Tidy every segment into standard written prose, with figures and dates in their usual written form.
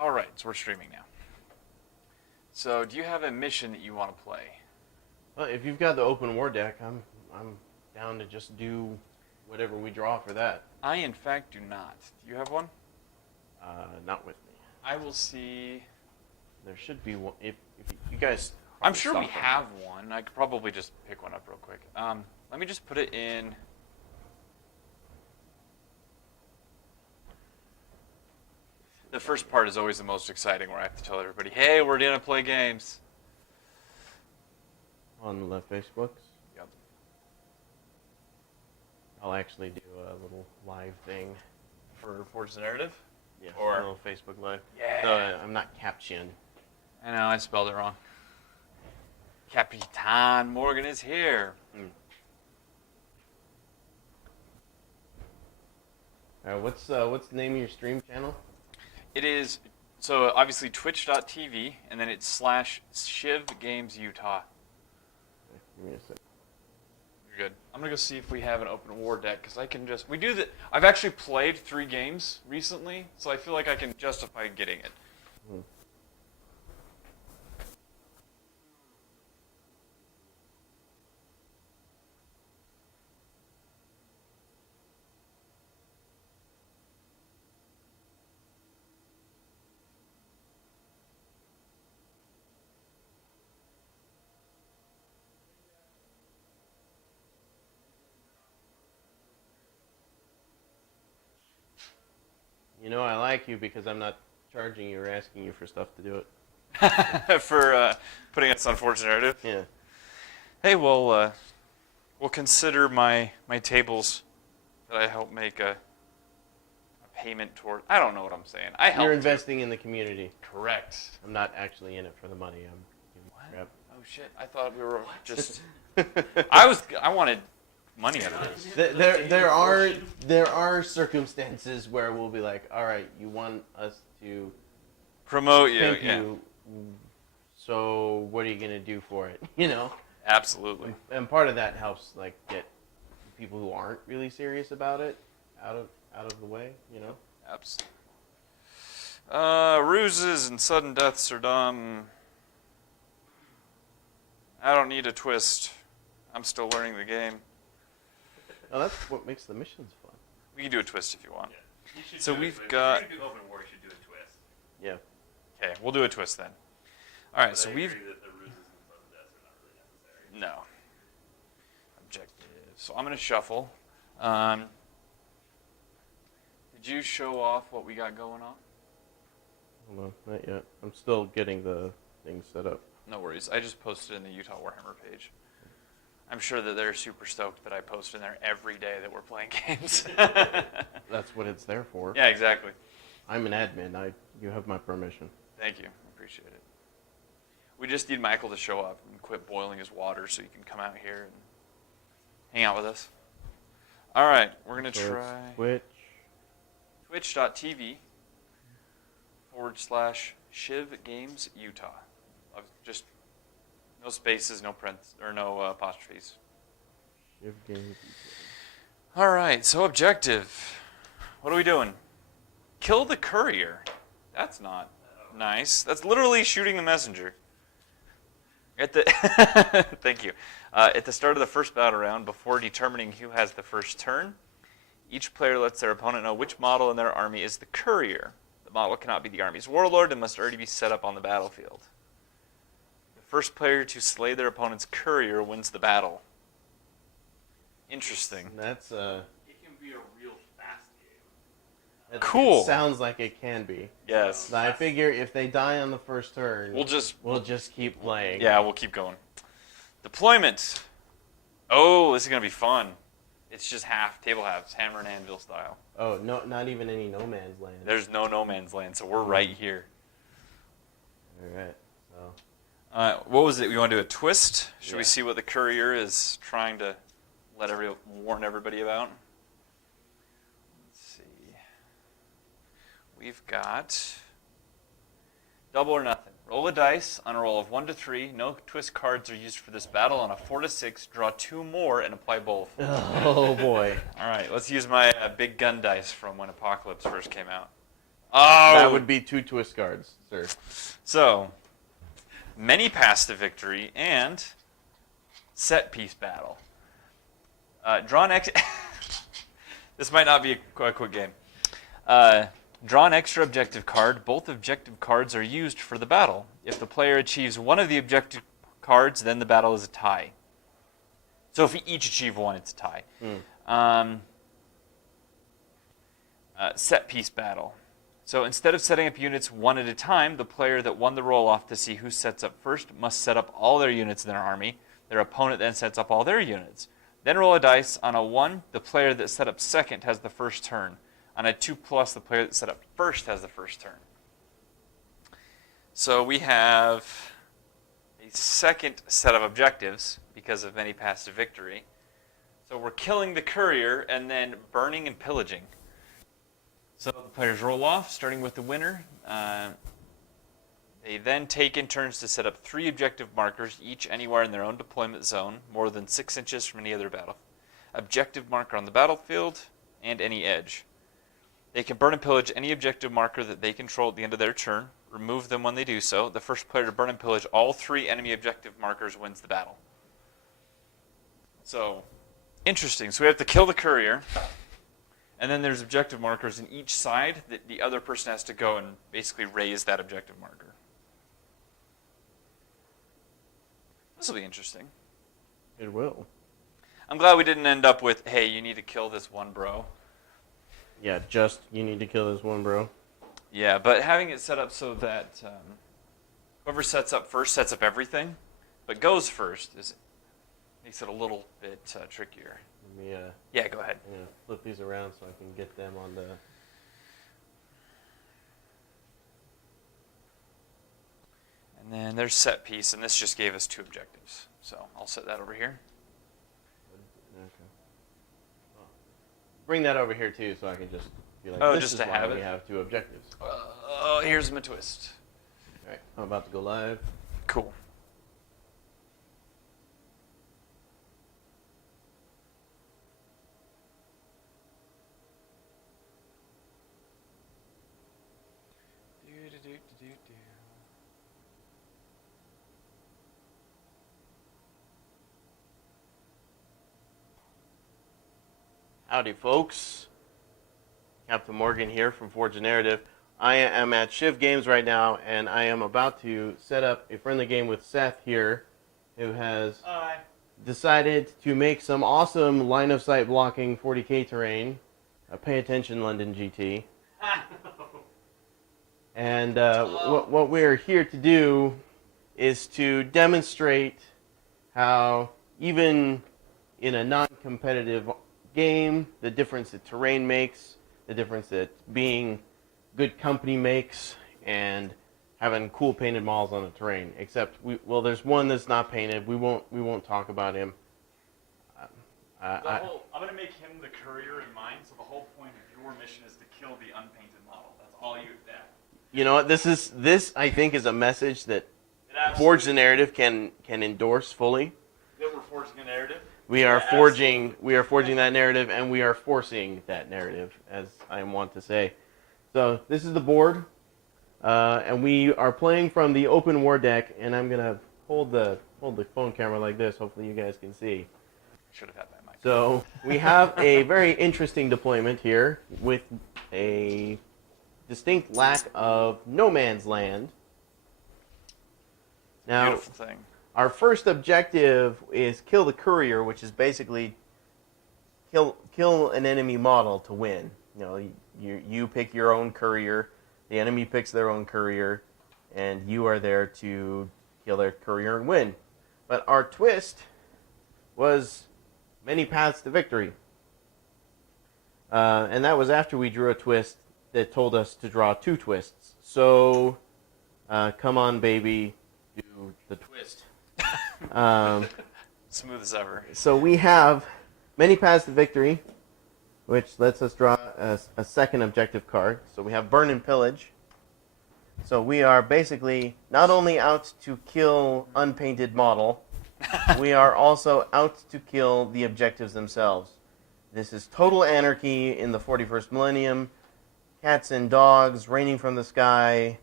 All right, so we're streaming now. So, do you have a mission that you want to play? Well, if you've got the open war deck, I'm down to just do whatever we draw for that. I, in fact, do not. Do you have one? Not with me. I will see. There should be one. If you guys. I'm sure we have one. I could probably just pick one up real quick. Let me just put it in. The first part is always the most exciting, where I have to tell everybody, "Hey, we're gonna play games." On the left Facebooks. Yep. I'll actually do a little live thing. For Forge's Narrative? Yeah. Or a little Facebook live. Yeah. I'm not captioned. I know, I spelled it wrong. Capitan Morgan is here. What's the name of your stream channel? It is, so obviously twitch.tv, and then it's /Shiv Games Utah. Okay, give me a sec. You're good. I'm going to go see if we have an open war deck, because I can just, we do the, I've actually played 3 games recently, so I feel like I can justify getting it. You know I like you because I'm not charging you or asking you for stuff to do it. For putting us on Forge's Narrative? Yeah. Hey, we'll consider my tables that I help make a payment toward. I don't know what I'm saying. You're investing in the community. Correct. I'm not actually in it for the money. I'm giving crap. Oh shit! I thought we were just. I wanted money out of this. There are circumstances where we'll be like, all right, you want us to Promote you. thank Yeah. you. So what are you gonna do for it? You know. Absolutely. And part of that helps like get people who aren't really serious about it out of the way. You know. Absolutely. Ruses and sudden deaths are dumb. I don't need a twist. I'm still learning the game. Oh, that's what makes the missions fun. We can do a twist if you want. Yeah. So we've got. If you're gonna do open war, you should do a twist. Yeah. Okay, we'll do a twist then. All right, But so I we've. agree that the ruses and sudden deaths are not really necessary. No. Objective. So I'm going to shuffle. Did you show off what we got going on? Hold on, not yet. I'm still getting the thing set up. No worries. I just posted in the Utah Warhammer page. I'm sure that they're super stoked that I post in there every day that we're playing games. That's what it's there for. Yeah, exactly. I'm an admin. You have my permission. Thank you. I appreciate it. We just need Michael to show up and quit boiling his water so he can come out here and hang out with us. All right, we're going to So try it's Twitch. twitch.tv /Shiv Games Utah. Just no spaces, no prints, or no apostrophes. Shiv Games. All right, so objective. What are we doing? Kill the courier. That's not nice. That's literally shooting the messenger. At the thank you. At the start of the first battle round, before determining who has the first turn, each player lets their opponent know which model in their army is the courier. The model cannot be the army's warlord and must already be set up on the battlefield. The first player to slay their opponent's courier wins the battle. Interesting. That's It can be a real fast game. Cool. It sounds like it can be. Yes. I figure if they die on the first turn, We'll just keep playing. yeah, we'll keep going. Deployment. Oh, this is gonna be fun. It's just table halves, hammer and anvil style. Oh no, not even any no man's land. There's no man's land, so we're right here. All right. So What was it? We want to do a twist? Should we Yeah. see what the courier is trying to warn everybody about? Let's see. We've got double or nothing. Roll a dice on a roll of 1 to 3. No twist cards are used for this battle. On a 4 to 6, draw 2 more and apply both. oh boy. All right, let's use my big gun dice from when Apocalypse first came out. Oh! That would be 2 twist cards, sir. So, many paths to victory and set piece battle. Draw an extra. This might not be a quick game. Draw an extra objective card. Both objective cards are used for the battle. If the player achieves one of the objective cards, then the battle is a tie. So if we each achieve one, it's a tie. Set piece battle. So instead of setting up units one at a time, the player that won the roll-off to see who sets up first must set up all their units in their army. Their opponent then sets up all their units. Then roll a dice. On a 1, the player that set up second has the first turn. On a 2+, the player that set up first has the first turn. So we have a second set of objectives because of many paths to victory. So we're killing the courier and then burning and pillaging. So the players roll off, starting with the winner. They then take in turns to set up 3 objective markers, each anywhere in their own deployment zone, more than 6 inches from any other battle. Objective marker on the battlefield, and any edge. They can burn and pillage any objective marker that they control at the end of their turn. Remove them when they do so. The first player to burn and pillage all 3 enemy objective markers wins the battle. So, interesting. So we have to kill the courier, and then there's objective markers in each side that the other person has to go and basically raise that objective marker. This will be interesting. It will. I'm glad we didn't end up with, hey, you need to kill this one bro. Yeah, just you need to kill this one, bro. Yeah, but having it set up so that whoever sets up first sets up everything, but goes first makes it a little bit trickier. Let me, yeah, go ahead. I'm gonna flip these around so I can get them on the. And then there's set piece, and this just gave us 2 objectives. So I'll set that over here. Okay. Well, bring that over here too, so I can just be like, Oh, this just is to why have we it? have 2 objectives. Oh, here's my twist. All right, I'm about to go live. Cool. Howdy, folks. Captain Morgan here from Forge Narrative. I am at Shiv Games right now, and I am about to set up a friendly game with Seth here, who has decided to make some awesome line-of-sight blocking 40k terrain. Pay attention, London GT. And what we're here to do is to demonstrate how, even in a non-competitive game, the difference that terrain makes, the difference that being good company makes, and having cool painted models on the terrain. Except, there's one that's not painted. We won't talk about him. I'm going to make him the courier in mind, so the whole point of your mission is to kill the unpainted model. That's all you that. You know what? This I think is a message that Forge the Narrative can endorse fully. That we're forging a narrative? We are forging that narrative, and we are forcing that narrative, as I want to say. So this is the board, and we are playing from the open war deck. And I'm gonna hold the phone camera like this. Hopefully you guys can see. Should have had my mic. So we have a very interesting deployment here with a distinct lack of no man's land. Now, Beautiful thing. our first objective is kill the courier, which is basically kill an enemy model to win. You know, you pick your own courier, the enemy picks their own courier, and you are there to kill their courier and win. But our twist was many paths to victory. And that was after we drew a twist that told us to draw 2 twists. So, come on, baby, do the twist. Smooth as ever. So we have many paths to victory, which lets us draw a second objective card. So we have burn and pillage. So we are basically not only out to kill unpainted model, we are also out to kill the objectives themselves. This is total anarchy in the 41st millennium. cats and dogs raining from the sky,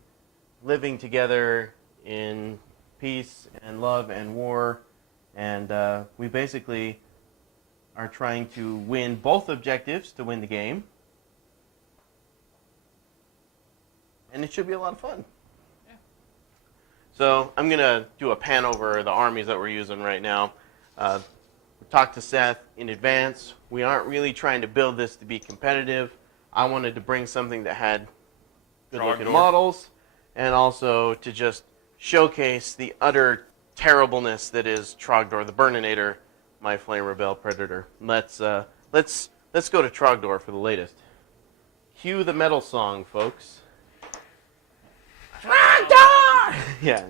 living together in peace and love and war, and we basically are trying to win both objectives to win the game, and it should be a lot of fun. Yeah. So I'm going to do a pan over the armies that we're using right now. Talked to Seth in advance. We aren't really trying to build this to be competitive. I wanted to bring something that had good-looking Trogdor. models, and also to just showcase the utter terribleness that is Trogdor the Burninator, my Flame Rebel Predator. Let's go to Trogdor for the latest. Cue the metal song, folks. Trogdor! Yeah,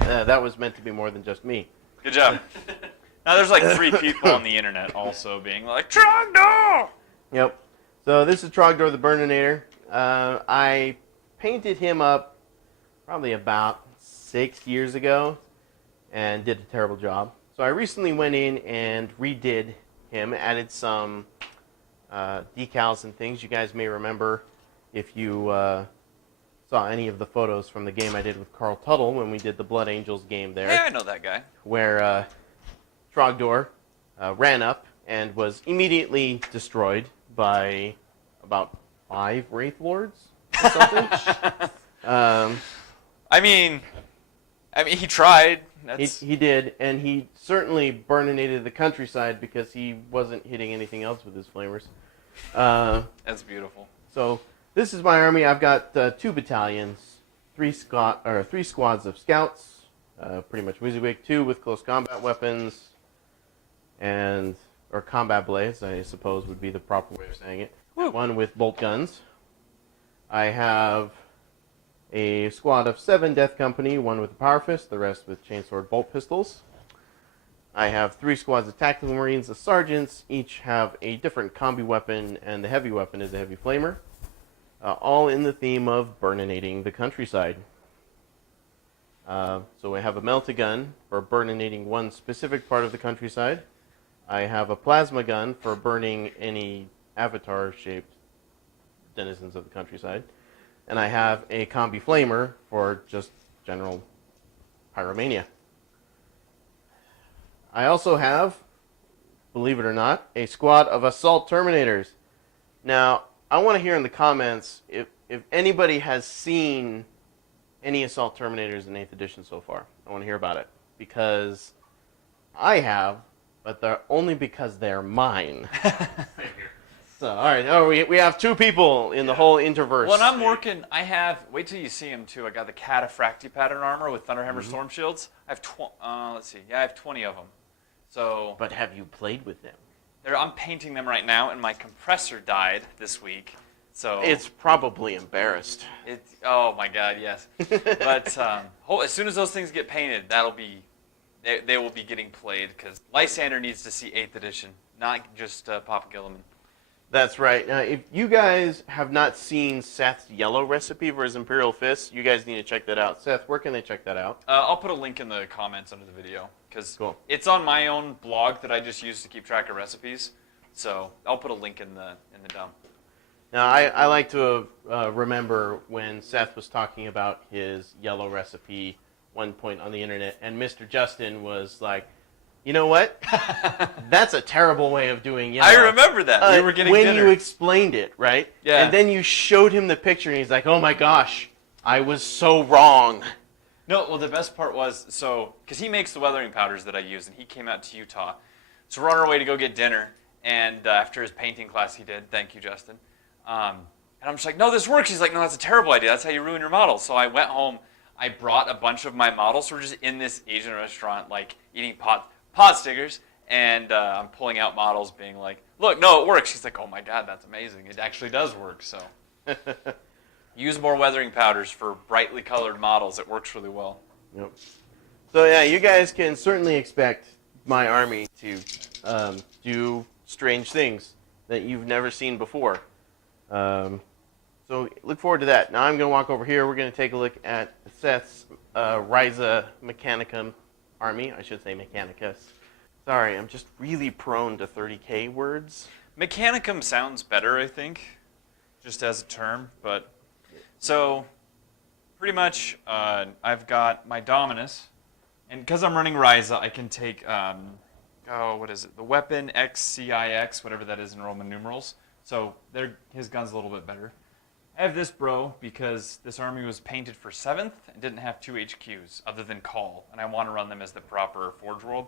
that was meant to be more than just me. Good job. Now there's like 3 people on the internet also being like, Trogdor! Yep. So this is Trogdor the Burninator. I painted him up probably about 6 years ago and did a terrible job. So I recently went in and redid him, added some decals and things. You guys may remember if you saw any of the photos from the game I did with Carl Tuttle when we did the Blood Angels game there. Hey, I know that guy. Where Trogdor ran up and was immediately destroyed by about 5 Wraith Lords or something. I mean, he tried. He did, and he certainly burninated the countryside because he wasn't hitting anything else with his flamers. That's beautiful. So this is my army. I've got 2 battalions, 3 squads of scouts, pretty much WYSIWYG, 2 with close combat weapons, or combat blades, I suppose would be the proper way of saying it. Woo. 1 with bolt guns. I have a squad of 7 Death Company, 1 with a Power Fist, the rest with chainsword bolt pistols. I have 3 squads of Tactical Marines, the Sergeants, each have a different combi weapon, and the heavy weapon is a heavy flamer. All in the theme of burninating the countryside. So I have a melta gun for burninating one specific part of the countryside. I have a plasma gun for burning any avatar-shaped denizens of the countryside. And I have a combi flamer for just general pyromania. I also have, believe it or not, a squad of assault terminators. Now, I want to hear in the comments if anybody has seen any assault terminators in 8th edition so far. I want to hear about it, because I have, but they're only because they're mine. Same here. So, all right, we have 2 people in the whole interverse. Well, I'm working. I have. Wait till you see him too. I got the Cataphracti pattern armor with Thunderhammer Storm Shields. I have let's see. Yeah, I have 20 of them. So. But have you played with them? I'm painting them right now, and my compressor died this week. So. It's probably embarrassed. Oh my God, yes. But as soon as those things get painted, they will be getting played, because Lysander needs to see 8th edition, not just Papa Gilliman. That's right. Now, if you guys have not seen Seth's yellow recipe for his Imperial Fist, you guys need to check that out. Seth, where can they check that out? I'll put a link in the comments under the video, because Cool. It's on my own blog that I just use to keep track of recipes. So I'll put a link in the dump. Now, I like to remember when Seth was talking about his yellow recipe one point on the internet, and Mr. Justin was like, you know what? That's a terrible way of doing yellow. I remember that. We were getting when dinner. you explained it, right? Yeah. And then you showed him the picture, and he's like, oh my gosh, I was so wrong. No, well, the best part was, because he makes the weathering powders that I use, and he came out to Utah. So we're on our way to go get dinner, and after his painting class he did, thank you, Justin. And I'm just like, no, this works. He's like, no, that's a terrible idea. That's how you ruin your models. So I went home. I brought a bunch of my models. So we're just in this Asian restaurant, like, eating pot stickers, and I'm pulling out models being like, look, no, it works. He's like, oh, my God, that's amazing. It actually does work. So use more weathering powders for brightly colored models. It works really well. Yep. So, yeah, you guys can certainly expect my army to do strange things that you've never seen before. So look forward to that. Now I'm going to walk over here. We're going to take a look at Seth's Ryza Mechanicum army. I should say Mechanicus. Sorry, I'm just really prone to 30K words. Mechanicum sounds better, I think. just as a term, but so pretty much I've got my Dominus, and because I'm running Ryza, I can take what is it? The weapon XCIX, whatever that is in Roman numerals. So his gun's a little bit better. I have this bro because this army was painted for 7th and didn't have 2 HQs other than Call, and I want to run them as the proper Forgeworld.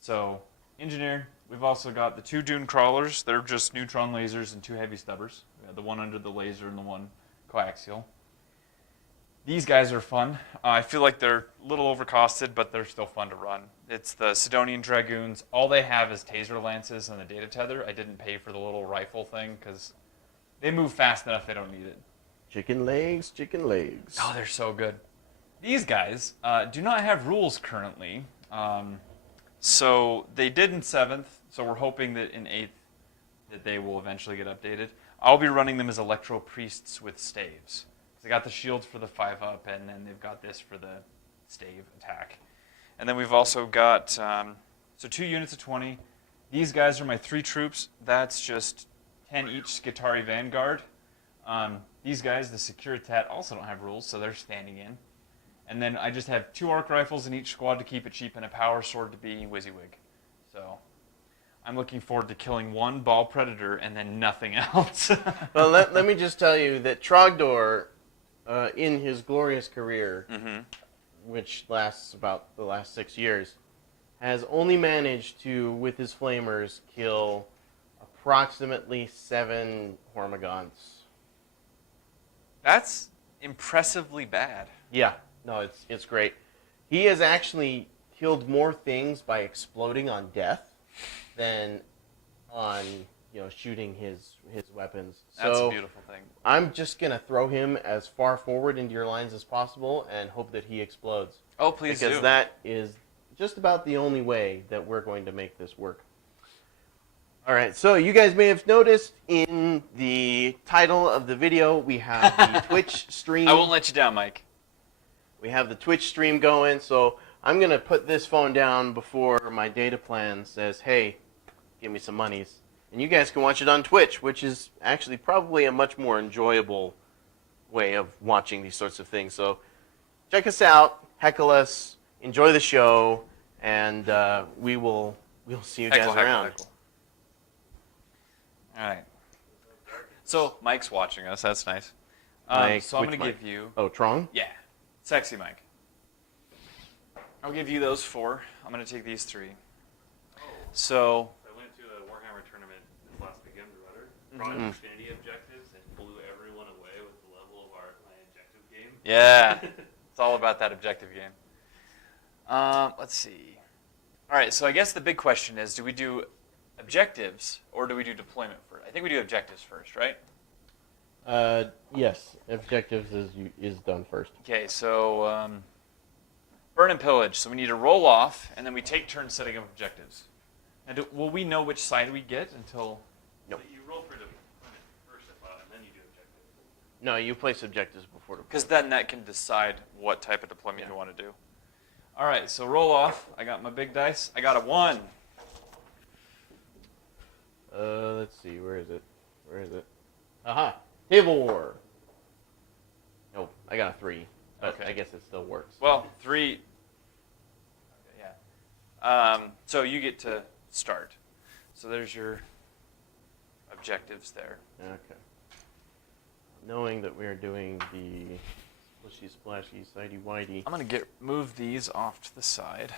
So, Engineer, we've also got the 2 Dune Crawlers. They're just neutron lasers and 2 heavy stubbers. We have the one under the laser and the one coaxial. These guys are fun. I feel like they're a little overcosted, but they're still fun to run. It's the Sidonian Dragoons. All they have is taser lances and the data tether. I didn't pay for the little rifle thing because they move fast enough they don't need it. Chicken legs, chicken legs. Oh, they're so good. These guys do not have rules currently. So they did in 7th, so we're hoping that in 8th that they will eventually get updated. I'll be running them as Electro Priests with staves. They got the shields for the 5-up, and then they've got this for the stave attack. And then we've also got, so 2 units of 20. These guys are my 3 troops. That's just 10 each Skitarii Vanguard. These guys, the Securitat, also don't have rules, so they're standing in. And then I just have 2 arc rifles in each squad to keep it cheap and a power sword to be WYSIWYG. So I'm looking forward to killing 1 ball predator and then nothing else. Well, let me just tell you that Trogdor, in his glorious career, which lasts about the last 6 years, has only managed to, with his flamers, kill approximately 7 Hormagaunts. That's impressively bad. Yeah, no, it's great. He has actually killed more things by exploding on death than on shooting his weapons. That's so a beautiful thing. I'm just gonna throw him as far forward into your lines as possible and hope that he explodes. Oh, please do. Because that is just about the only way that we're going to make this work. All right, so you guys may have noticed in the title of the video we have the Twitch stream. I won't let you down, Mike. We have the Twitch stream going, so I'm gonna put this phone down before my data plan says, "Hey, give me some monies." And you guys can watch it on Twitch, which is actually probably a much more enjoyable way of watching these sorts of things. So check us out, heckle us, enjoy the show, and we'll see you guys around. Heckle. All right. So Mike's watching us. That's nice. So I'm going to give you... Oh, Trong? Yeah. Sexy Mike. I'll give you those 4. I'm going to take these 3. So... I went to a Warhammer tournament this last weekend, or whatever. Brought Infinity objectives and blew everyone away with the level of my objective game. Yeah. It's all about that objective game. Let's see. All right, so I guess the big question is, do we do objectives or do we do deployment first? I think we do objectives first, right? Yes. Objectives is done first. Okay, so burn and pillage. So we need to roll off, and then we take turns setting up objectives. And will we know which side we get until... Nope. So you roll for deployment first, I thought, and then you do objectives. No, you place objectives before deployment. Because then that can decide what type of deployment you want to do. All right, so roll off. I got my big dice. I got a 1. Let's see. Where is it? Where is it? Aha! Table War. Nope, I got a 3. But Okay. I guess it still works. Well, 3. Okay, yeah. So you get to start. So there's your objectives there. Okay. Knowing that we're doing the splishy, splashy, sidey, widey. I'm going to move these off to the side.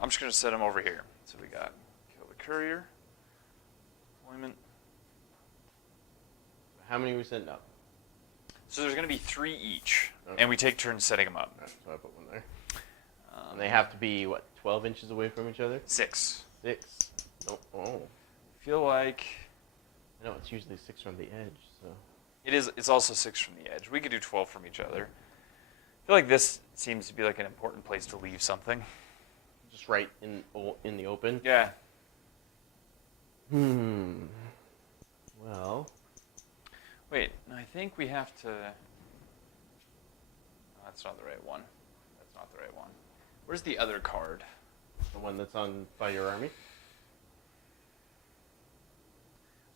I'm just going to set them over here. So we got kill the courier, deployment. How many we send up? So there's going to be 3 each, Okay. and we take turns setting them up. Alright, so I put one there. And they have to be, what, 12 inches away from each other? 6. 6. Oh. Feel like I know it's usually 6 from the edge, so. it is. It's also 6 from the edge. We could do 12 from each other. I feel like this seems to be like an important place to leave something. Just right in the open. Yeah. Well. Wait, I think we have to... Oh, that's not the right one. That's not the right one. Where's the other card? The one that's on by your army?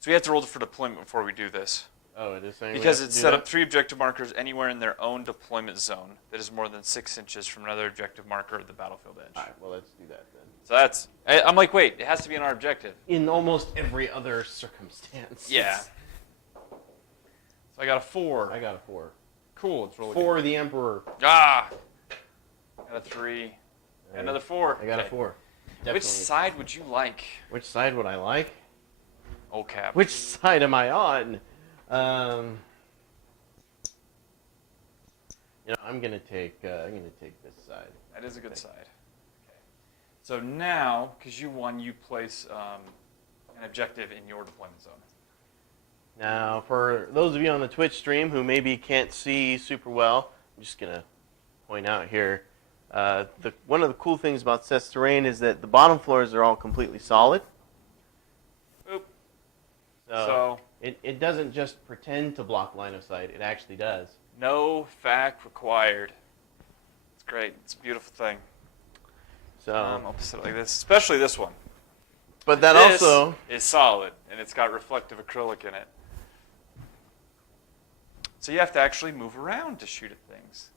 So we have to roll for deployment before we do this. Oh, it is saying we Because have it to do set that? up 3 objective markers anywhere in their own deployment zone that is more than 6 inches from another objective marker at the battlefield edge. All right, well, let's do that then. So that's... I'm like, wait, it has to be on our objective. In almost every other circumstance. Yeah. So I got a 4. I got a 4. Cool, it's really For the Emperor. good. Ah! Got a 3. And another 4. I got Okay. a 4. Definitely. Which side would you like? Which side would I like? Oh, Cap. Which side am I on? I'm gonna take this side. That is a good side. Okay. So now, because you won, you place an objective in your deployment zone. Now, for those of you on the Twitch stream who maybe can't see super well, I'm just gonna point out here. One of the cool things about Seth's terrain is that the bottom floors are all completely solid. Boop. So So it doesn't just pretend to block line of sight; it actually does. no fact required. It's great. It's a beautiful thing. So, I'll just set it like this, especially this one. but that This also is solid, and it's got reflective acrylic in it. So you have to actually move around to shoot at things.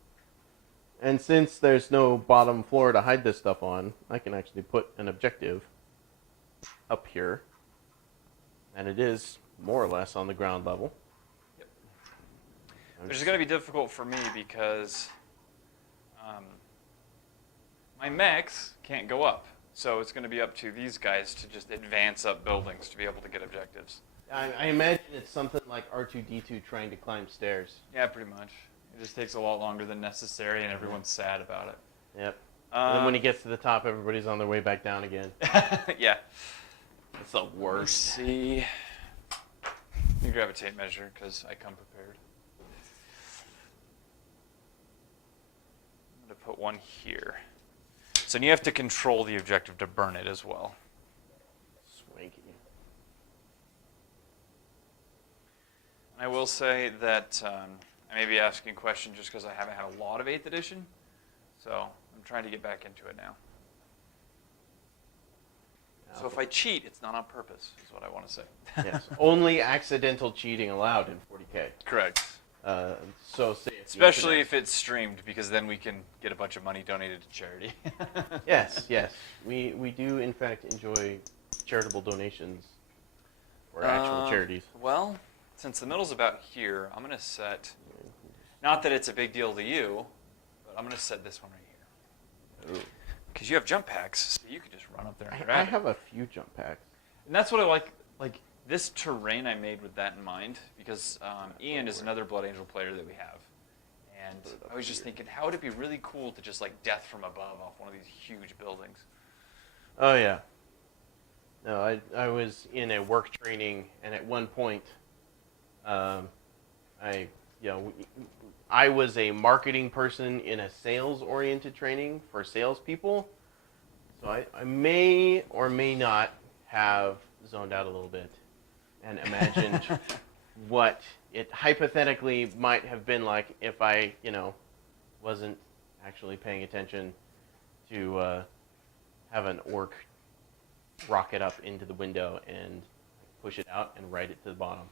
And since there's no bottom floor to hide this stuff on, I can actually put an objective up here. And it is more or less on the ground level. Yep. Which is going to be difficult for me because my mechs can't go up. So it's going to be up to these guys to just advance up buildings to be able to get objectives. I imagine it's something like R2-D2 trying to climb stairs. Yeah, pretty much. It just takes a lot longer than necessary, and everyone's sad about it. Yep. And then when he gets to the top, everybody's on their way back down again. Yeah. It's the Let's worst. see. Let me grab a tape measure because I come prepared. I'm going to put one here. So you have to control the objective to burn it as well. Swanky. I will say that I may be asking questions just because I haven't had a lot of 8th edition. So I'm trying to get back into it now. So if I cheat, it's not on purpose, is what I want to say. Yes. Only accidental cheating allowed in 40K. Correct. So say if the Especially internet- if it's streamed, because then we can get a bunch of money donated to charity. Yes, yes. We do, in fact, enjoy charitable donations for actual charities. Well, since the middle's about here, I'm going to set, not that it's a big deal to you, but I'm going to set this one right here. Ooh. Because you have jump packs, so you can just run up there and I grab it. have a few jump packs. And that's what I like this terrain I made with that in mind, because Ian is another Blood Angel player that we have. And I was just thinking, how would it be really cool to just like death from above off one of these huge buildings? Oh, yeah. No, I was in a work training, and at one point, I was a marketing person in a sales-oriented training for salespeople. So I may or may not have zoned out a little bit and imagined what it hypothetically might have been like if I, wasn't actually paying attention to have an orc rocket up into the window and push it out and ride it to the bottom.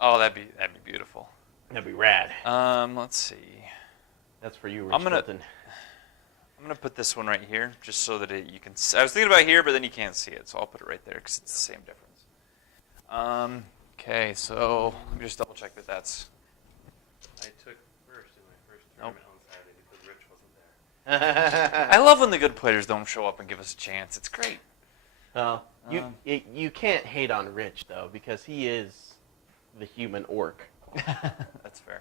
Oh, that'd be beautiful. That'd be rad. Let's see. That's for you, Rich I'm gonna- Fulton. I'm going to put this one right here, just so that you can see. I was thinking about here, but then you can't see it, so I'll put it right there, because it's the same difference. Okay, so let me just double check that that's... I took first in my first tournament on Saturday because Rich wasn't there. I love when the good players don't show up and give us a chance. It's great. Well, you can't hate on Rich, though, because he is the human orc. That's fair.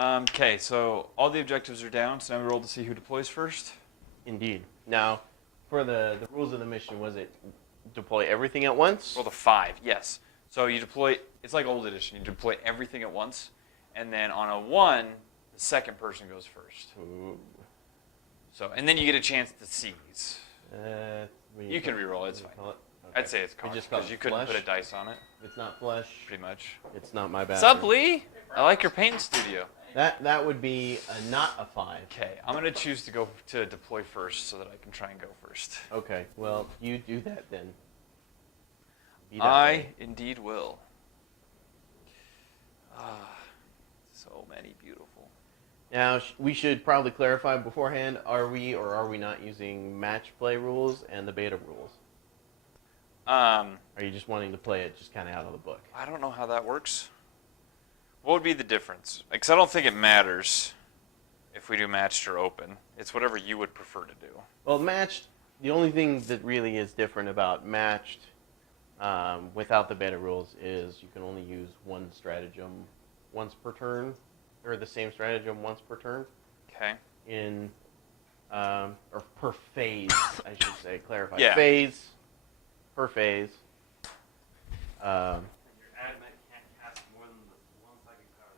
Okay, so all the objectives are down, so now we roll to see who deploys first. Indeed. Now, for the rules of the mission, was it deploy everything at once? Roll to 5, yes. So you deploy, it's like old edition, you deploy everything at once, and then on a 1, the second person goes first. Ooh. So, and then you get a chance to seize. You can re-roll, it's fine. Okay. I'd say it's cocked, just call because it you couldn't flesh? put a dice on it, It's not flesh. pretty much. It's not my bad. What's up, Lee? I like your paint studio. That would be not a 5. Okay, I'm going to choose to go to deploy first so that I can try and go first. Okay, well, you do that then. Be that I way. indeed will. Ah, so many beautiful. Now, we should probably clarify beforehand, are we or are we not using match play rules and the beta rules? Are you just wanting to play it just kind of out of the book? I don't know how that works. What would be the difference? Because I don't think it matters if we do matched or open. It's whatever you would prefer to do. Well, matched, the only thing that really is different about matched without the beta rules is you can only use one stratagem once per turn, or the same stratagem once per turn. Okay. Or per phase, I should say, clarify. Yeah. Phase, per phase. Your admech can't cast more than the one psychic power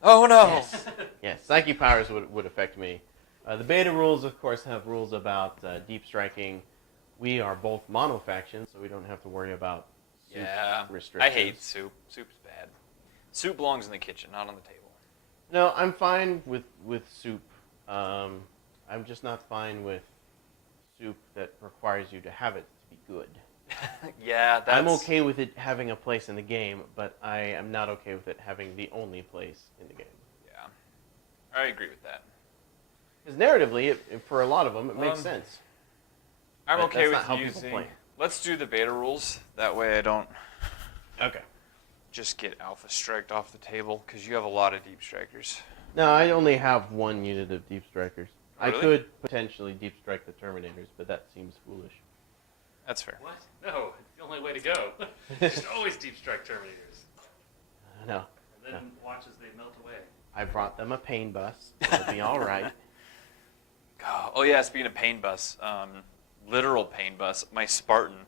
that Oh no! Yes. Yes, psychic powers would affect me. The beta rules, of course, have rules about deep striking. We are both mono factions, so we don't have to worry about soup Yeah. restrictions. I hate soup. Soup's bad. Soup belongs in the kitchen, not on the table. No, I'm fine with soup. I'm just not fine with soup that requires you to have it to be good. Yeah, that's... I'm okay with it having a place in the game, but I am not okay with it having the only place in the game. Yeah. I agree with that. Because narratively, for a lot of them, it makes sense. I'm But okay that's not with how people using... play. Let's do the beta rules. That way I don't Okay. just get alpha striked off the table, because you have a lot of deep strikers. No, I only have one unit of deep strikers. Oh, really? I could potentially deep strike the Terminators, but that seems foolish. That's fair. What? No, it's the only way to go. You should always deep strike Terminators. No, And then watch as they melt away. I brought them a pain bus. It'll be all right. Oh yeah, speaking of pain bus, literal pain bus, my Spartan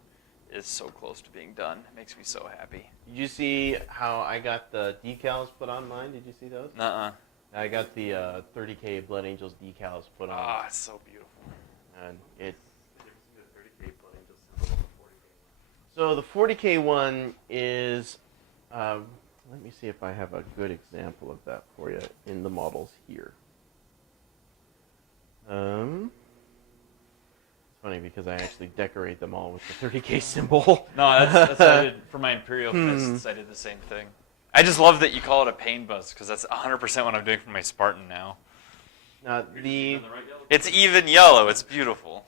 is so close to being done. It makes me so happy. Did you see how I got the decals put on mine? Did you see those? Nuh-uh. I got the 30K Blood Angels decals put on. Ah, it's so beautiful. And it's The difference between the 30K Blood Angel symbol and the 40K one. so the 40K one is. Let me see if I have a good example of that for you in the models here. It's funny because I actually decorate them all with the 30K symbol. No, that's what I did for my Imperial Fists. I did the same thing. I just love that you call it a pain bus, because that's 100% what I'm doing for my Spartan now. Now, You're the just on the right yellow. It's even yellow. It's beautiful.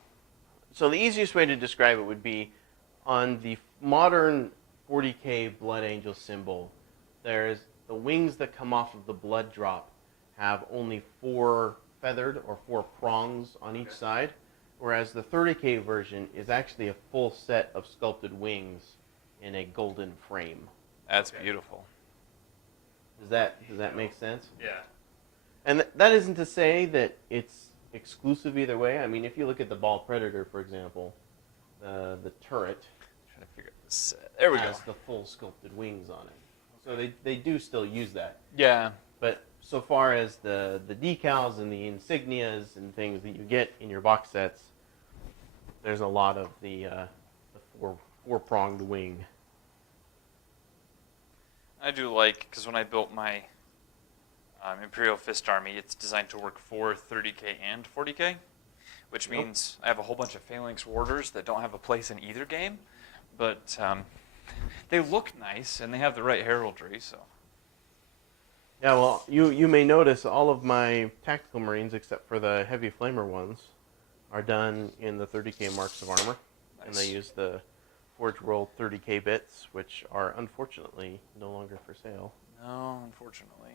So the easiest way to describe it would be on the modern 40K Blood Angel symbol, there's the wings that come off of the blood drop have only 4 feathered or 4 prongs on each side, whereas the 30K version is actually a full set of sculpted wings in a golden frame. That's beautiful. Does that make sense? Yeah. And that isn't to say that it's exclusive either way. I mean, if you look at the Ball Predator, for example, the turret Trying to figure out this. There we go. has the full sculpted wings on it. So they do still use that. Yeah. But so far as the decals and the insignias and things that you get in your box sets, there's a lot of the four-pronged wing. I do like, because when I built my Imperial Fist army, it's designed to work for 30K and 40K, which means I have a whole bunch of Phalanx Warders that don't have a place in either game, but they look nice and they have the right heraldry, so. Yeah, well, you may notice all of my tactical marines, except for the heavy flamer ones, are done in the 30K marks of armor, and they Nice. use the Forgeworld 30K bits, which are unfortunately no longer for sale. No, unfortunately.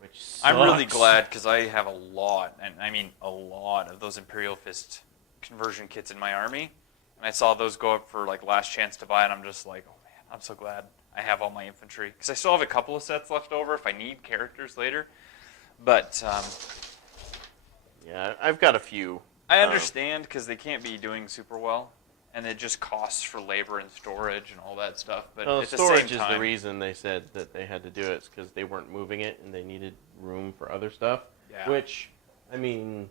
Which I'm really sucks. glad, because I have a lot, and I mean a lot, of those Imperial Fist conversion kits in my army. And I saw those go up for like last chance to buy, and I'm just like, oh man, I'm so glad I have all my infantry. Because I still have a couple of sets left over if I need characters later. But Yeah, I've got a few. I understand, because they can't be doing super well. And it just costs for labor and storage and all that stuff. But Well, at the storage same is time, the reason they said that they had to do it, because they weren't moving it and they needed room for other stuff. Yeah. Which, I mean,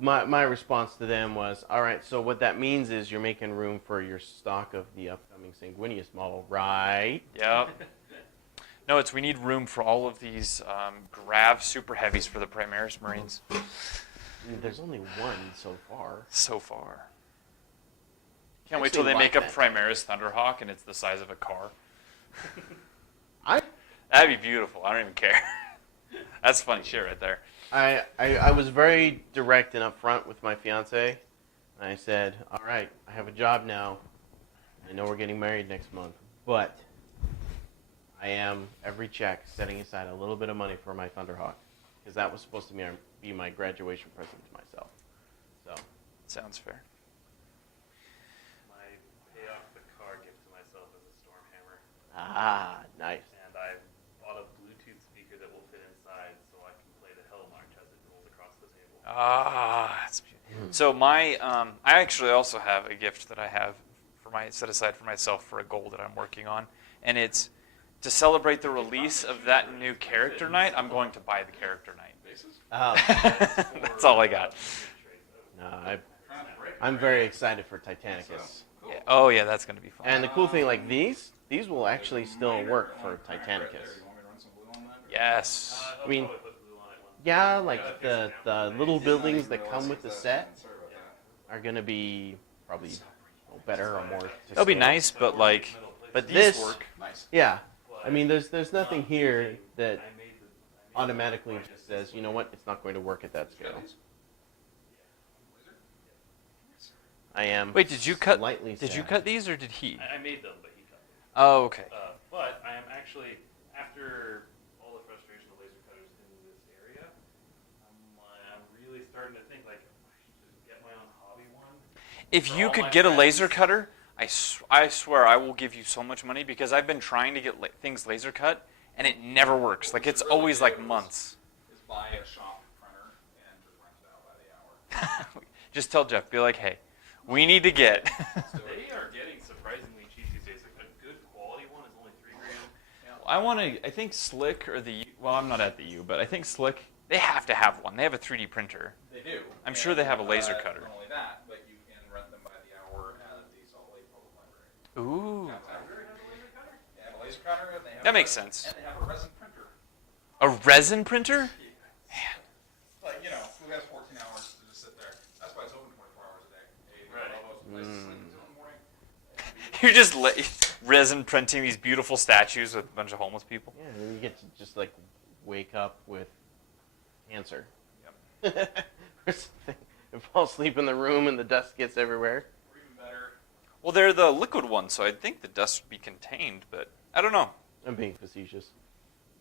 my response to them was, all right, so what that means is you're making room for your stock of the upcoming Sanguinius model, right? Yep. No, we need room for all of these Grav super heavies for the Primaris Marines. There's only one so far. So far. Can't wait till they Actually make a like that. Primaris Thunderhawk and it's the size of a car. I That'd be beautiful. I don't even care. That's funny shit right there. I was very direct and upfront with my fiance. I said, all right, I have a job now. I know we're getting married next month, but I am, every check, setting aside a little bit of money for my Thunderhawk, because that was supposed to be my graduation present to myself. So, Sounds fair. My pay off the car gift to myself is a storm hammer, nice. and I bought a Bluetooth speaker that will fit inside, so I can play the Hell March as it rolls across the table. That's beautiful. So my, I actually also have a gift that I have for set aside for myself for a goal that I'm working on, and it's to celebrate the release of that new character night. I'm going to buy the character night. That's all I got. No, I'm very excited for Titanicus. Yeah. Oh yeah, that's going to be fun. And the cool thing, like these will actually still work for Titanicus. Yes. I mean, yeah, like the little buildings that come with the set are going to be probably better or more to That'll be scale. nice, but like, But these this, work. yeah. I mean, there's nothing here that automatically just says, you know what, it's not going to work at that scale. I am. Wait, did you cut? slightly Did you sad. cut these or did he? I made them, but he cut them. Oh, okay. But I am actually, after all the frustration of laser cutters in this area, I'm really starting to think, like, I should just get my own hobby one. If For you all could my get a friends. laser cutter, I swear I will give you so much money because I've been trying to get things laser cut and it never works. Like it's always like months. Is buy a shop printer and just rent it out by the hour. Just tell Jeff, be like, hey, we need to get. They are getting surprisingly cheap these days. Like, a good quality one is only $3,000. I want to. I think Slick or the U. Well, I'm not at the U, but I think Slick. They have to have one. They have a 3D printer. They do. I'm sure they have a laser cutter. Not only that, but you can rent them by the hour at the Salt Lake Public Library. Ooh. They have a laser cutter and they have That makes sense. And they have a resin printer. A resin printer? Like, you know, who has 14 hours to just sit there? That's why it's open 24 hours a day. Hey, Right. all those places like in the morning. You're just resin printing these beautiful statues with a bunch of homeless people. Yeah, and then you get to just like wake up with cancer. Yep. Or something. And fall asleep in the room and the dust gets everywhere. Or even better, Well, they're the liquid ones, so I'd think the dust would be contained, but I don't know. I'm being facetious.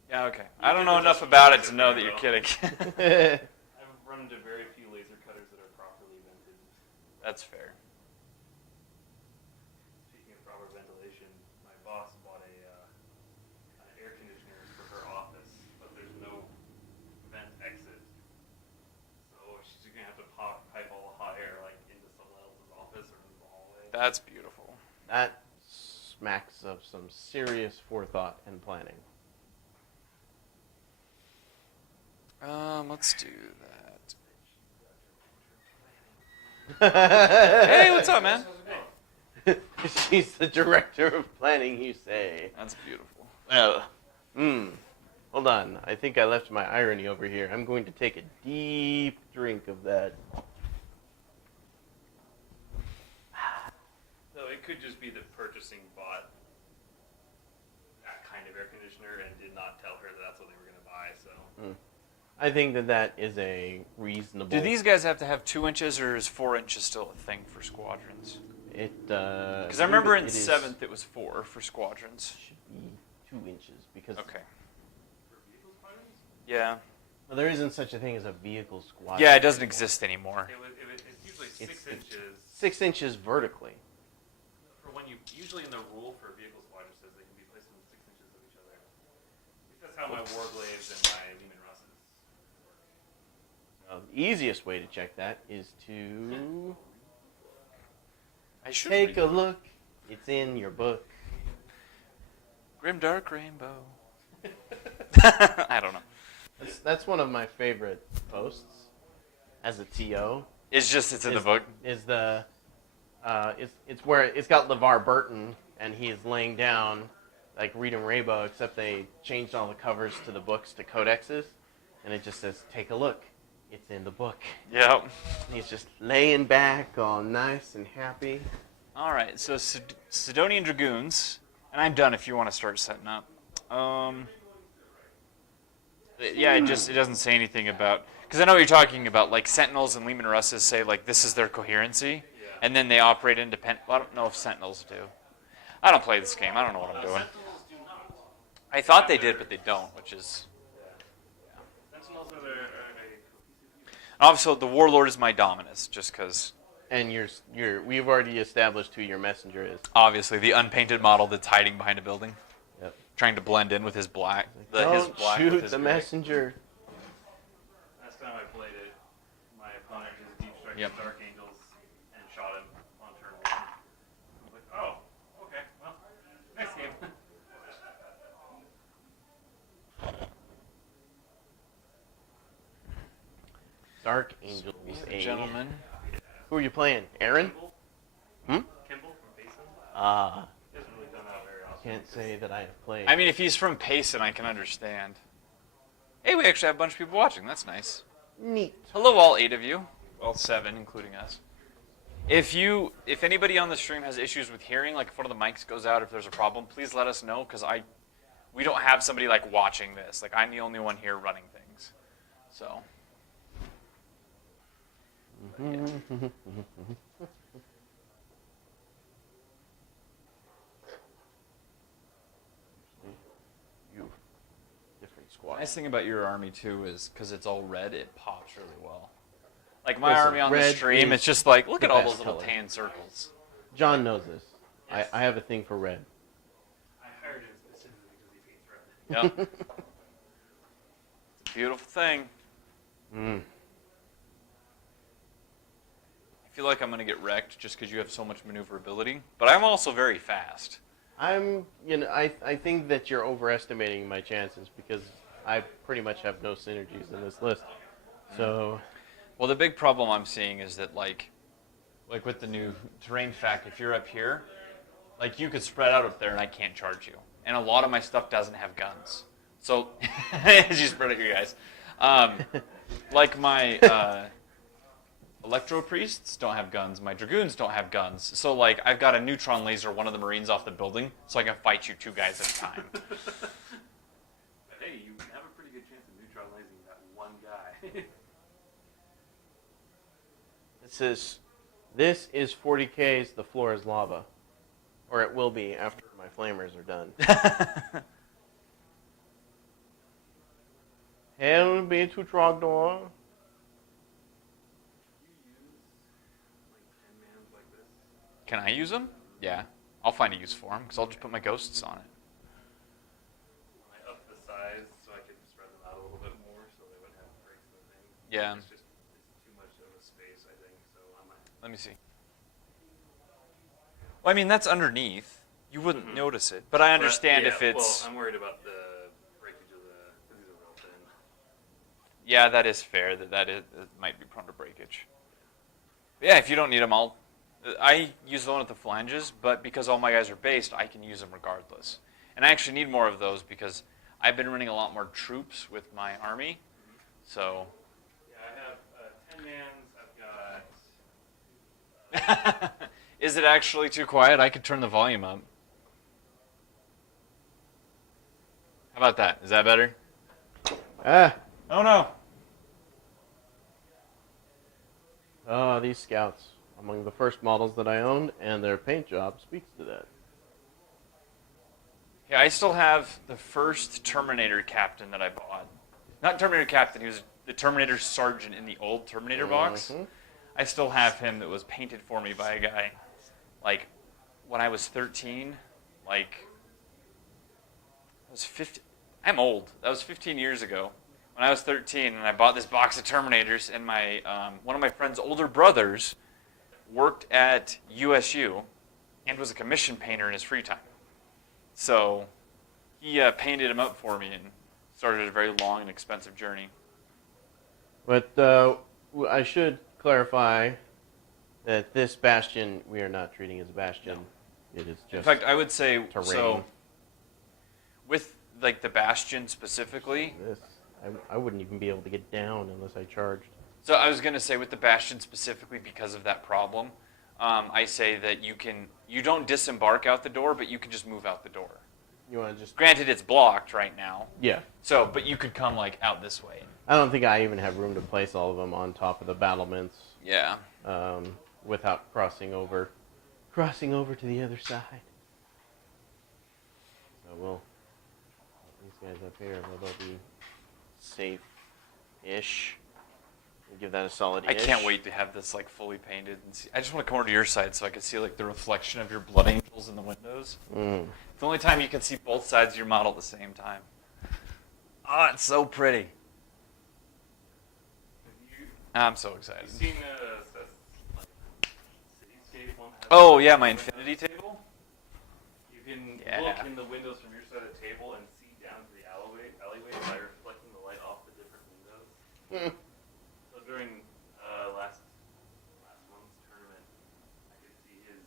Yeah, okay. I don't know enough about it to know that you're kidding. I've run into very few laser cutters that are properly vented. That's fair. Speaking of proper ventilation, my boss bought a air conditioner for her office, but there's no vent exit. So she's gonna have to pipe all the hot air like into someone else's office or into the hallway. That's beautiful. That smacks of some serious forethought and planning. Let's do that. Hey, what's up, man? She's the director of planning, you say. That's beautiful. Well, hold on. I think I left my irony over here. I'm going to take a deep drink of that. So it could just be that purchasing bought that kind of air conditioner and did not tell her that that's what they were gonna buy. So I think that is a reasonable. Do these guys have to have 2 inches, or is 4 inches still a thing for squadrons? Because I remember in 7th it was 4 for squadrons. Should be 2 inches because Okay. for vehicle squadrons, Yeah. well, there isn't such a thing as a vehicle squadron. Yeah, it doesn't exist anymore. it's usually It's 6 inches. 6 inches vertically. For when you usually in the rule for vehicle squadron says they can be placed within 6 inches of each other. At least that's how my Warblades and my Lehman Russes work. The easiest way to check that is to I should take read a look. It's in your book. Grim Dark Rainbow. I don't know. That's one of my favorite posts as a TO. It's in the book. Is the it's where it's got LeVar Burton and he is laying down like reading Rainbow, except they changed all the covers to the books to codexes, and it just says take a look. It's in the book. Yep. And he's just laying back, all nice and happy. All right, so Sidonian Dragoons, and I'm done if you want to start setting up. Yeah, it doesn't say anything about, because I know what you're talking about, like Sentinels and Leman Russes say like this is their coherency, and then they operate independent. Well, I don't know if Sentinels do. I don't play this game. I don't know what I'm doing. Sentinels do not. I thought they did, but they don't, which is. Sentinels are Also, the Warlord is my Dominus, just because. And we've already established who your messenger is. Obviously, the unpainted model that's hiding behind a building, Yep. trying to blend in with his black. Don't his black shoot with his the gray. messenger. Last time I played it, my opponent just deep struck Yep. Dark Angels and shot him on turn 1. I'm like, oh, okay, well, next game. Dark Angels. Gentlemen. Who are you playing? Aaron? Kimball from Basin. Ah, He hasn't really done that very often. can't say that I have played. I mean, if he's from Payson, I can understand. Hey, we actually have a bunch of people watching. That's nice. Neat. Hello, all 8 of you. Well, 7, including us. If anybody on the stream has issues with hearing, like if one of the mics goes out, if there's a problem, please let us know, because we don't have somebody like watching this. Like I'm the only one here running things. So. You. Different squad. Nice thing about your army too is because it's all red, it pops really well. Like my Listen, army on the red stream, is it's just like look the at all best those little color. tan circles. John knows this. Yes. I have a thing for red. I hired him specifically because he paints red. Yep. It's a beautiful thing. Mm. I feel like I'm gonna get wrecked just because you have so much maneuverability, but I'm also very fast. I think that you're overestimating my chances because I pretty much have no synergies in this list. So, Well, the big problem I'm seeing is that like with the new terrain fact, if you're up here, like you could spread out up there and I can't charge you. And a lot of my stuff doesn't have guns. So, as you spread out you guys. Like my Electro Priests don't have guns. My Dragoons don't have guns. So, like, I've got a neutron laser one of the Marines off the building so I can fight you 2 guys at a time. But hey, you have a pretty good chance of neutralizing that one guy. this is 40K's The Floor is Lava. Or it will be after my flamers are done. Hell be to Trogdor. Can I use them? Yeah. I'll find a use for them because I'll just put my ghosts on it. I upped the size so I could spread them out a little bit more so they wouldn't have breaks and things. Yeah. It's too much of a space, I think, so I might. Let me see. Well, I mean, that's underneath. You wouldn't notice it. But I understand if it's... Well, I'm worried about the breakage of the... because these are real thin. Yeah, that is fair. It might be prone to breakage. But yeah, if you don't need them, I use the one at the flanges, but because all my guys are based, I can use them regardless. And I actually need more of those because I've been running a lot more troops with my army. So... Yeah, I have 10 mans. I've got... Is it actually too quiet? I could turn the volume up. How about that? Is that better? Ah. Oh no. Oh, these scouts. Among the first models that I owned, and their paint job speaks to that. Yeah, I still have the first Terminator captain that I bought. Not Terminator captain, he was the Terminator sergeant in the old Terminator box. I still have him that was painted for me by a guy. Like, when I was 13, like, I was 15. I'm old. That was 15 years ago. When I was 13, and I bought this box of Terminators, and my one of my friend's older brothers worked at USU and was a commission painter in his free time. So he painted him up for me and started a very long and expensive journey. But I should clarify that this bastion we are not treating as a bastion. It is just In fact, I would say terrain. so. With like the bastion specifically. This I wouldn't even be able to get down unless I charged. So I was gonna say with the bastion specifically because of that problem. I say that you don't disembark out the door, but you can just move out the door. You want to just... Granted, it's blocked right now. Yeah. So, but you could come like out this way. I don't think I even have room to place all of them on top of the battlements Yeah. without crossing over to the other side. So we'll put these guys up here. They'll be safe-ish. We'll give that a solid. I can't wait to have this like fully painted and see. I just want to come over to your side so I can see like the reflection of your blood angels in the windows. Mm. It's the only time you can see both sides of your model at the same time. Oh, it's so pretty. I'm so excited. Have you seen Cityscape one? Oh yeah, my infinity table. You can Yeah. look in the windows from your side of the table and see down to the alleyway by reflecting the light off the different windows. So during last month's tournament, I could see his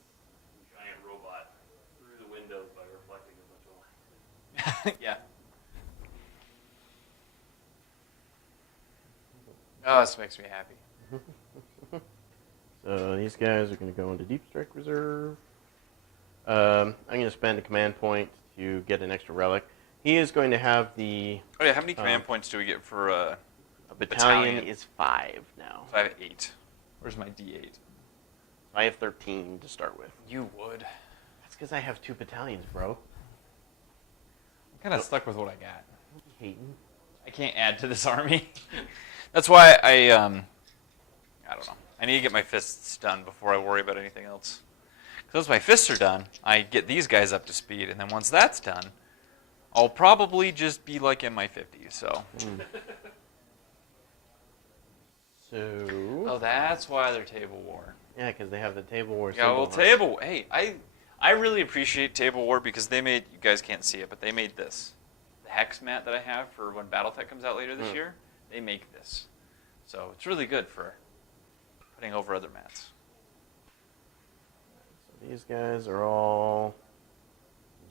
giant robot through the windows by reflecting a bunch of light. Yeah. Oh, this makes me happy. So these guys are going to go into Deep Strike Reserve. I'm going to spend a command point to get an extra relic. He is going to have the... Oh yeah, how many command points do we get for A battalion battalion. is 5 now. I have 8. Where's my D8? I have 13 to start with. You would. That's because I have 2 battalions, bro. I'm kind of stuck with what I got. Don't be hating. I can't add to this army. That's why I don't know. I need to get my fists done before I worry about anything else. Because once my fists are done, I get these guys up to speed, and then once that's done, I'll probably just be like in my 50s. So. Oh, that's why they're table war. Yeah, because they have the table war. Yeah, well, symbol. table. Hey, I really appreciate table war because they made. You guys can't see it, but they made this. The hex mat that I have for when BattleTech comes out later this year. They make this, so it's really good for putting over other mats. So these guys are all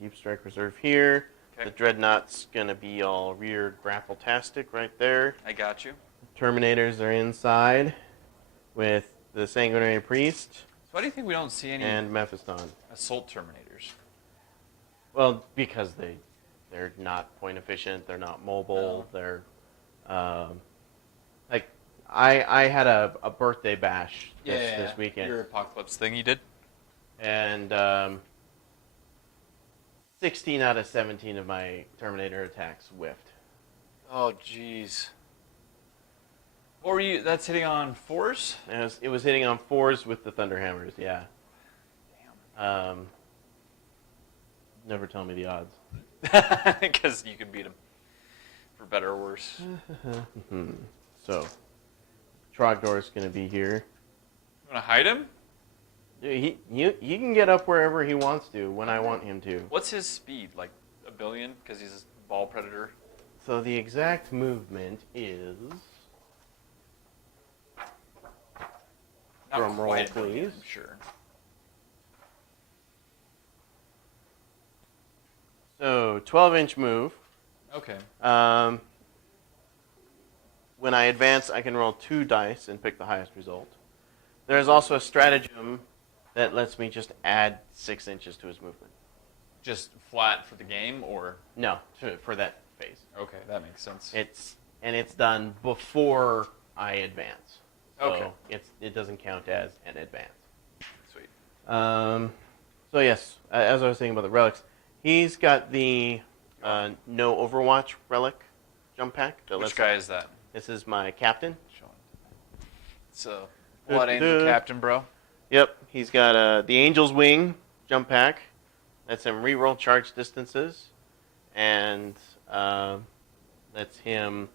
Deep Strike Reserve here. Okay. The Dreadnought's going to be all rear grapple-tastic right there. I got you. Terminators are inside with the Sanguinary Priest So why do you think we don't see any and Mephiston. assault terminators? Well, because they're not point efficient, they're not mobile, No. they're like I had a birthday bash this weekend, Your apocalypse thing you did. and 16 out of 17 of my Terminator attacks whiffed. Oh, jeez. What were you? That's hitting on 4s? And it was hitting on 4s with the Thunderhammers, yeah. Damn. Never tell me the odds. Because you can beat them, for better or worse. So, Trogdor's going to be here. You want to hide him? He can get up wherever he wants to when I want him to. What's his speed? Like a billion? Because he's a ball predator. So the exact movement is... Not Drum roll, quite a billion, please. I'm sure. So, 12-inch move. Okay. When I advance, I can roll 2 dice and pick the highest result. There's also a stratagem that lets me just add 6 inches to his movement. Just flat for the game, or No, for that phase. okay, that makes sense. It's done before I advance. So Okay. it doesn't count as an advance. Sweet. So yes, as I was saying about the relics, he's got the no Overwatch relic jump pack. Which guy is that? This is my captain. Showing. It's a Blood Angel Captain, bro. Yep, he's got the Angel's Wing jump pack. Lets him reroll charge distances, and lets him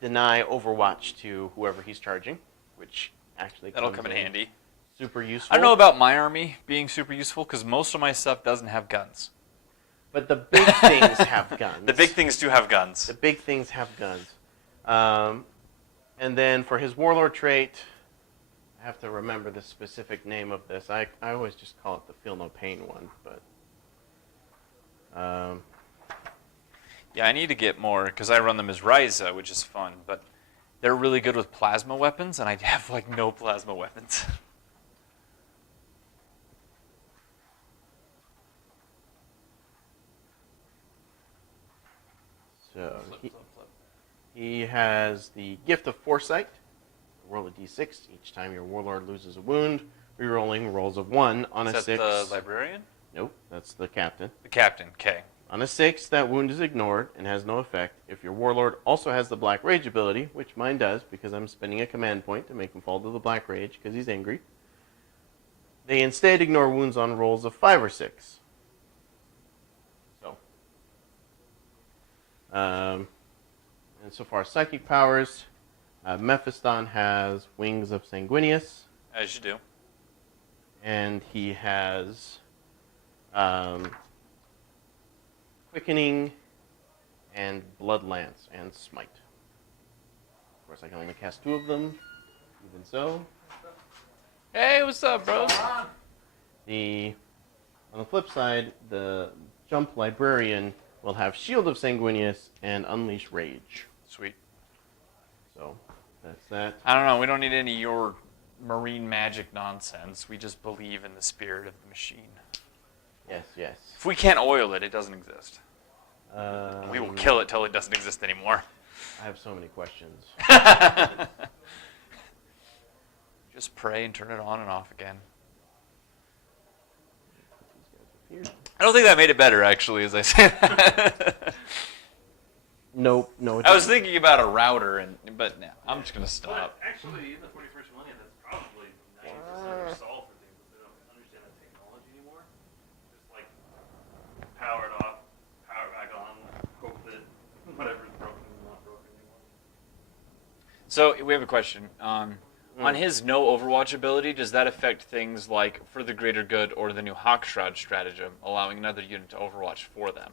deny Overwatch to whoever he's charging, which actually That'll comes come in handy. super useful. I don't know about my army being super useful because most of my stuff doesn't have guns. But the big things have guns. The big things do have guns. The big things have guns. And then for his Warlord trait, I have to remember the specific name of this. I always just call it the Feel No Pain one, but... Yeah, I need to get more because I run them as Ryza, which is fun. But They're really good with plasma weapons, and I have like no plasma weapons. So Flip. he has the Gift of Foresight. Roll a d6 each time your warlord loses a wound. Rerolling rolls of 1 on Is a that 6. the librarian? Nope, that's the captain. The captain. Okay. On a 6, that wound is ignored and has no effect. If your warlord also has the Black Rage ability, which mine does because I'm spending a command point to make him fall to the Black Rage because he's angry, they instead ignore wounds on rolls of 5 or 6. So, and so far, psychic powers. Mephiston has Wings of Sanguinius, As you do. and he has Quickening and Blood Lance and Smite. Of course, I can only cast 2 of them, even so. Hey, what's up, bros? On the flip side, the Jump Librarian will have Shield of Sanguinius and Unleash Rage. Sweet. So, that's that. I don't know. We don't need any of your marine magic nonsense. We just believe in the spirit of the machine. Yes, yes. If we can't oil it, it doesn't exist. We will Um, kill it till it doesn't exist anymore. I have so many questions. Just pray and turn it on and off again. I don't think that made it better, actually, as I said that. Nope, no. It I was doesn't. thinking about a router, but no, I'm just going to But stop. actually, in the 21st millennium, that's probably 90% solved for things, but they don't understand the technology anymore. Just like power it off, power it back on, hope that whatever's broken is not broken anymore. So we have a question. On his no Overwatch ability, does that affect things like For the Greater Good or the new Hawkshroud stratagem, allowing another unit to Overwatch for them?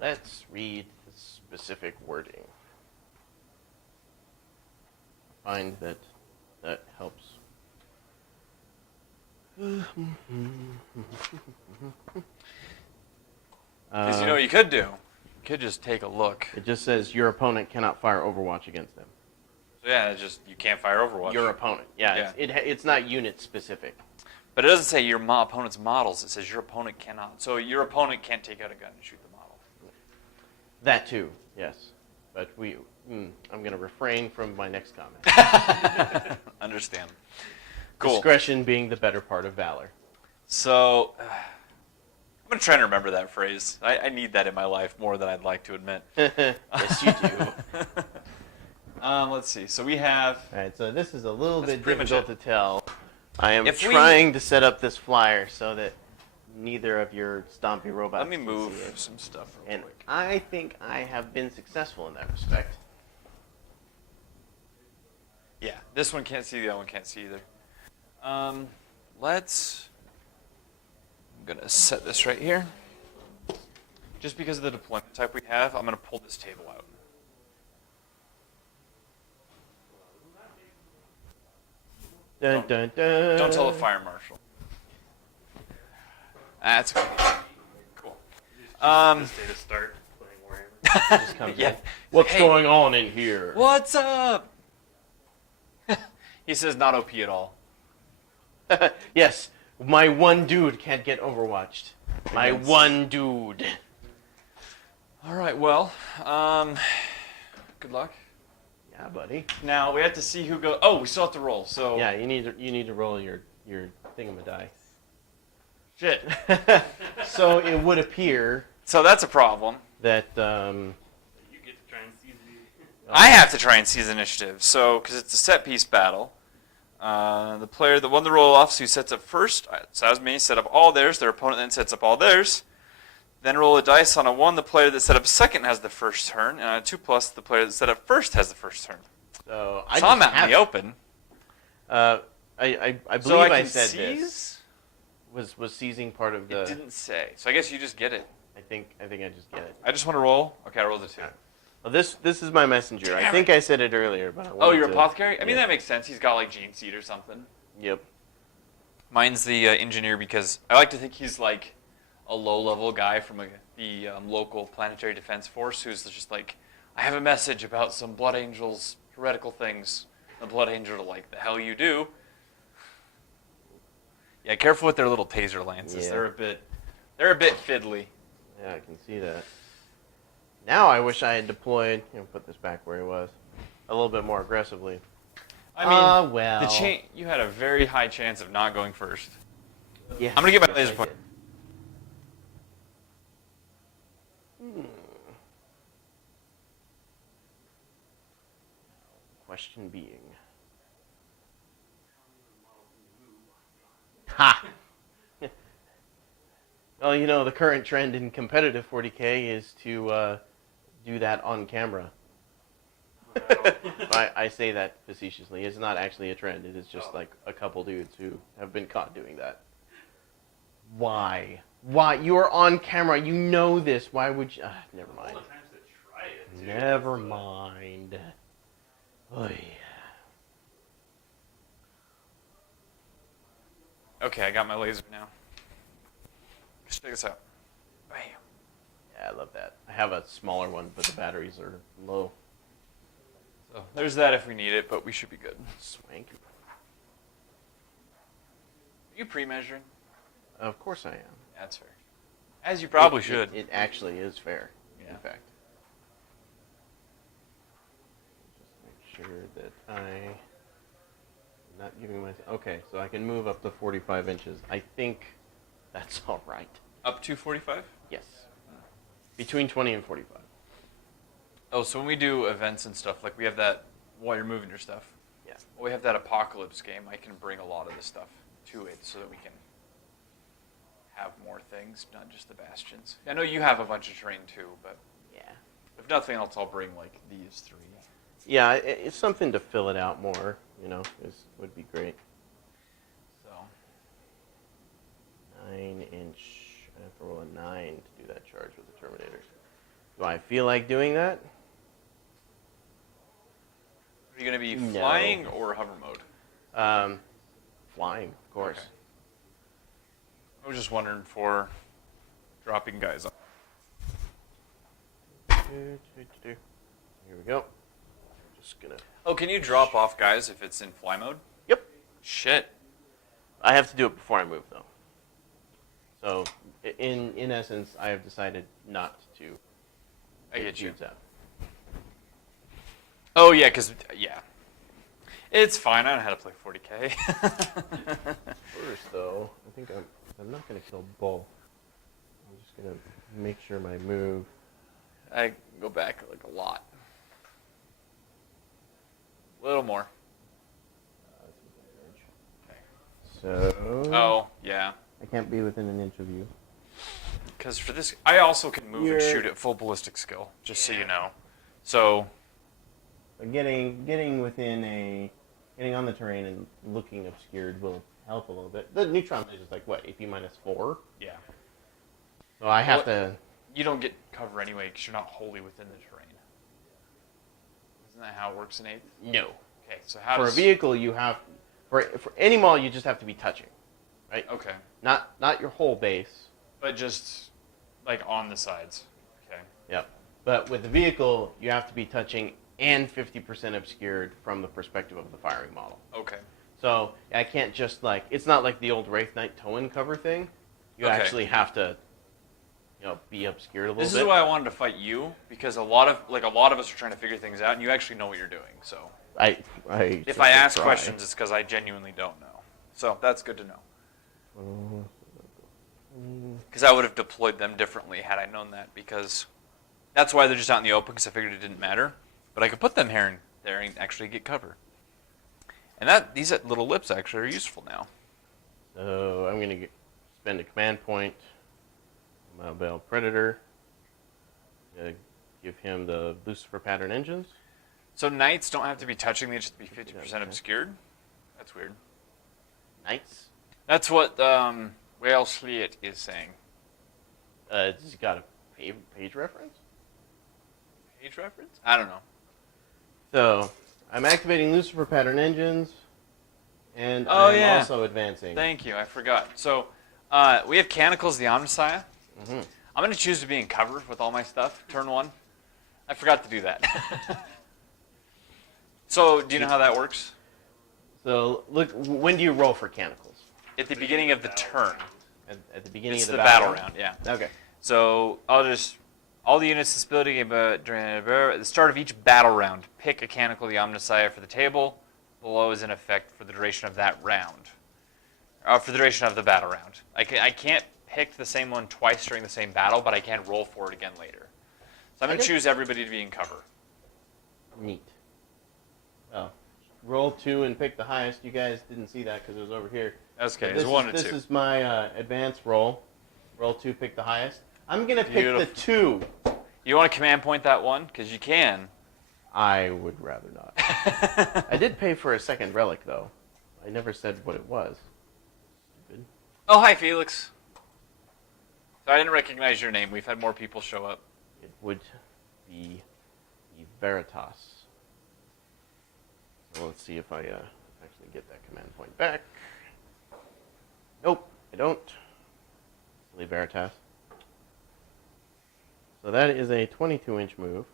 Let's read the specific wording. Find that helps. Because you know what you could do? You could just take a look. It just says your opponent cannot fire Overwatch against them. So yeah, it's just you can't fire Overwatch. Your opponent. Yeah, it's not unit specific. But it doesn't say your opponent's models. It says your opponent cannot. So your opponent can't take out a gun and shoot the model. That too, yes. But I'm going to refrain from my next comment. Understand. Cool. Discretion being the better part of valor. So I'm going to try and remember that phrase. I need that in my life more than I'd like to admit. Yes, you do. Let's see. So we have... All right, so this is a little That's bit pretty much difficult to tell. I am If we- trying to set up this flyer so that neither of your stompy robots Let me can move see it. some stuff real And quick. I think I have been successful in that respect. Yeah, this one can't see, the other one can't see either. I'm going to set this right here. Just because of the deployment type we have, I'm going to pull this table out. Dun, dun, dun. Don't tell the fire marshal. That's okay. Cool. This day to start playing Warhammer. Just comes Yeah. in. What's Hey. going on in here? What's up? He says not OP at all. Yes, my one dude can't get overwatched. My Against- one dude. All right, well, good luck. Yeah, buddy. Now we have to see who goes. Oh, we still have to roll. So Yeah, you need to roll your thingamadice. shit. So it would appear So that's a problem. that You get to try and seize the... I have to try and seize initiative. So because it's a set piece battle, the player that won the roll off, so who sets up first, so that was me, set up all theirs. Their opponent then sets up all theirs. Then roll a dice. On a 1, the player that set up second has the first turn, and on a 2+, the player that set up first has the first turn. so So I'm out in the open. I believe So I I can said seize? this was seizing part of the. It didn't say. So I guess you just get it. I think I just get it. I just want to roll. Okay, I rolled a 2. Well, this is my messenger. I think I said it earlier, but I Oh, wanted your to- apothecary? I mean, yeah. that makes sense. He's got like gene seed or something. Yep. Mine's the engineer because I like to think he's like a low-level guy from the local planetary defense force who's just like, I have a message about some Blood Angels heretical things. The Blood Angel like, the hell you do. Yeah, careful with their little taser lances. Yeah. They're a bit fiddly. Yeah, I can see that. Now I wish I had deployed, put this back where he was, a little bit more aggressively. I mean, well. You had a very high chance of not going first. Yeah. I'm gonna get my yes, laser I point. did. Question being. Ha! Well, the current trend in competitive 40K is to do that on camera. I say that facetiously. It's not actually a trend. It is just like a couple dudes who have been caught doing that. Why? Why? You are on camera. You know this. Why would you? Never mind. All the times to try it, too. Never mind. Oy. Okay, I got my laser now. Let's check this out. Bam. Yeah, I love that. I have a smaller one, but the batteries are low. So there's that if we need it, but we should be good. Swank. Are you pre-measuring? Of course I am. That's fair. As you probably It- should. It actually is fair, Yeah. in fact. Just make sure that I'm not giving myself... Okay, so I can move up to 45 inches. I think that's all right. Up to 45? Yes. Between 20 and 45. Oh, so when we do events and stuff, like we have that while you're moving your stuff. Yeah. Well, we have that apocalypse game. I can bring a lot of this stuff to it so that we can have more things, not just the bastions. I know you have a bunch of terrain too, but Yeah. if nothing else, I'll bring like these 3. Yeah, it's something to fill it out more, would be great. So 9-inch. I have to roll a 9 to do that charge with the Terminator. Do I feel like doing that? are you going to be No. flying or hover mode? Flying, of course. Okay. I was just wondering for dropping guys off. Here we go. Just gonna. Oh, can you drop off guys if it's in fly mode? Yep. Shit. I have to do it before I move, though. So, in essence, I have decided not to. I get you. dudes out. Oh, yeah, because, yeah. It's fine. I know how to play 40K. First, though, I think I'm not gonna kill both. I'm just gonna make sure my move. I go back like a lot. A little more. So. Oh, yeah. I can't be within an inch of you. Because for this, I also can move and You're- shoot at full ballistic skill, just so you know. So, Getting on the terrain and looking obscured will help a little bit. The neutron laser is like what, AP -4? yeah. So I have to. You don't get cover anyway because you're not wholly within the terrain. Isn't that how it works in 8th? No. Okay, so how For a does... vehicle, you have for any model, you just have to be touching, right? Okay. Not your whole base. But just, like, on the sides. Okay. Yep. But with the vehicle, you have to be touching and 50% obscured from the perspective of the firing model. Okay. So I can't just it's not like the old Wraith Knight Tow-in cover thing. You Okay. actually have to, be obscured a little This bit. is why I wanted to fight you, because a lot of us are trying to figure things out, and you actually know what you're doing, so... If I ask questions, it's because I genuinely don't know. So that's good to know. Because I would have deployed them differently had I known that, because that's why they're just out in the open, because I figured it didn't matter. But I could put them here and there and actually get cover. And these little lips actually are useful now. So I'm going to spend a command point. Mobile Predator. Give him the Lucifer pattern engines. So knights don't have to be touching, they just have to be 50% obscured? That's weird. Knights. That's what Whale Schliet is saying. Has he got a page reference? Page reference? I don't know. So I'm activating Lucifer pattern engines, and Oh, I'm yeah. also advancing. Thank you, I forgot. So we have Mechanicus the Omnissiah. Mhm. I'm going to choose to be in cover with all my stuff, turn 1. I forgot to do that. So, do you know how that works? So look, when do you roll for canticles? At the beginning of the turn. At the beginning It's of the battle round, yeah. Okay. So all the units disability during at the start of each battle round, pick a canonical the Omnissiah for the table. Below is in effect for the duration of that round. For the duration of the battle round. I can't pick the same one twice during the same battle, but I can roll for it again later. So I'm going to choose everybody to be in cover. Neat. Oh, roll 2 and pick the highest. You guys didn't see that because it was over here. That's okay. This It's 1 and is, 2. This is my advanced roll. Roll 2, pick the highest. I'm going to pick the Beautiful. 2. You want to command point that one? Because you can. I would rather not. I did pay for a second relic, though. I never said what it was. Stupid. Oh, hi, Felix. So I didn't recognize your name. We've had more people show up. It would be the Veritas. So let's see if I actually get that command point back. Nope, I don't. Silly Veritas. So that is a 22-inch move.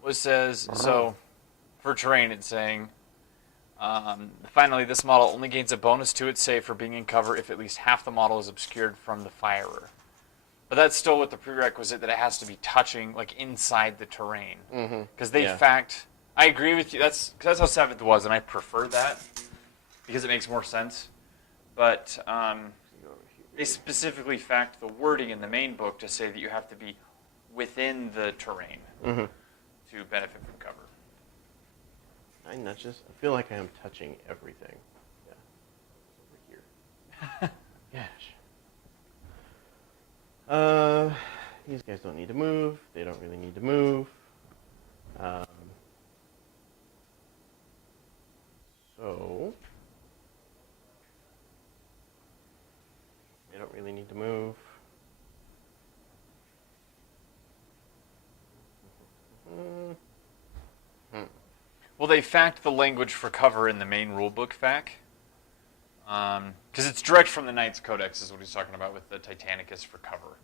What it says, so for terrain, it's saying, finally, this model only gains a bonus to its save for being in cover if at least half the model is obscured from the firer. But that's still with the prerequisite that it has to be touching, like, inside the terrain. Because they fact... I agree with you. That's how 7th was, and I prefer that because it makes more sense. But they specifically fact the wording in the main book to say that you have to be within the terrain to benefit from cover. I feel like I am touching everything. Yeah. Over here. Gosh. These guys don't need to move. They don't really need to move. So they don't really need to move. Well, they fact the language for cover in the main rulebook fact. Because it's direct from the Knights Codex is what he's talking about with the Titanicus for cover.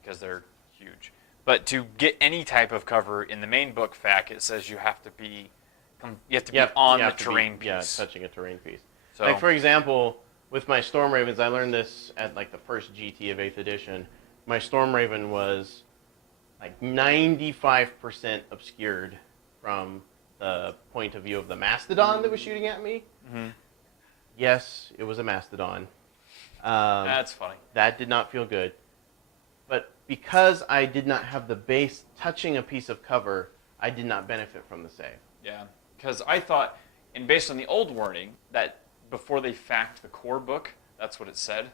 Because they're huge. But to get any type of cover in the main book fact, it says you have to be on the terrain piece. Yeah, touching a terrain piece. So, like, for example, with my Storm Ravens, I learned this at, like, the first GT of 8th edition. My Storm Raven was, like, 95% obscured from the point of view of the Mastodon that was shooting at me. Yes, it was a Mastodon. that's funny. That did not feel good. But because I did not have the base touching a piece of cover, I did not benefit from the save. Yeah, because I thought, and based on the old wording, that before they fact the core book, that's what it said.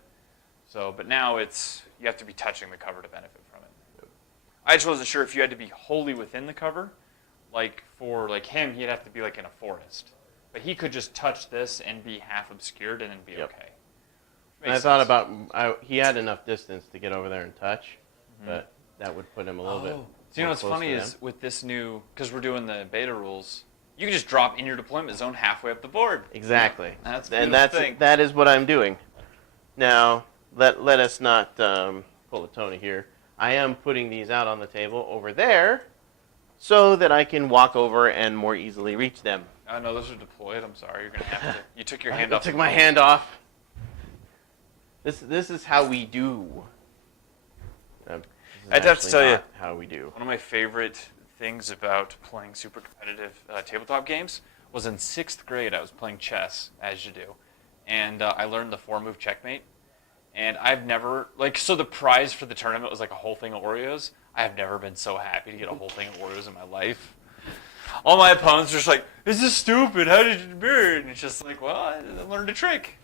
So, but now it's, you have to be touching the cover to benefit from it. I just wasn't sure if you had to be wholly within the cover. Like, for like him, he'd have to be like in a forest. But he could just touch this and be half obscured and then be okay. And I thought about, he had enough distance to get over there and touch, but that would put him a little bit. So you know what's funny is with this new, because we're doing the beta rules, you can just drop in your deployment zone halfway up the board. Exactly. That's that is what I'm doing. Now, let us not pull a Tony here. I am putting these out on the table over there so that I can walk over and more easily reach them. Oh, no, those are deployed. I'm sorry. You're going to have to. You took your hand off. I took my hand off. This is how we do. I'd have to tell you, how we do. one of my favorite things about playing super competitive tabletop games was in 6th grade. I was playing chess, as you do, and I learned the 4-move checkmate. And I've never, like, so the prize for the tournament was like a whole thing of Oreos. I have never been so happy to get a whole thing of Oreos in my life. All my opponents are just like, this is stupid, how did you do it? And it's just like, well, I learned a trick.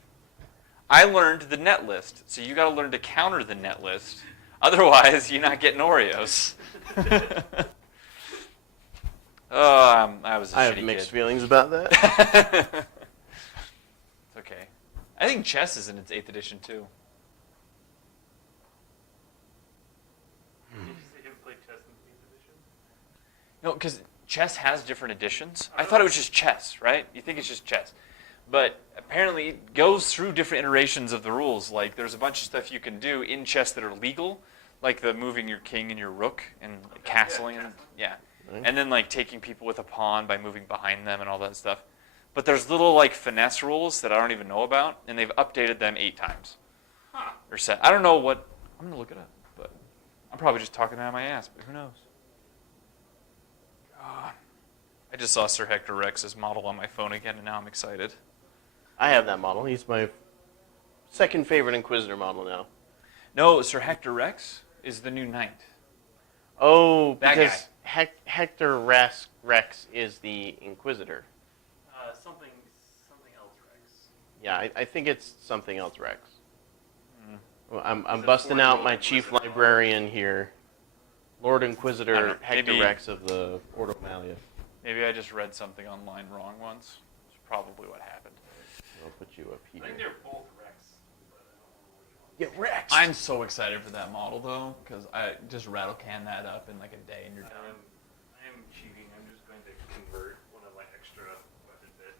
I learned the net list, so you got to learn to counter the net list. Otherwise, you're not getting Oreos. I was a I shitty have mixed kid. feelings about that. It's okay. I think chess is in its 8th edition, too. Did you say you played chess in the 8th edition? No, because chess has different editions. I thought it was just chess, right? You think it's just chess. But apparently it goes through different iterations of the rules. Like there's a bunch of stuff you can do in chess that are legal, like the moving your king and your rook and castling. And, yeah. Right. And then like taking people with a pawn by moving behind them and all that stuff. But there's little like finesse rules that I don't even know about, and they've updated them 8 times. Huh. Or set. I don't know what. I'm gonna look it up, but I'm probably just talking out of my ass. But who knows? God. I just saw Sir Hector Rex's model on my phone again, and now I'm excited. I have that model. He's my second favorite Inquisitor model now. No, Sir Hector Rex is the new knight. Oh, That because Hector Rex is the Inquisitor. Something else, Rex. Yeah, I think it's something else, Rex. Well, I'm He's a busting out forgeworld my chief wizard. librarian here. Lord I don't Inquisitor know, Hector maybe- Rex of the Ordo Malia. Maybe I just read something online wrong once. That's probably what happened. I'll put you up I think here. they're both Rex, but I don't know which one. Get Rex! I'm so excited for that model, though, because I just rattle can that up in like a day and you're done. I am cheating. I'm just going to convert one of my extra weapon bits.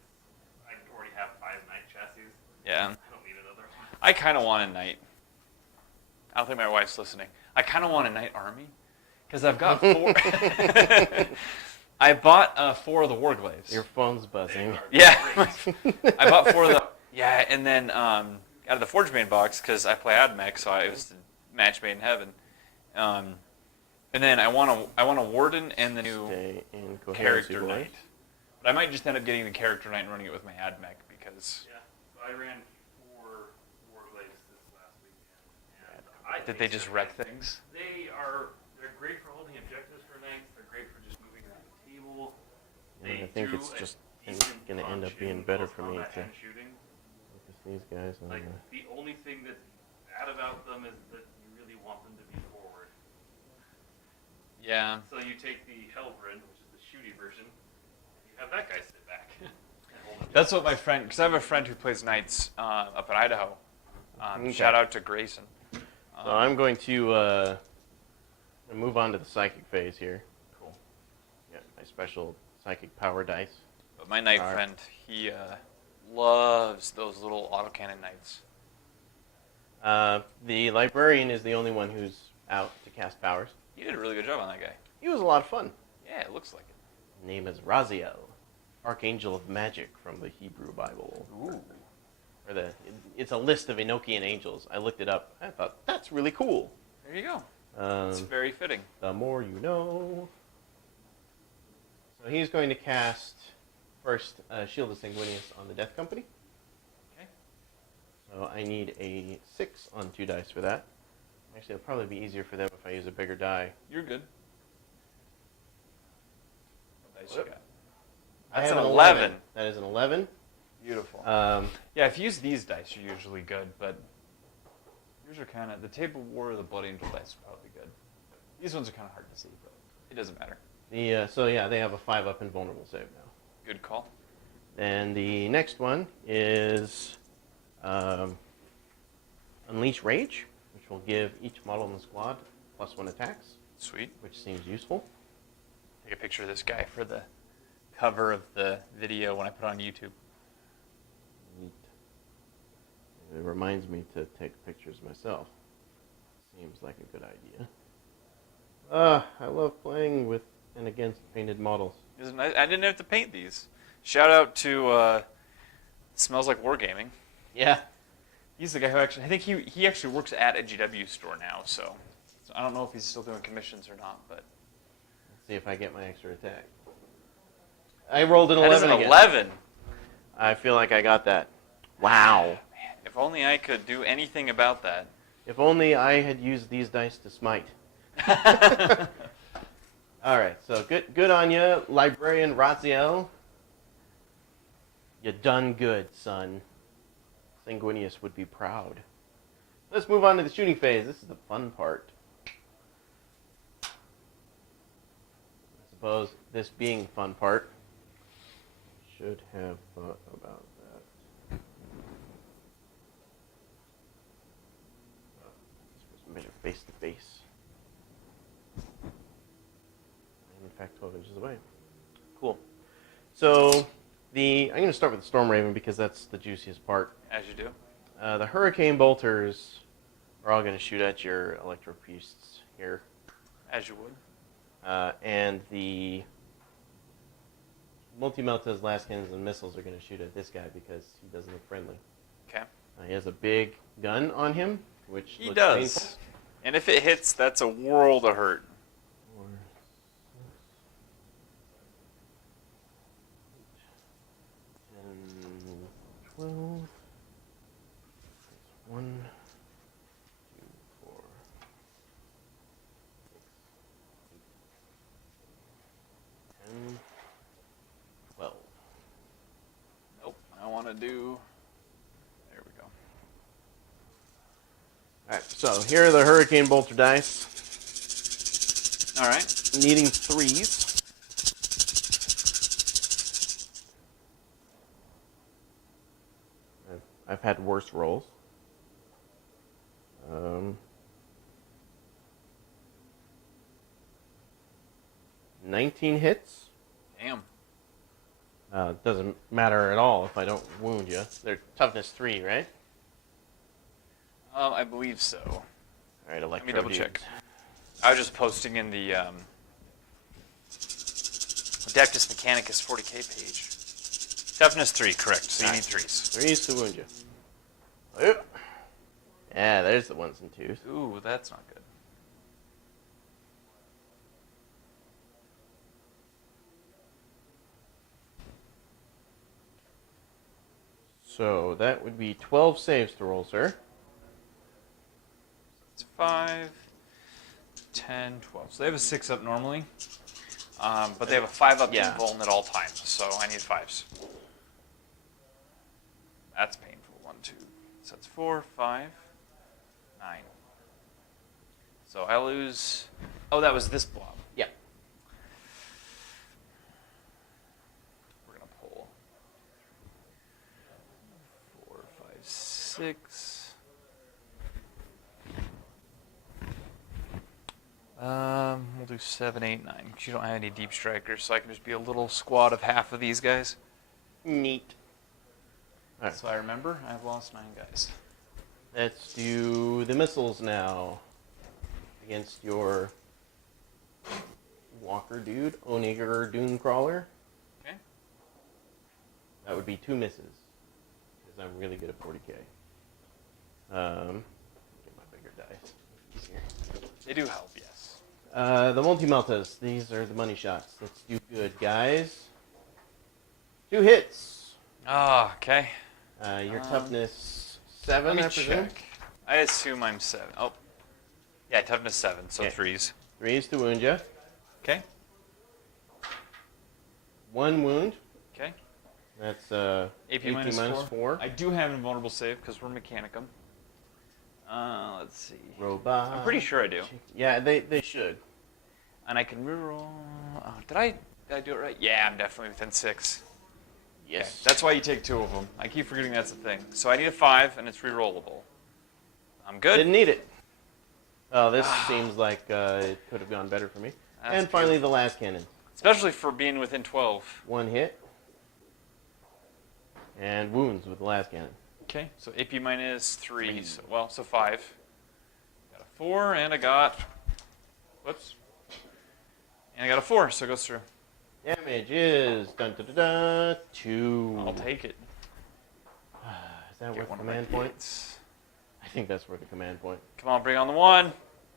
I already have 5 knight chassis. Yeah. I don't need another one. I kind of want a knight. I don't think my wife's listening. I kind of want a knight army because I've got 4. I bought 4 of the Warglaves. Your phone's buzzing. Yeah. I bought 4 of the. Yeah, and then out of the Forgebane box because I play AdMech, so it was the match made in heaven. And then I want a Warden and the new Stay in coherency, character boys. knight. But I might just end up getting the character knight and running it with my AdMech because. Yeah. So I ran 4 Warglaives this last weekend. And I Did think they just they're wreck great. things? They're great for holding objectives for knights. They're great for just moving around the table. I think it's just going to end up being better for me to shooting. focus these guys on Like the only thing that's bad about them is that you really want them to be forward. Yeah. So you take the Hellbrand, which is the shooty version, and you have that guy sit back. and hold it. That's what my friend, because I have a friend who plays knights up in Idaho. Okay. Shout out to Grayson. So I'm going to move on to the psychic phase here. Cool. Yeah, my special psychic power dice. But my knight Alright. friend, he loves those little autocannon knights. The librarian is the only one who's out to cast powers. He did a really good job on that guy. He was a lot of fun. Yeah, it looks like it. Name is Raziel, Archangel of Magic from the Hebrew Bible. Ooh. Or it's a list of Enochian angels. I looked it up. I thought, that's really cool. There you go. It's very fitting. The more you know. So he's going to cast first Shield of Sanguinius on the Death Company. Okay. So I need a 6 on 2 dice for that. Actually, it'll probably be easier for them if I use a bigger die. You're good. What dice you got? I That's have an 11. That is an 11. Beautiful. Um, Yeah, if you use these dice, you're usually good, but yours are kind of, the Table War or the Blood Angel dice is probably good. These ones are kind of hard to see, but it doesn't matter. so yeah, they have a 5-up invulnerable save now. Good call. And the next one is Unleash Rage, which will give each model in the squad +1 attacks, Sweet. which seems useful. Take a picture of this guy for the cover of the video when I put it on YouTube. Neat. It reminds me to take pictures myself. Seems like a good idea. I love playing with and against painted models. Isn't I didn't have to paint these. Shout out to Smells Like Wargaming. Yeah. He's the guy who actually, I think he actually works at a GW store now, so I don't know if he's still doing commissions or not, but. Let's see if I get my extra attack. I rolled an That 11 is an again. 11. I feel like I got that. Wow. Man, if only I could do anything about that. If only I had used these dice to smite. All right, so good on you, Librarian Raziel. You done good, son. Sanguinius would be proud. Let's move on to the shooting phase. This is the fun part. I suppose this being the fun part, should have thought about that. Measure face to face. I'm in fact 12 inches away. Cool. So I'm going to start with the Storm Raven because that's the juiciest part. As you do. The Hurricane Bolters are all going to shoot at your Electro Priests here. As you would. And the Multi-Melta's Last Cannons and Missiles are going to shoot at this guy because he doesn't look friendly. Okay. He has a big gun on him, which He looks does. painful. And if it hits, that's a world of hurt. 4, 6, 10, 12. 1, 2, 4, 10, 12. Nope. I want to do... There we go. Alright, so here are the Hurricane Bolter dice. All right. Needing 3s. I've had worse rolls. 19 hits. Damn. Doesn't matter at all if I don't wound you. They're toughness 3, right? I believe so. All right, Electro Let me double dudes. check. I was just posting in the Adeptus Mechanicus 40k page. Toughness 3, correct. So you need 3s. 3s to wound you. Oop. Yeah, there's the 1s and 2s. Ooh, that's not good. So that would be 12 saves to roll, sir. It's 5, 10, 12. So they have a 6 up normally. But they have a 5 up Yeah. invuln at all times. So I need 5s. That's painful. 1, 2. So that's 4, 5, 9. So I lose... Oh, that was this blob. Yeah. We're going to pull 4, 5, 6. We'll do 7, 8, 9. Because you don't have any deep strikers, so I can just be a little squad of half of these guys. Neat. All right. So I remember I've lost 9 guys. Let's do the missiles now. Against your Walker dude, Onager Dooncrawler. Okay. That would be 2 misses. Because I'm really good at 40k. Get my bigger dice. Easier. They do help, yes. The multi-meltas. These are the money shots. Let's do good, guys. 2 hits. Ah, okay. Your toughness 7, Let I me presume. check. I assume I'm 7. Oh. Yeah, toughness 7, so Okay. 3s. 3s to wound you. Okay. 1 wound. Okay. That's AP minus 4. 4. I do have an invulnerable save because we're Mechanicum. Let's see. Robot. I'm pretty sure I do. Yeah, they should. And I can reroll. Oh, did I do it right? Yeah, I'm definitely within 6. Yes. Okay, that's why you take 2 of them. I keep forgetting that's a thing. So I need a 5, and it's rerollable. I'm good. Didn't need it. Oh, this seems like it could have gone better for me. That's And finally, the last cannon. Especially for being within 12. 1 hit. And wounds with the last cannon. Okay, so AP minus 3. So, well, so 5. Got a 4, and I got... Whoops. And I got a 4, so it goes through. Damage is dun, dun, dun, dun, 2. I'll take it. Is that Get worth a one of my command point? D8s. I think that's worth a command point. Come on, bring on the 1.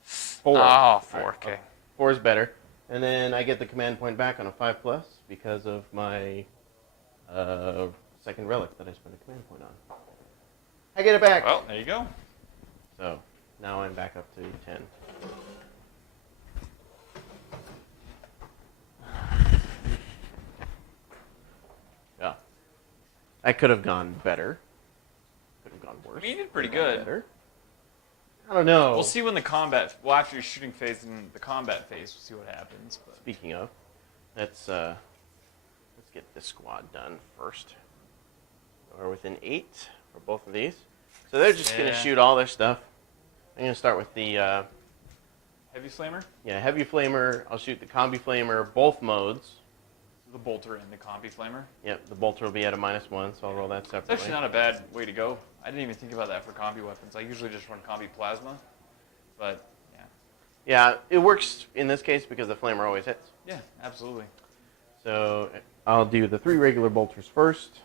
4. Oh, 4, Alright, okay. 4 is better. And then I get the command point back on a 5+ because of my second relic that I spent a command point on. I get it back. Well, there you go. So now I'm back up to 10. Yeah. I could have gone better. Could have gone worse. I mean, you did pretty Could have gone good. better. I don't know. We'll see when the combat... Well, after your shooting phase and the combat phase, we'll see what happens. But Speaking of, let's get this squad done first. We're within 8 for both of these. So they're just going to Yeah. shoot all their stuff. I'm going to start with the Heavy Flamer? heavy flamer. I'll shoot the combi flamer, both modes. the bolter and the combi flamer. Yep, the bolter will be at a -1, so I'll roll that It's separately. actually not a bad way to go. I didn't even think about that for combi weapons. I usually just run combi plasma, but yeah. Yeah, it works in this case because the flamer always hits. Yeah, absolutely. So I'll do the 3 regular bolters first.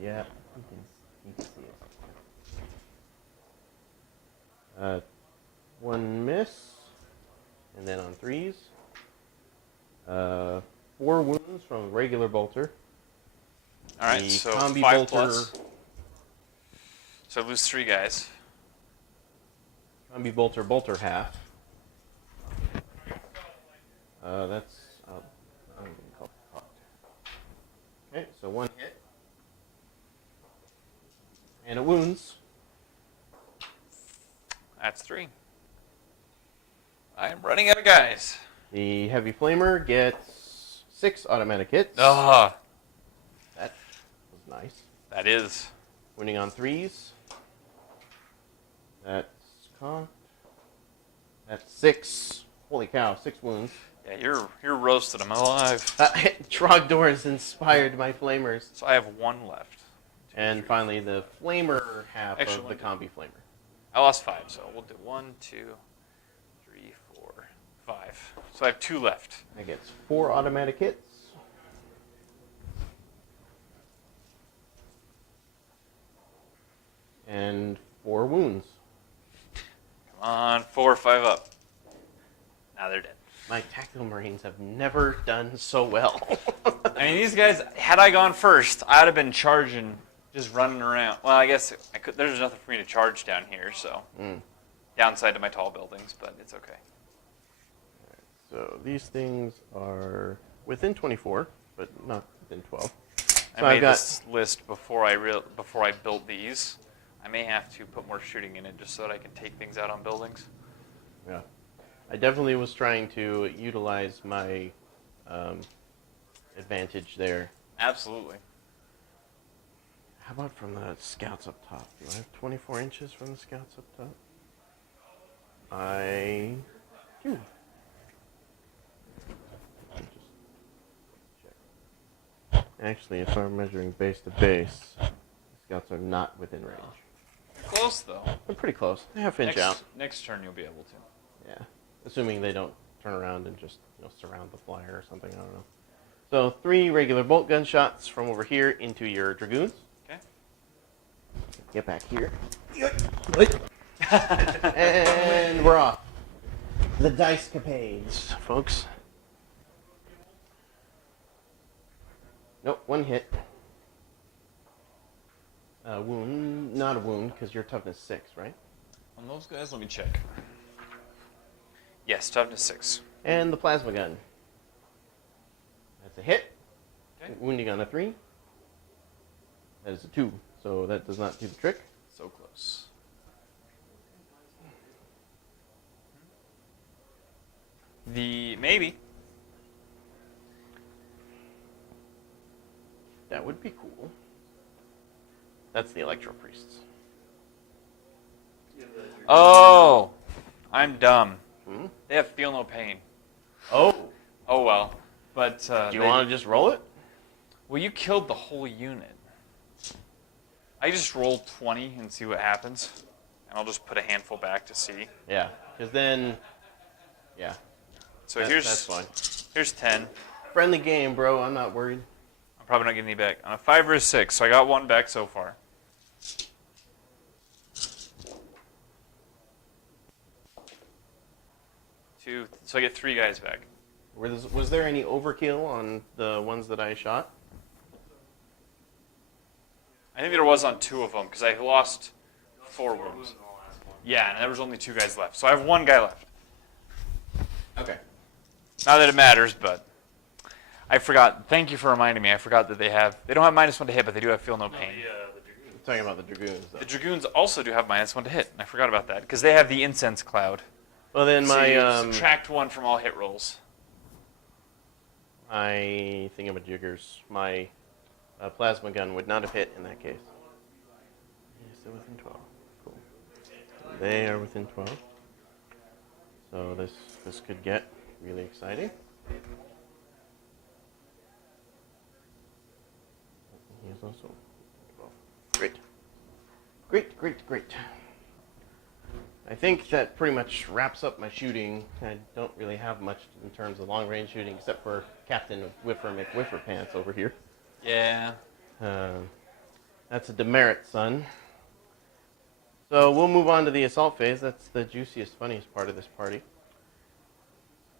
Yeah, you can see it. 1 miss, and then on 3s. 4 wounds from regular bolter. All right, The so combi 5 bolter, plus. So I lose 3 guys. combi bolter half. That's I'm gonna call it fucked. Okay, so 1 hit, and it wounds. That's 3. I am running out of guys. The heavy flamer gets 6 automatic hits. Ah, That was nice. that is. Winning on 3s. That's con. That's 6. Holy cow, 6 wounds. Yeah, you're roasted. I'm alive. Trogdor has inspired my flamers. So I have 1 left. And finally, the flamer half Actually, of the combi flamer. I lost 5, so we'll do 1, 2, 3, 4, 5. So I have 2 left. That gets 4 automatic hits. And 4 wounds. Come on, 4 or 5 up. Now they're dead. My tactical marines have never done so well. I mean, these guys, had I gone first, I'd have been charging, just running around. Well, I guess I could. There's nothing for me to charge down here, so downside to my tall buildings, but it's okay. So these things are within 24, but not within 12. I So made I've got this list before I built these. I may have to put more shooting in it just so that I can take things out on buildings. yeah. I definitely was trying to utilize my advantage there. Absolutely. How about from the scouts up top? Do I have 24 inches from the scouts up top? I do. Check. Actually, if I'm measuring base to base, the scouts are not within range. Close though. I'm pretty close. Half inch out. Next turn you'll be able to. Yeah. Assuming they don't turn around and just surround the flyer or something. I don't know. So 3 regular bolt gun shots from over here into your dragoons. Okay. Get back here. And we're off. The dice capades, folks. Nope, 1 hit. Wound, not a wound, because you're toughness 6, right? On those guys, let me check. Yes, toughness 6. And the plasma gun. That's a hit. Okay. Wounding on a 3. That is a 2, so that does not do the trick. So close. Maybe. That would be cool. That's the Electro Priests. Oh, I'm dumb. Hmm? They have feel no pain. Oh, Oh well, but do you want to just roll it? Well, you killed the whole unit. I just roll 20 and see what happens, and I'll just put a handful back to see. Yeah, because then, yeah. So That's fine. here's 10. Friendly game, bro. I'm not worried. I'm probably not getting any back. On a 5 or a 6, so I got 1 back so far. Two, so I get 3 guys back. Was there any overkill on the ones that I shot? I think there was on 2 of them because I lost 4 wounds. Yeah, and there was only 2 guys left, so I have 1 guy left. Okay. Not that it matters, but I forgot. Thank you for reminding me. I forgot that they don't have -1 to hit, but they do have feel no pain. The dragoons. I'm talking about the dragoons, though. The dragoons also do have -1 to hit, and I forgot about that because they have the incense cloud. Well, then So you my subtract 1 from all hit rolls. my thingamajiggers, my plasma gun would not have hit in that case. Yes, they're within 12. Cool. They are within 12. So this could get really exciting. He is also 12. Great. Great, great, great. I think that pretty much wraps up my shooting. I don't really have much in terms of long-range shooting except for Captain Whiffer McWhifferpants over here. Yeah. That's a demerit, son. So we'll move on to the assault phase. That's the juiciest, funniest part of this party.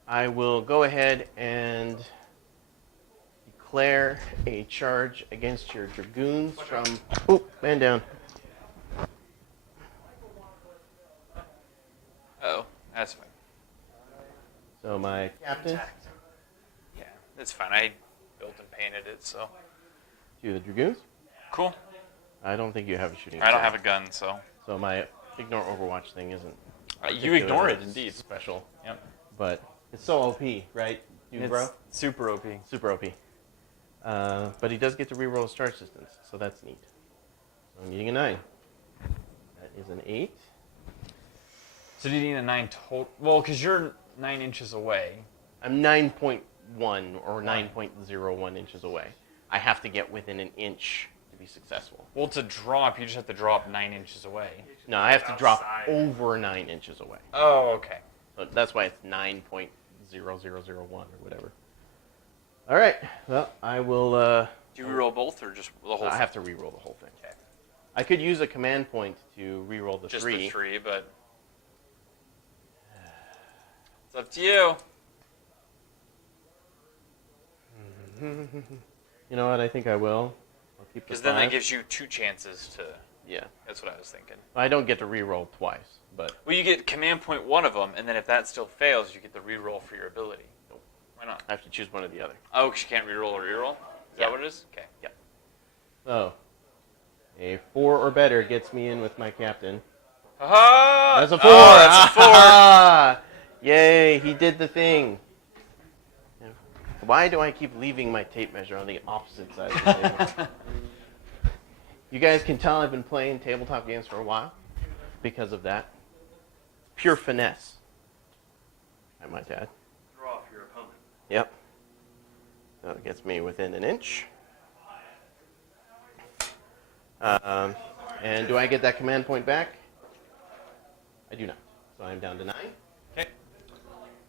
I will go ahead and declare a charge against your dragoons from... Oh, man down. Oh, that's fine. So my captain, Yeah, that's fine. I built and painted it, so. to the dragoons. Cool. I don't think you have a shooting. I don't attack. have a gun, so. So my ignore Overwatch thing isn't. You ignore it, particularly indeed. Special, Yep. but it's so OP, right, dude, bro? Super OP. Super OP. But he does get to reroll his charge distance, so that's neat. So I'm needing a 9. That is an 8. So do you need a 9 total? Well, because you're 9 inches away. I'm 9.1 or 9.01 inches away. I have to get within an inch to be successful. Well, to drop, you just have to drop 9 inches away. No, I have to drop Outside. over 9 inches away. Oh, okay. So that's why it's 9.0001 or whatever. All right. Well, I will. Do you reroll both or just the whole I thing? have to re-roll the whole thing. Okay. I could use a command point to re-roll the Just 3. the 3, but. It's up to you. You know what? I think I will. I'll keep the Because then that 5. gives you 2 chances to. Yeah. That's what I was thinking. I don't get to re-roll twice, but Well, you get command point one of them, and then if that still fails, you get the reroll for your ability. Nope. Why not? I have to choose one or the other. Oh, because you can't reroll or reroll? Is Yeah. that what it is? Okay. Yep. So, a 4 or better gets me in with my captain. Ha-ha! That's a 4! Oh, that's a 4! Ah! Yay, he did the thing. Why do I keep leaving my tape measure on the opposite side of the table? You guys can tell I've been playing tabletop games for a while because of that. Pure finesse, I might add. Throw off your opponent. Yep. So it gets me within an inch. And do I get that command point back? I do not. So I'm down to 9. Okay.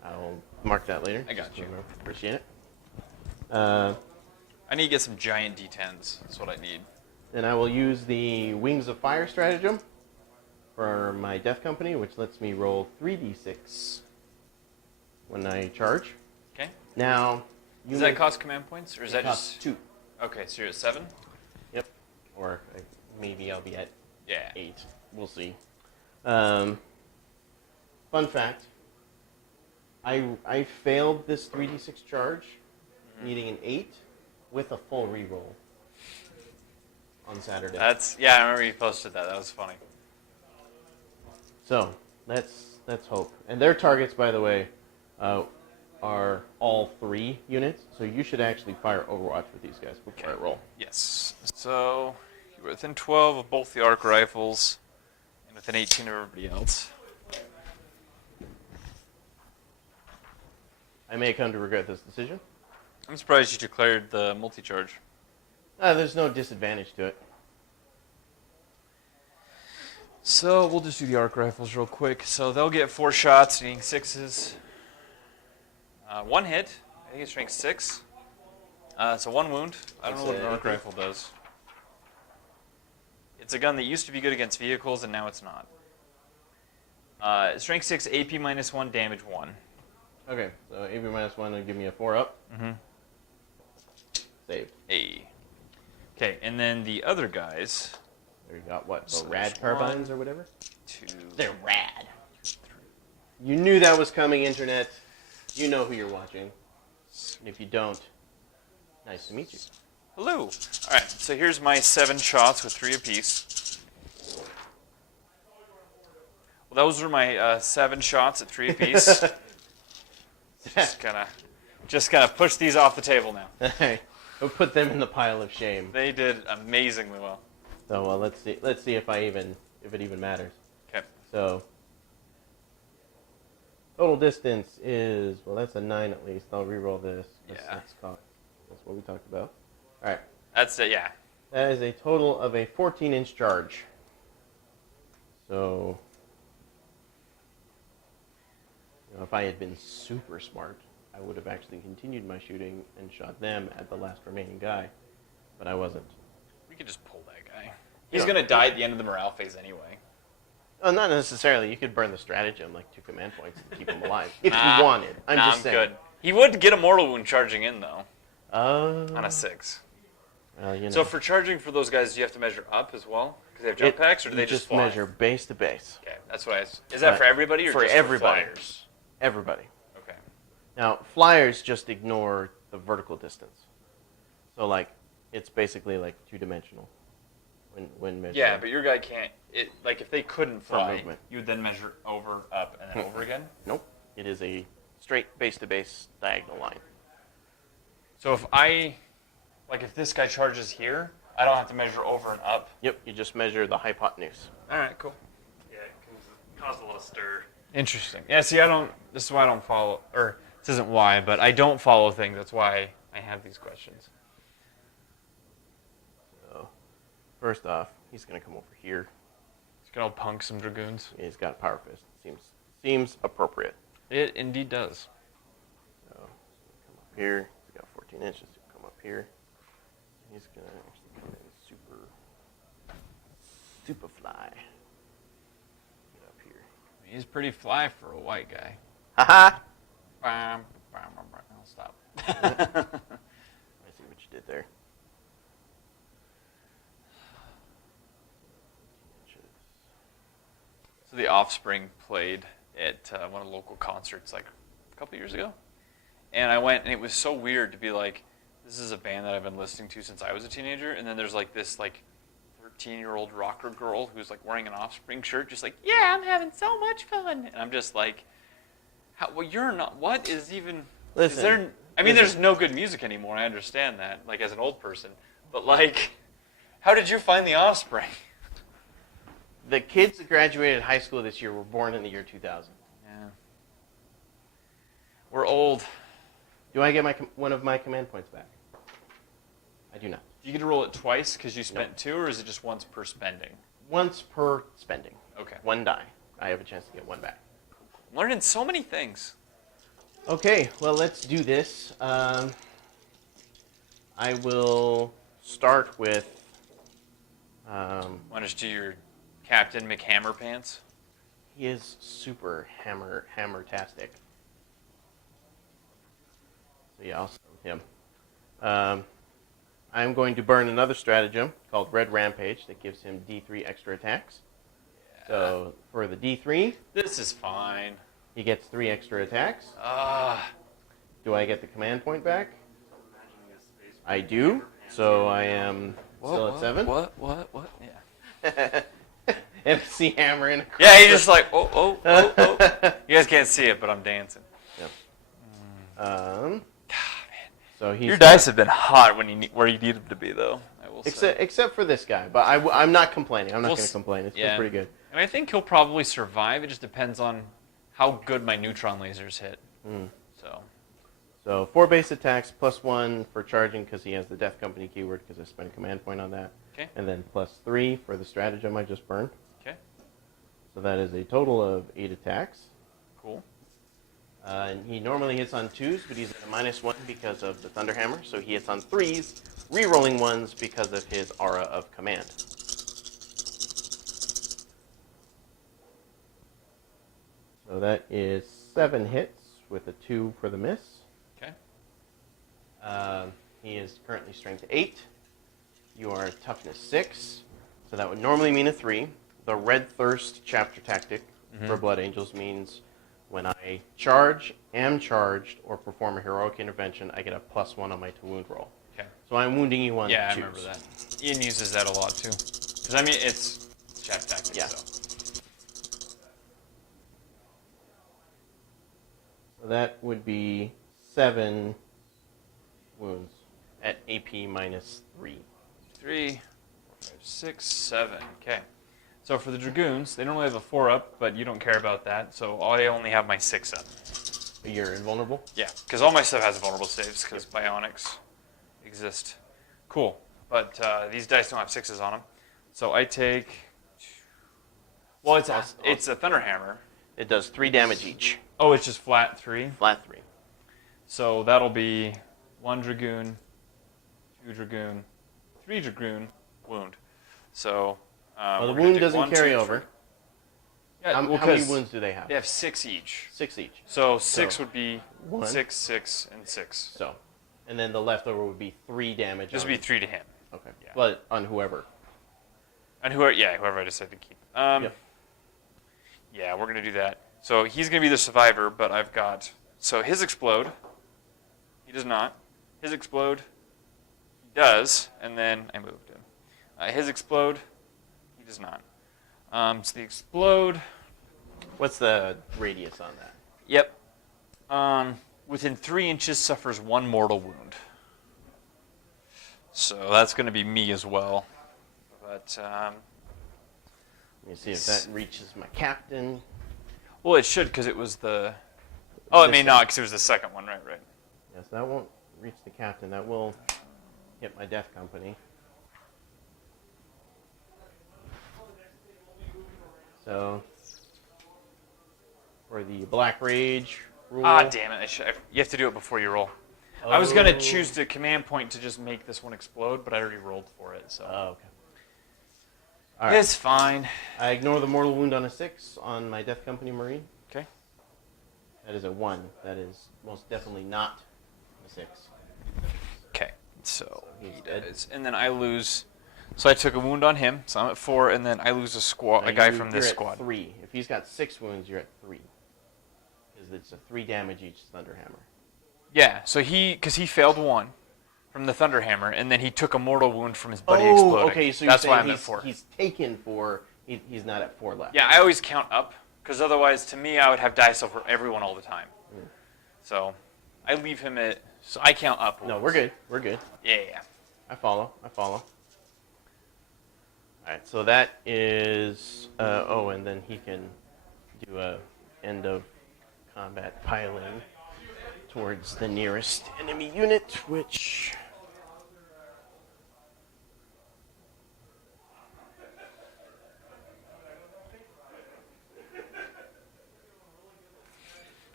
I'll mark that later. I got Just you. Appreciate it. I need to get some giant D10s. That's what I need. Then I will use the Wings of Fire stratagem for my Death Company, which lets me roll 3d6 when I charge. Okay. Now, you Does that cost command points, or is that costs just 2? Okay? So you're at 7. Yep. Or maybe I'll be at Yeah. 8. We'll see. Fun fact. I failed this 3d6 charge, needing an 8 with a full reroll on Saturday. Yeah. I remember you posted that. That was funny. So let's hope. And their targets, by the way, are all 3 units. So you should actually fire Overwatch with these guys before I roll. Yes. So you're within 12 of both the arc rifles, and within 18 of everybody else. I may come to regret this decision. I'm surprised you declared the multi-charge. There's no disadvantage to it. So we'll just do the arc rifles real quick. So they'll get 4 shots, needing 6s. 1 hit. I think it's rank 6. So 1 wound. I don't know what an arc rifle does. It's a gun that used to be good against vehicles, and now it's not. It's rank 6, AP -1, damage 1. Okay, so AB -1 will give me a 4 up. Mm-hmm. Save. A. Okay, and then the other guys. There you got what? The So rad there's carbines 1, or whatever? 2. They're rad. You knew that was coming, Internet. You know who you're watching. And if you don't, nice to meet you. Hello. All right, so here's my 7 shots with 3 apiece. Well, those were my 7 shots at 3 apiece. just gonna push these off the table now. Hey, we'll put them in the pile of shame. They did amazingly well. So let's see if it even matters. Okay. So Total distance is, well, that's a 9 at least. I'll reroll this. That's what we talked about. All right. That's it, yeah. That is a total of a 14-inch charge. So, if I had been super smart, I would have actually continued my shooting and shot them at the last remaining guy, but I wasn't. We could just pull that guy. He's going to die at the end of the morale phase anyway. Oh, not necessarily. You could burn the stratagem, like 2 command points, and keep him alive. If you wanted. I'm just saying. Good. He would get a mortal wound charging in, though. On a 6. Well, So for charging for those guys, do you have to measure up as well? Because they have jump packs, or do they just fly? measure base to base. Okay, that's what I... Is that for everybody, or for just everybody. for flyers? Everybody. Okay. Now, flyers just ignore the vertical distance. So, like, it's basically, like, 2-dimensional when measuring. Yeah, but your guy can't... Like, if they couldn't fly, movement. you would then measure over, up, and then over again? Nope. It is a straight base-to-base diagonal line. So if I... Like, if this guy charges here, I don't have to measure over and up? Yep, you just measure the hypotenuse. All right, cool. Yeah, it caused a little stir. Interesting. Yeah, see, this is why I don't follow, or this isn't why, but I don't follow things. That's why I have these questions. So, first off, he's going to come over here. He's going to punk some dragoons. He's got a power fist. Seems appropriate. It indeed does. So, come up here. He's got 14 inches. He'll come up here. He's going to actually come in super fly. Get up here. He's pretty fly for a white guy. Haha! I'll stop. I see what you did there. So the Offspring played at one of the local concerts like a couple years ago. And I went, and it was so weird to be like, this is a band that I've been listening to since I was a teenager, and then there's like this like 13-year-old rocker girl who's like wearing an Offspring shirt, just like, yeah, I'm having so much fun. And I'm just like, well, you're not, what is even, Listen, is there, I mean, there's no good music anymore, I understand that, like as an old person, but like, how did you find the Offspring? The kids that graduated high school this year were born in the year 2000. Yeah. We're old. Do I get one of my command points back? I do not. Do you get to roll it twice because you spent 2, or is it just once per spending? Once per spending. Okay. 1 die. I have a chance to get 1 back. I'm learning so many things. Okay, well, let's do this. I will start with... Want to just do your Captain McHammer pants? He is super hammer-tastic. So yeah, I'll start with him. I'm going to burn another stratagem called Red Rampage that gives him D3 extra attacks. Yeah. So for the D3, this is fine. He gets 3 extra attacks. Ah. Do I get the command point back? I do. So I am still at 7. What? Yeah. MC hammering. Yeah, he's just like, oh. You guys can't see it, but I'm dancing. Yep. God, man. So Your dice have been hot where you need them to be, though. I will say. Except for this guy, but I'm not complaining. I'm not going to complain. It's been pretty good. And I think he'll probably survive. It just depends on how good my neutron lasers hit. So 4 base attacks, +1 for charging because he has the Death Company keyword because I spent a command point on that. Okay. And then +3 for the stratagem I just burned. Okay. So that is a total of 8 attacks. Cool. And he normally hits on 2s, but he's at a -1 because of the Thunderhammer. So he hits on 3s, re-rolling 1s because of his aura of command. So that is 7 hits with a 2 for the miss. Okay. He is currently strength 8. You are toughness 6. So that would normally mean a 3. The Red Thirst chapter tactic for Blood Angels means when I charge, am charged, or perform a heroic intervention, I get a +1 on my to wound roll. Okay. So I'm wounding you on 2s. Yeah, I remember that. Ian uses that a lot, too. Because, I mean, it's chap tactics, Yeah. so. So that would be 7 wounds at AP -3. 3, 4, 5, 6, 7. Okay. So for the Dragoons, they normally have a 4 up, but you don't care about that, so I only have my 6 up. You're invulnerable? Yeah, because all my stuff has vulnerable saves, because bionics exist. Cool, but these dice don't have 6s on them. So I take... Well, it's a Thunderhammer. It does 3 damage each. Oh, it's just flat 3? Flat 3. So that'll be 1 Dragoon, 2 Dragoon, 3 Dragoon, wound. So... well, the wound doesn't carry over. Yeah, how many wounds do they have? They have 6 each. 6 each. So 6 would be 1, 6, 6, and 6. So, and then the leftover would be 3 damage. This would be 3 to him. Okay. Yeah. But on whoever. And whoever I decide to keep. Yep. Yeah, we're gonna do that. So he's gonna be the survivor, but I've got his explode. He does not. His explode. He does, and then I moved him. His explode. He does not. So the explode. What's the radius on that? Yep. Within 3 inches suffers 1 mortal wound. So that's going to be me as well. But Let me see if that reaches my captain. well, it should because it was the. Oh, it This may one. not because it was the second one, right? Yes, that won't reach the captain. That will hit my death company. So, for the Black Rage rule. Ah, damn it! You have to do it before you roll. I was going to choose the command point to just make this one explode, but I already rolled for it, so. Oh, okay. All right. It's fine. I ignore the mortal wound on a 6 on my death company marine. Okay. That is a 1. That is most definitely not a 6. Okay. So he's he dead. does, and then I lose. So I took a wound on him, so I'm at 4, and then I lose a guy from this you're squad. At 3. If he's got 6 wounds, you're at 3. Because it's a 3 damage each Thunderhammer. Yeah, so because he failed 1 from the Thunderhammer, and then he took a mortal wound from his buddy exploding. Okay, so that's you're why saying I'm at 4. he's taken 4. He's not at 4 left. Yeah, I always count up, because otherwise, to me, I would have dice over everyone all the time. So I leave him at. So I count up. No, we're good. We're good. Yeah. I follow. All right, so that is. And then he can do a end of combat piling towards the nearest enemy unit, which.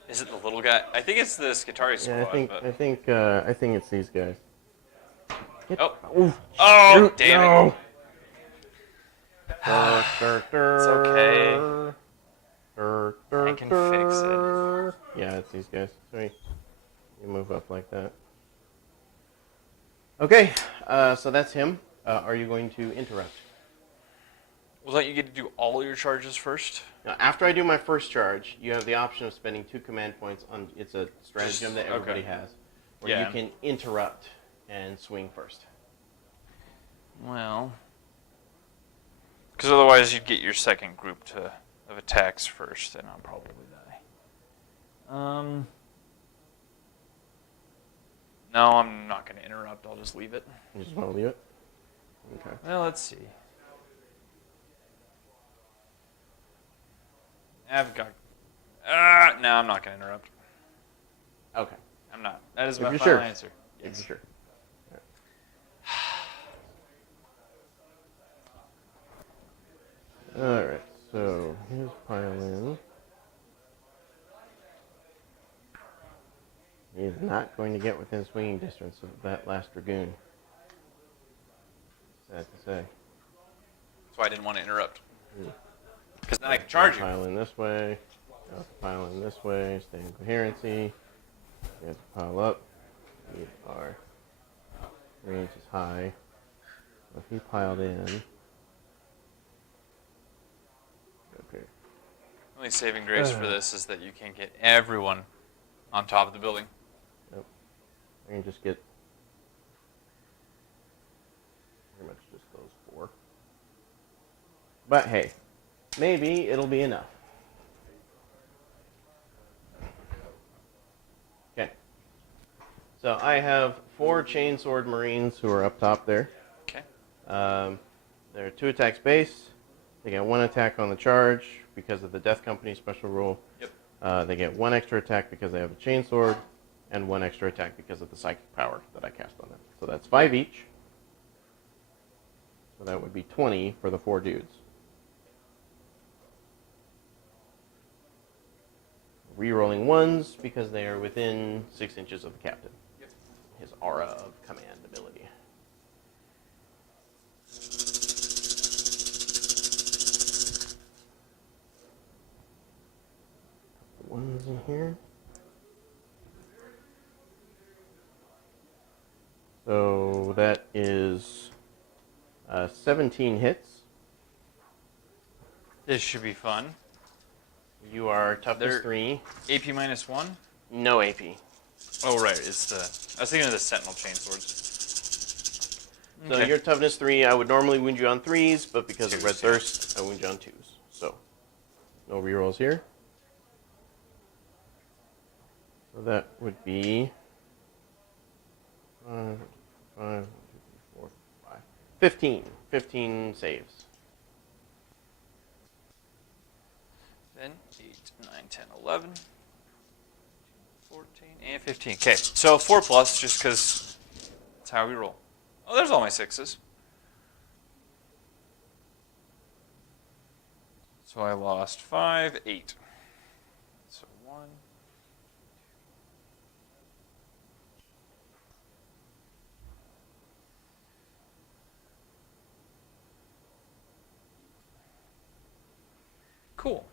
Is it the little guy? I think it's the Skitari squad. Yeah, I think it's these guys. Oh, Shoot, damn no. it! It's okay. I can fix it. Yeah, it's these guys. Sorry. You move up like that. Okay, so that's him. Are you going to interrupt? Well, don't you get to do all your charges first? Now, after I do my first charge, you have the option of spending 2 command points on. It's a stratagem that everybody has, where Yeah. you can interrupt and swing first. Well, because otherwise you'd get your second group of attacks first, and I'll probably die. No, I'm not going to interrupt. I'll just leave it. You just want to leave it? Okay. Well, let's see. I've got. No, I'm not going to interrupt. Okay. I'm not. That is If my you're final sure. answer. If Yes. you're sure. Alright, so here's pile in. He is not going to get within swinging distance of that last Dragoon. Sad to say. That's why I didn't want to interrupt. Because then I can charge you. Pile in this way. You have to pile in this way. Stay in coherency. You have to pile up. Our range is high. So if he piled in. Okay. Only saving grace for this is that you can't get everyone on top of the building. Yep. I can just get pretty much just those 4. But hey, maybe it'll be enough. Okay. So I have 4 chainsword marines who are up top there. Okay. They're 2 attacks base. They get 1 attack on the charge because of the Death Company special rule. Yep. They get 1 extra attack because they have a chainsword, and 1 extra attack because of the psychic power that I cast on them. So that's 5 each. So that would be 20 for the 4 dudes. Rerolling 1s because they are within 6 inches of the captain. Yep. His aura of command ability. Ones in here. So that is 17 hits. This should be fun. You are toughness They're- 3. AP -1? No AP. Oh, right. It's the... I was thinking of the Sentinel chainswords. So your toughness 3, I would normally wound you on 3s, but because of 2s, Red yeah. Thirst, I wound you on 2s. So, no rerolls here. So that would be 5, 4, 5, 15. 15 saves. Then 8, 9, 10, 11, 14, and 15. Okay, so 4+, just because that's how we roll. Oh, there's all my 6s. So I lost 5, 8. So 1. Cool.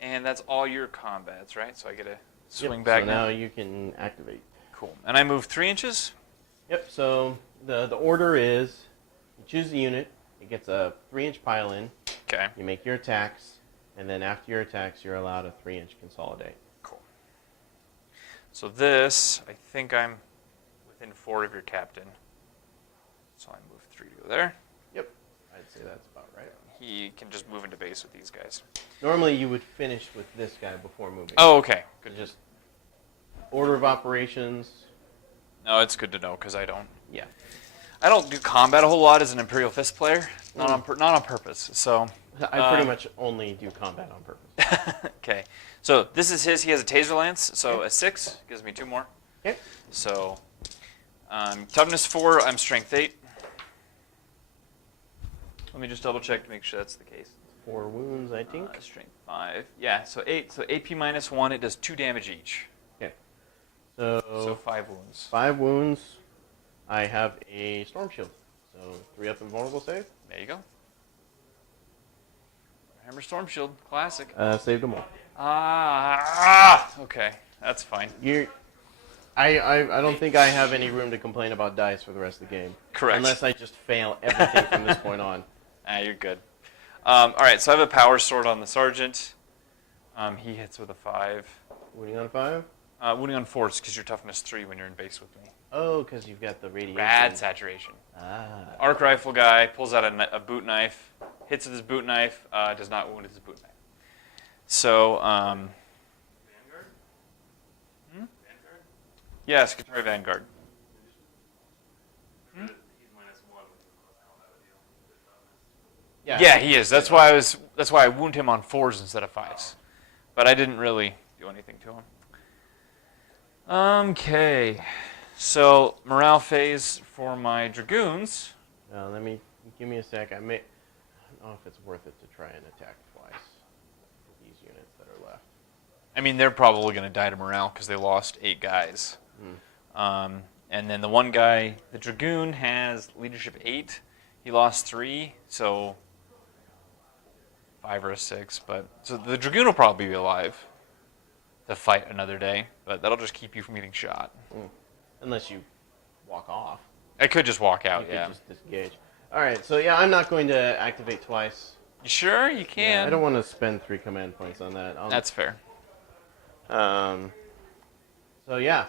And that's all your combats, right? So I get to swing Yep, back so now you can activate. Cool. And I move 3 inches? Yep, so the order is you choose the unit, it gets a 3-inch pile in, Okay. you make your attacks, and then after your attacks, you're allowed a 3-inch consolidate. Cool. So this, I think I'm within 4 of your captain. So I move 3 to go there. Yep, I'd say that's about right. He can just move into base with these guys. Normally, you would finish with this guy before moving. Oh, okay. Good. Just order of operations. No, it's good to know because I don't Yeah. do combat a whole lot as an Imperial Fist player. Not on purpose. So I pretty much only do combat on purpose. okay. So this is his. He has a taser lance. So Okay. a 6 gives me 2 more. Okay. So toughness 4. I'm strength 8. Let me just double check to make sure that's the case. 4 wounds, I think. Strength 5. Yeah. So 8. So AP -1. It does 2 damage each. Okay. So So 5 wounds. 5 wounds. I have a storm shield. So 3 up invulnerable save. There you go. Hammer Storm Shield, classic. Saved them all. Okay, that's fine. I don't think I have any room to complain about dice for the rest of the game. Correct. Unless I just fail everything from this point on. You're good. All right, so I have a power sword on the sergeant. He hits with a 5. Wounding on 5? Wounding on 4 because you're toughness 3 when you're in base with me. Oh, because you've got the radiation. Rad saturation. Ah. Arc rifle guy pulls out a boot knife, hits with his boot knife, does not wound with his boot knife. So, Vanguard? Hmm? Vanguard? yes, Katari Vanguard. He's -1 when he was combat with you. Yeah, Yeah, he is. That's why I wound him on 4s instead of 5s. But I didn't really do anything to him. Okay. So, morale phase for my dragoons. Give me a sec. I don't know if it's worth it to try and attack twice for these units that are left. I mean, they're probably going to die to morale because they lost 8 guys. And then the one guy, the dragoon, has leadership 8. He lost 3, so 5 or a 6. But so the dragoon will probably be alive to fight another day, but that'll just keep you from getting shot. Unless you walk off. I could just walk out, You yeah. could just disengage. Alright, so yeah, I'm not going to activate twice. You sure? You Yeah, can. I don't want to spend 3 command points on that. That's fair. So yeah.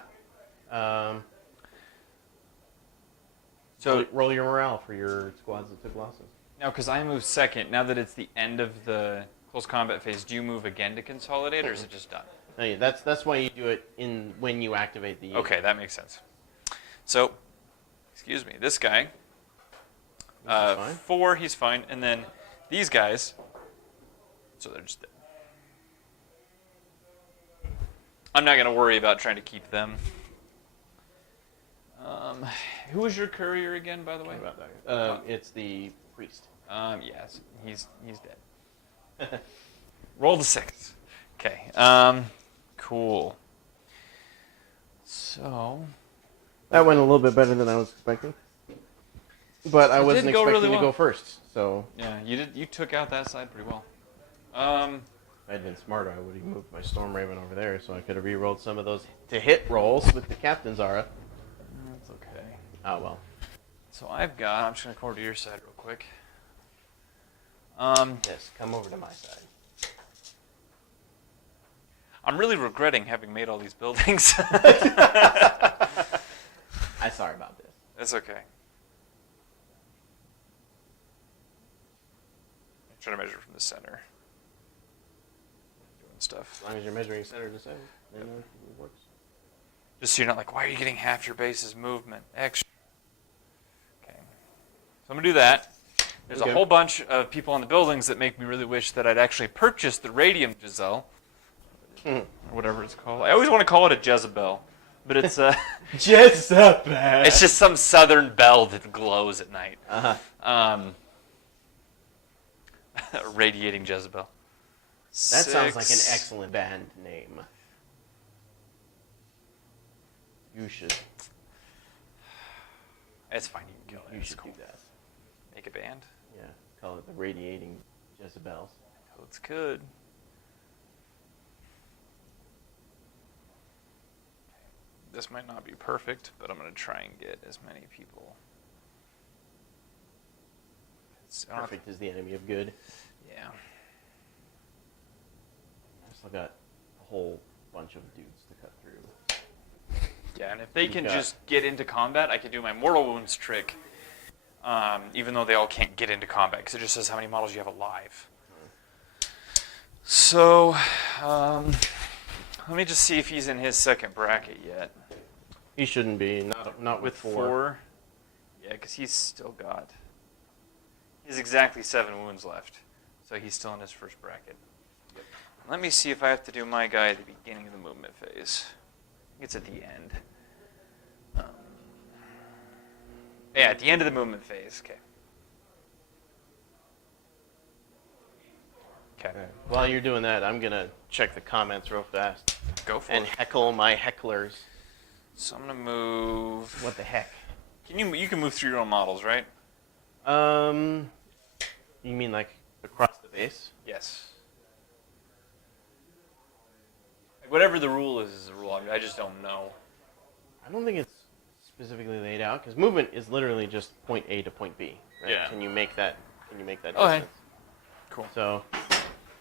So roll your morale for your squads that took losses. now, because I moved second, now that it's the end of the close combat phase, do you move again to consolidate, or is it just done? No, yeah, that's why you do it when you activate the unit. Okay, that makes sense. So, excuse me, this guy fine. 4, he's fine. And then these guys, so they're just dead. I'm not going to worry about trying to keep them. Who was your courier again, by the way? What about that? It's the priest. Yes, he's dead. Roll the 6. Okay. Cool. So That went a little bit better than I was expecting. But I wasn't did go expecting really to go well. first, so yeah, you took out that side pretty well. if I'd been smarter, I would have moved my Storm Raven over there, so I could have re-rolled some of those to hit rolls with the Captain's Aura. That's okay. Oh well. So I'm just gonna come over to your side real quick. Yes, come over to my side. I'm really regretting having made all these buildings. I'm sorry about this. That's okay. I'm trying to measure from the center. Doing stuff. As long as you're measuring center to center, then it works. Just so you're not like, why are you getting half your base's movement extra? Okay. So I'm going to do that. There's Okay. a whole bunch of people on the buildings that make me really wish that I'd actually purchased the Radium Giselle. Or whatever it's called. I always want to call it a Jezebel. But it's Jezebel! it's just some southern bell that glows at night. Uh-huh. Radiating Jezebel. That sounds like an 6. excellent band name. You should. It's fine, you can kill it. You It's should cool. do that. Make a band? Yeah, call it the Radiating Jezebels. Oh, it's good. This might not be perfect, but I'm going to try and get as many people. Perfect is the enemy of good. Yeah. I still got a whole bunch of dudes to cut through. Yeah, and if they can got- just get into combat, I can do my Mortal Wounds trick, even though they all can't get into combat, because it just says how many models you have alive. So, let me just see if he's in his second bracket yet. He shouldn't be, not with With 4. 4? Yeah, because he's still got... He has exactly 7 wounds left, so he's still in his first bracket. Let me see if I have to do my guy at the beginning of the movement phase. I think it's at the end. Yeah, at the end of the movement phase. Okay. Okay. Alright. While you're doing that, I'm going to check the comments real fast Go for and it. heckle my hecklers. So I'm gonna move. What the heck? You can move through your own models, right? You mean like across the base? Yes. Like whatever the rule is the rule. I just don't know. I don't think it's specifically laid out because movement is literally just point A to point B. Right? Yeah. Can you make that? Okay. Distance? Cool. So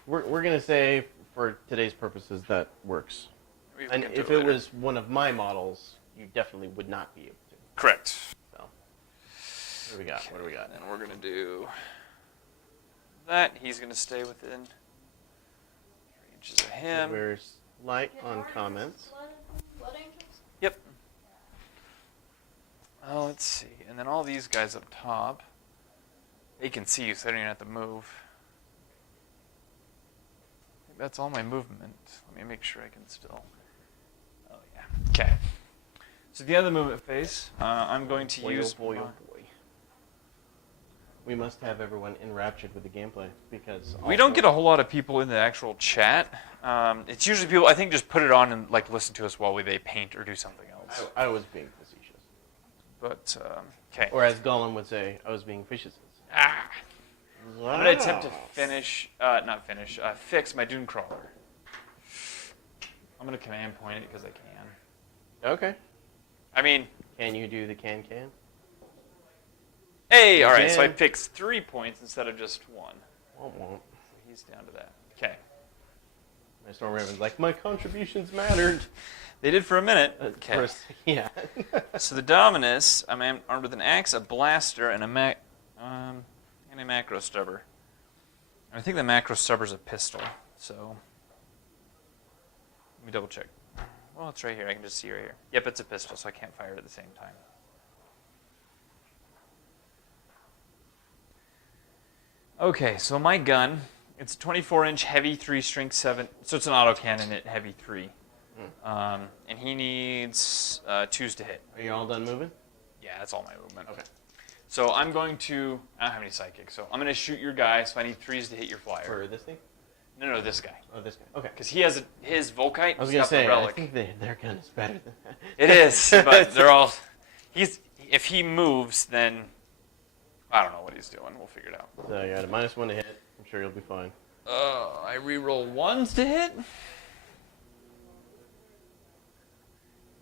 we're gonna say for today's purposes that works. We And can do if it later. was one of my models, you definitely would not be able to. Correct. So what do we got? What do we got? And we're gonna do that. He's gonna stay within 3 inches of him. Where's light on comments? Blood Angels? Yep. Let's see. And then all these guys up top, they can see you, so they don't even have to move. I think that's all my movement. Let me make sure I can still. Oh, yeah. Okay. So the other movement phase, I'm going to Boy, use. oh boy, oh boy. We must have everyone enraptured with the gameplay because We don't get a whole lot of people in the actual chat. It's usually people, I think, just put it on and like listen to us while they paint or do something else. I was being facetious, But, okay. or as Gollum would say, I was being facetious. Ah! I'm going to attempt to fix my Dune Crawler. I'm going to command point it because I can. Okay. I mean, Can you do the can? hey, You all right, so I can. picked 3 points instead of just 1. Won't. So he's down to that. Okay. My Storm Raven's like, my contributions mattered. They did for a minute. For Okay. a yeah. So the Dominus, I'm armed with an axe, a blaster, and a macro stubber. I think the macro stubber is a pistol, so let me double check. Well, it's right here. I can just see right here. Yep, it's a pistol, so I can't fire it at the same time. Okay, so my gun, it's a 24-inch heavy 3, strength 7. So it's an autocannon at heavy 3. And he needs 2s to hit. Are you all done moving? Yeah, that's all my movement. Okay. So I'm going to, I don't have any psychics, so I'm going to shoot your guy, so I need 3s to hit your flyer. For this thing? No, this guy. Oh, this guy. Okay. Because he has his Volkite. I was he's gonna got say, the I relic. think their gun is better than that. It is, but they're all. If he moves, then I don't know what he's doing. We'll figure it out. So you got a -1 to hit. I'm sure you'll be fine. I reroll 1s to hit.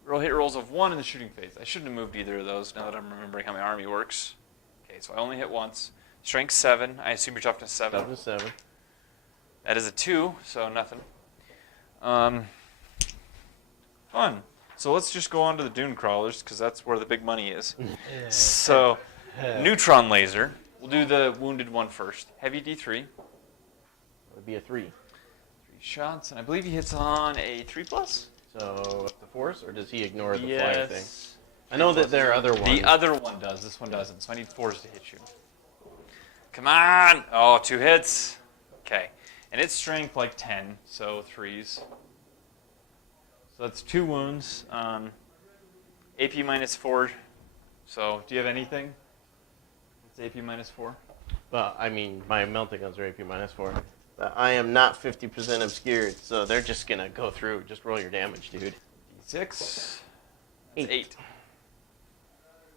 Roll hit rolls of 1 in the shooting phase. I shouldn't have moved either of those now that I'm remembering how my army works. Okay, so I only hit once. Strength 7. I assume your toughness 7. Toughness 7. That is a 2, so nothing. Fun. So let's just go on to the Dune Crawlers, because that's where the big money is. So, Neutron Laser. We'll do the wounded one first. Heavy D3. Would be a 3. 3 shots, and I believe he hits on a 3+. So up to force, or does he ignore the Yes. flying thing? I know that there are other ones. The other one does. This one doesn't. So I need 4s to hit you. Come on! Oh, 2 hits. Okay. And it's strength like 10, so 3s. So that's 2 wounds. AP -4. So do you have anything? It's AP -4. Well, I mean, my melting guns are AP -4. But I am not 50% obscured, so they're just gonna go through. Just roll your damage, dude. D6. 8. 8.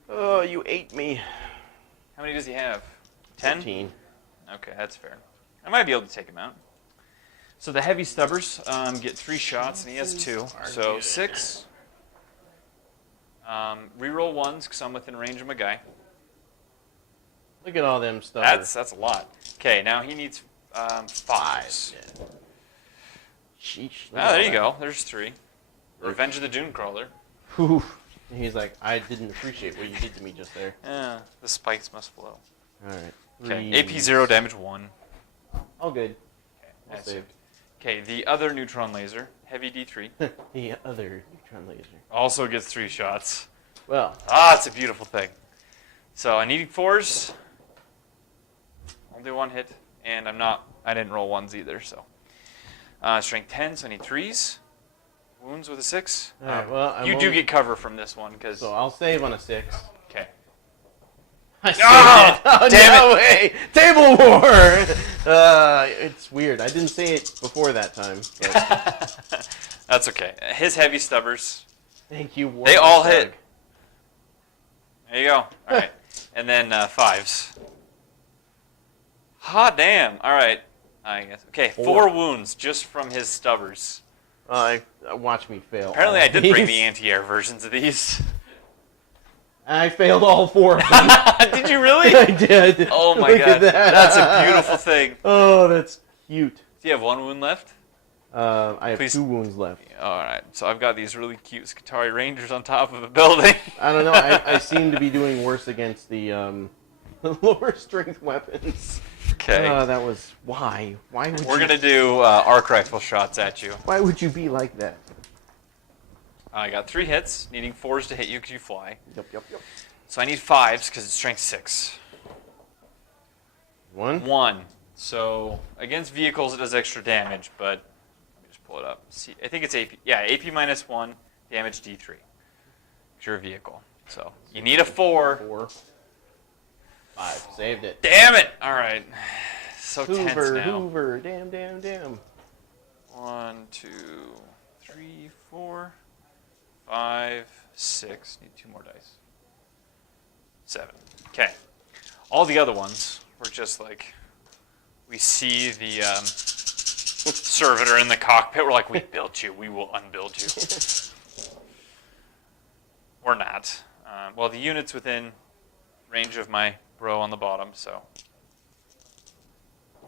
Oh, you ate me. How many does he have? 10? 15. Okay, that's fair. I might be able to take him out. So the heavy stubbers get 3 shots, and he has 2. So 6. Reroll 1s, because I'm within range of my guy. Look at all them stuff. That's a lot. Okay, now he needs 5s. Yeah. Sheesh. Ah, there you go. There's 3. Revenge of the Dune Crawler. Whew. He's like, I didn't appreciate what you did to me just there. Yeah, the spikes must flow. Alright. Okay, AP 0, damage 1. All good. Okay, All that's saved. Okay, the other neutron laser, heavy D3, The other neutron laser. also gets 3 shots. Well, Ah, it's a beautiful thing. So I need 4s. Only 1 hit, and I didn't roll 1s either, so. Strength 10, so I need 3s. Wounds with a 6. alright, well, You do get cover from this one, because... So I'll save on a 6. Okay. I saved Ah! it. Oh, Damn no way! Table war! It's weird. I didn't say it before that time. But That's okay. His heavy stubbers. thank you, They all Warlock hit. Dog. There you go. All right. And then 5s. Hot damn. All right. I guess. Okay, 4 wounds just from his stubbers. Watch me fail. Apparently, all I did bring these. the anti-air versions of these. I failed all 4 of them. Did you really? I did. Oh my Look god. at that. That's a beautiful thing. Oh, that's cute. Do you have 1 wound left? I have Please. 2 wounds left. All right. So I've got these really cute Skitarii Rangers on top of a building. I don't know. I seem to be doing worse against the lower strength weapons. Okay. That was why. Why would We're you? going to do arc rifle shots at you. Why would you be like that? I got 3 hits, needing 4s to hit you because you fly. Yep. So I need 5s because it's strength 6. 1. 1. So against vehicles it does extra damage, but let me just pull it up. See, I think it's AP. Yeah, AP -1, damage D3. 'Cause you're a vehicle. So you need a 4. 4. 5. Saved it. Damn it! All right. So tense Hoover, now. Hoover. Damn. 1, 2, 3, 4, 5, 6. Need 2 more dice. 7. Okay. All the other ones were just like, we see the servitor in the cockpit. We're like, we built you. We will unbuild you. We're not. Well, the unit's within range of my bro on the bottom, so.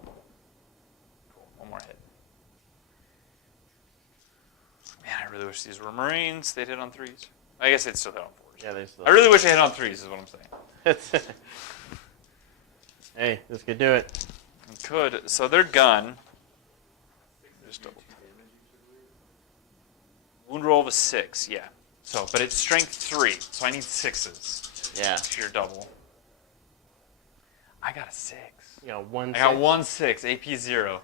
Cool. 1 more hit. Man, I really wish these were Marines. They'd hit on 3s. I guess they'd still hit on 4s. Yeah, they still. I really wish I hit on 3s, is what I'm saying. Hey, this could do it. I could. So their gun. Just double. Wound roll of a 6, yeah. So, but it's strength 3, so I need 6s. Yeah. Sheer double. I got a 6. You know, 1 I got 1 6, AP 0.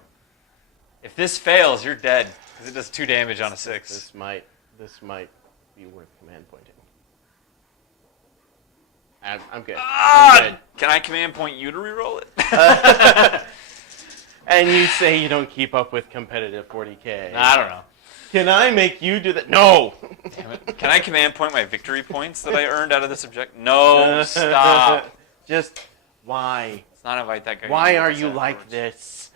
If this fails, you're dead because it does 2 damage on a 6. This might be worth command pointing. I'm good. Ah! I'm good. Can I command point you to reroll it? And you say you don't keep up with competitive 40K. I don't know. Can I make you do that? No! Damn it. Can I command point my victory points that I earned out of this object? No, stop. Just why? Let's not invite that guy. Why are you like this?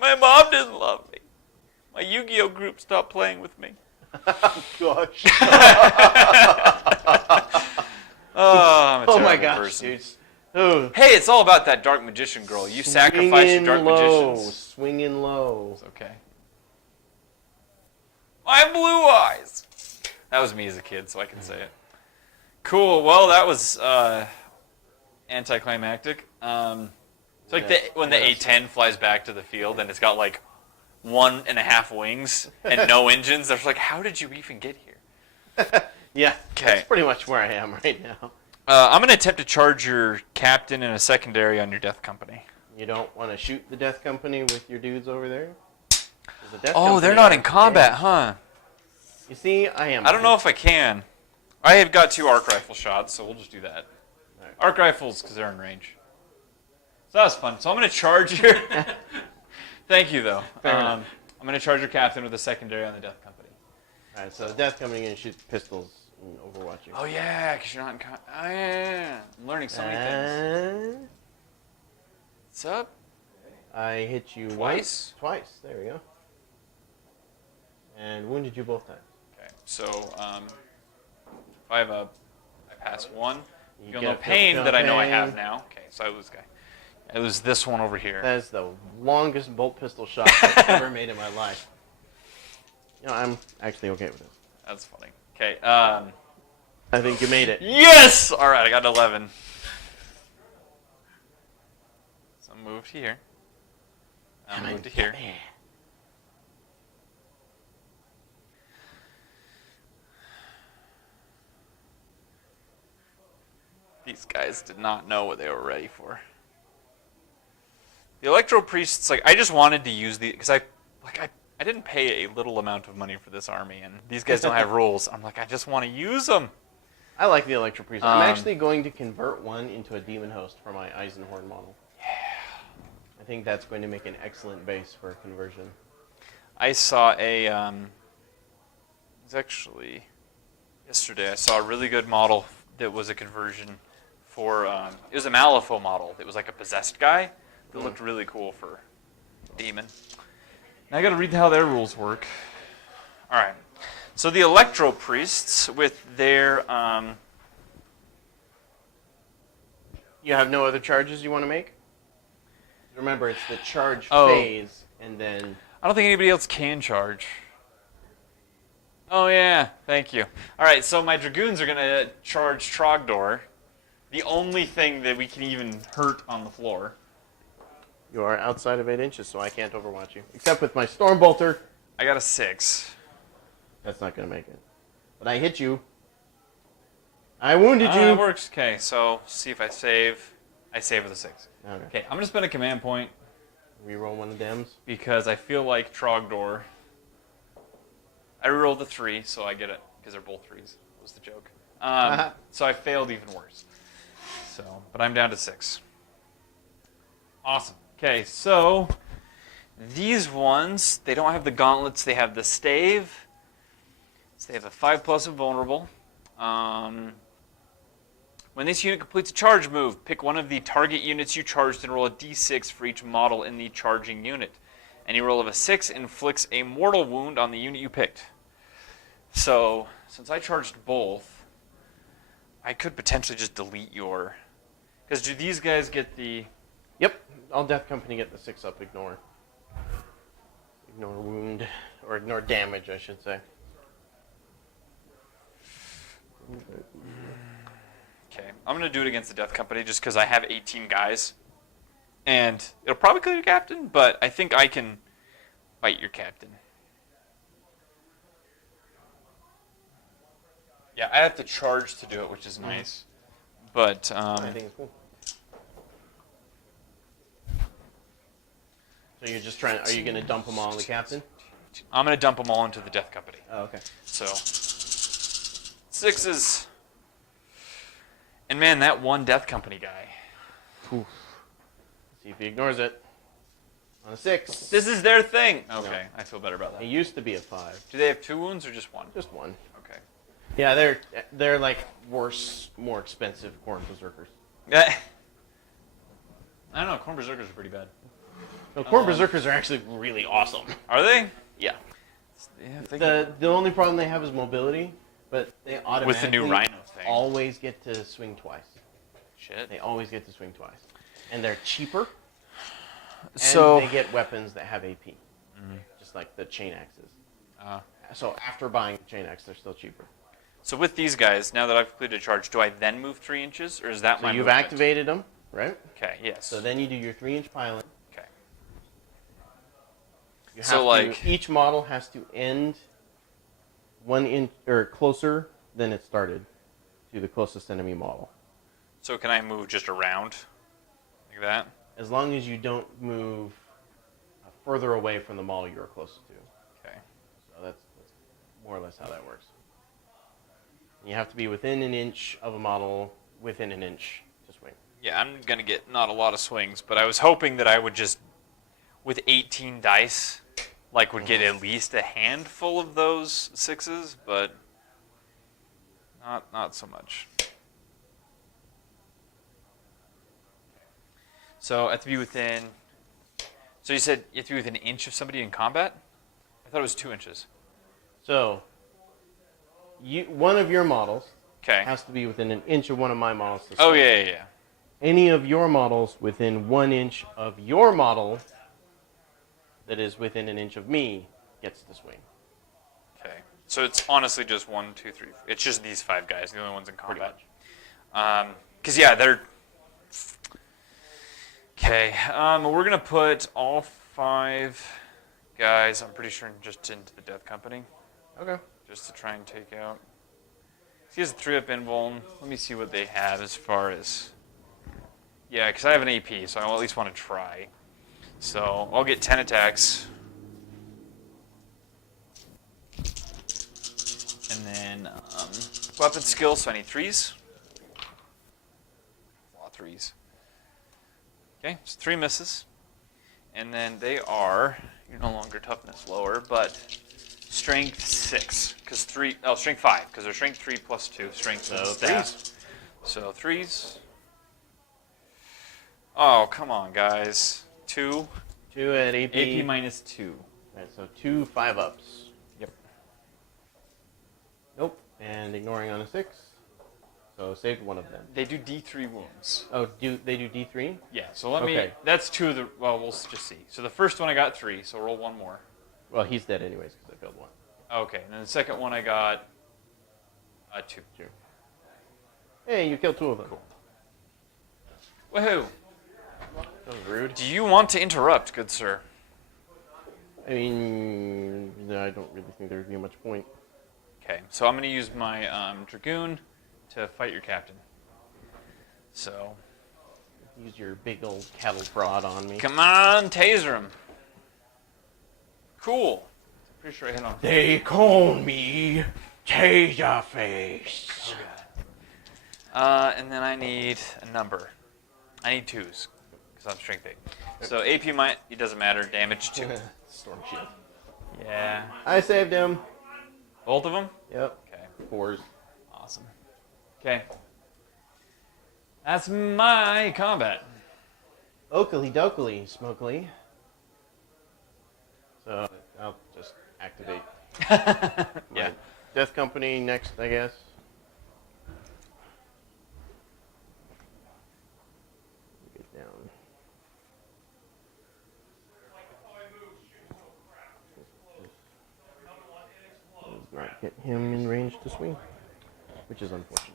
My mom didn't love me. My Yu-Gi-Oh group stopped playing with me. Gosh. Oh, I'm a Oh my terrible gosh, person. dude. Oh. Hey, it's all about that dark magician girl. You sacrifice your dark magicians. Swinging low. It's okay. My blue eyes. That was me as a kid, so I can say it. Cool. Well, that was anticlimactic. It's like when the A-10 flies back to the field and it's got like 1.5 wings and no engines. They're like, how did you even get here? Yeah. Okay. That's pretty much where I am right now. I'm going to attempt to charge your captain in a secondary on your death company. You don't want to shoot the death company with your dudes over there? Oh, they're not in combat, huh? You see, I am. I don't know if I can. I have got 2 arc rifle shots, so we'll just do that. Right. Arc rifles, because they're in range. So that was fun. So I'm going to charge your... Thank you, though. Fair enough. I'm going to charge your captain with a secondary on the death company. All right, so the death company going to shoot pistols in Overwatching. Oh, yeah, because you're not in combat. Oh, yeah. I'm learning so many things. What's up? I hit you Twice? Twice. There we go. And wounded you both times. Okay, so if I pass 1, you feel get no a pain feel that I know I pain. have now. Okay, so I lose guy. I lose this one over here. That is the longest bolt pistol shot I've ever made in my life. You know, I'm actually okay with this. That's funny. Okay. I think you made it. Yes! All right, I got 11. So I moved here. I moved to here. These guys did not know what they were ready for. The Electro Priests, like, I just wanted to use the, because I didn't pay a little amount of money for this army, and these guys don't have rules. I'm like, I just want to use them. I like the Electro Priest. I'm actually going to convert one into a Demon Host for my Eisenhorn model. Yeah. I think that's going to make an excellent base for conversion. I saw a, it was actually yesterday, I saw a really good model that was a conversion for, it was a Malifaux model. It was like a possessed guy that looked really cool for demon. Now I gotta read how their rules work. Alright, so the Electro Priests with their, You have no other charges you want to make? Remember, it's the charge Oh. phase, and then... I don't think anybody else can charge. Oh yeah, thank you. Alright, so my Dragoons are gonna charge Trogdor, the only thing that we can even hurt on the floor. You are outside of 8 inches, so I can't overwatch you. Except with my Stormbolter. I got a 6. That's not going to make it. But I hit you. I wounded you. That works. Okay, so see if I save. I save with a 6. Okay, I'm going to spend a command point Reroll one of the dems. because I feel like Trogdor. I rerolled the 3, so I get it because they're both 3s. Was the joke. So I failed even worse. So, but I'm down to 6. Awesome. Okay, so these ones, they don't have the gauntlets, they have the stave. So they have a 5+ invulnerable. When this unit completes a charge move, pick one of the target units you charged and roll a d6 for each model in the charging unit. Any roll of a 6 inflicts a mortal wound on the unit you picked. So, since I charged both, I could potentially just delete your... Because do these guys get the... Yep. All Death Company get the 6-up ignore. Ignore wound. Or ignore damage, I should say. Okay, I'm going to do it against the Death Company just because I have 18 guys. And it'll probably kill your captain, but I think I can fight your captain. Yeah, I have to charge to do it, which is nice. But, I think it's cool. So you're just trying. Are you going to dump them all on the captain? I'm going to dump them all into the Death Company. Oh, okay. So, 6s. And man, that one Death Company guy. Oof. See if he ignores it. On a 6. This is their thing. Okay, No. I feel better about It that. used to be a 5. Do they have 2 wounds or just 1? Just 1. Okay. Yeah, they're like worse, more expensive corn berserkers. I don't know. Corn Berserkers are pretty bad. No, corn berserkers are actually really awesome. Are they? Yeah. Yeah, The only problem they have is mobility, but they automatically with the new Rhino thing. always get to swing twice. Shit. They always get to swing twice, and they're cheaper. So And they get weapons that have AP, just like the chain axes. So after buying the chain axe, they're still cheaper. So with these guys, now that I've completed a charge, do I then move 3 inches, or is that So my you've movement? activated them, right? Okay. Yes. So then you do your 3-inch piling. Okay. You have So, like- each model has to end 1 inch or closer than it started to the closest enemy model. So can I move just around, like that? As long as you don't move further away from the model you're closest to. Okay. So that's more or less how that works. You have to be within an inch of a model, within an inch to swing. Yeah, I'm gonna get not a lot of swings, but I was hoping that I would just, with 18 dice, like would get at least a handful of those 6s, but not so much. So I have to be within. So you said you have to be within an inch of somebody in combat? I thought it was 2 inches. So, one of your models Okay. has to be within an inch of one of my models to swing. Oh yeah. Any of your models within 1 inch of your model that is within an inch of me gets to swing. Okay. So it's honestly just 1, 2, 3. It's just these 5 guys, the only ones in Pretty combat. much. Because yeah, they're. Okay. We're gonna put all 5 guys. I'm pretty sure just into the Death Company, Okay. just to try and take out. He has a 3-up invuln. Let me see what they have as far as. Yeah, because I have an AP, so I at least want to try. So I'll get 10 attacks. And then weapon skill, so I need 3s. A lot of 3s. Okay, so 3 misses. And then they are, you're no longer toughness lower, but strength 6. Because strength 5, because they're strength 3 plus 2, strength So staff. So 3s. Oh, come on, guys. 2. 2 at AP. AP minus 2. Right, so 2 5-ups. Yep. Nope. And ignoring on a 6. So saved one of them. They do D3 wounds. Oh, they do D3? Yeah, so let me. Okay. That's 2 of the. Well, we'll just see. So the first one I got 3, so roll 1 more. Well, he's dead anyways because I failed 1. Okay, and then the second one I got 2. Hey, you killed 2 of them. Cool. Woohoo! That was rude. Do you want to interrupt, good sir? I mean, no, I don't really think there would be much point. Okay, so I'm going to use my Dragoon to fight your captain. So, Use your big old cattle prod on me. come on, taser him. Cool. Pretty sure I hit on. They call me Taserface. And then I need a number. I need 2s, because I'm strength 8. So AP might, it doesn't matter, damage 2. Storm Shield. Yeah. I saved him. Both of them? Yep. Okay. 4s. Awesome. Okay. That's my combat. Oakley dokley, smokely. So I'll just activate my Yeah. Death Company next, I guess. Get down. Does not get him in range to swing, which is unfortunate.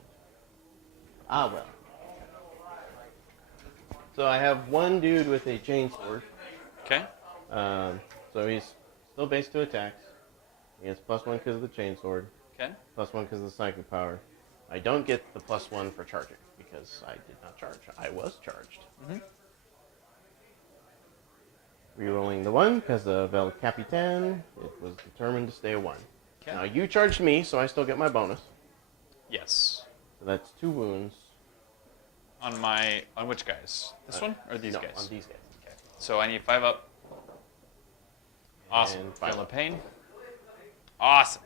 Ah well. So I have one dude with a chainsword. Okay. So he's still base 2 attacks. He gets +1 because of the chainsword, Okay. +1 because of the psychic power. I don't get the +1 for charging because I did not charge. I was charged. Mhm. Rerolling the 1 because of El Capitan. It was determined to stay a 1. Okay. Now you charged me, so I still get my bonus. Yes. So that's 2 wounds. On which guys? This one or these no, guys? on these guys. Okay. So I need 5 up. Awesome. And 5 Feel no up. pain. Awesome.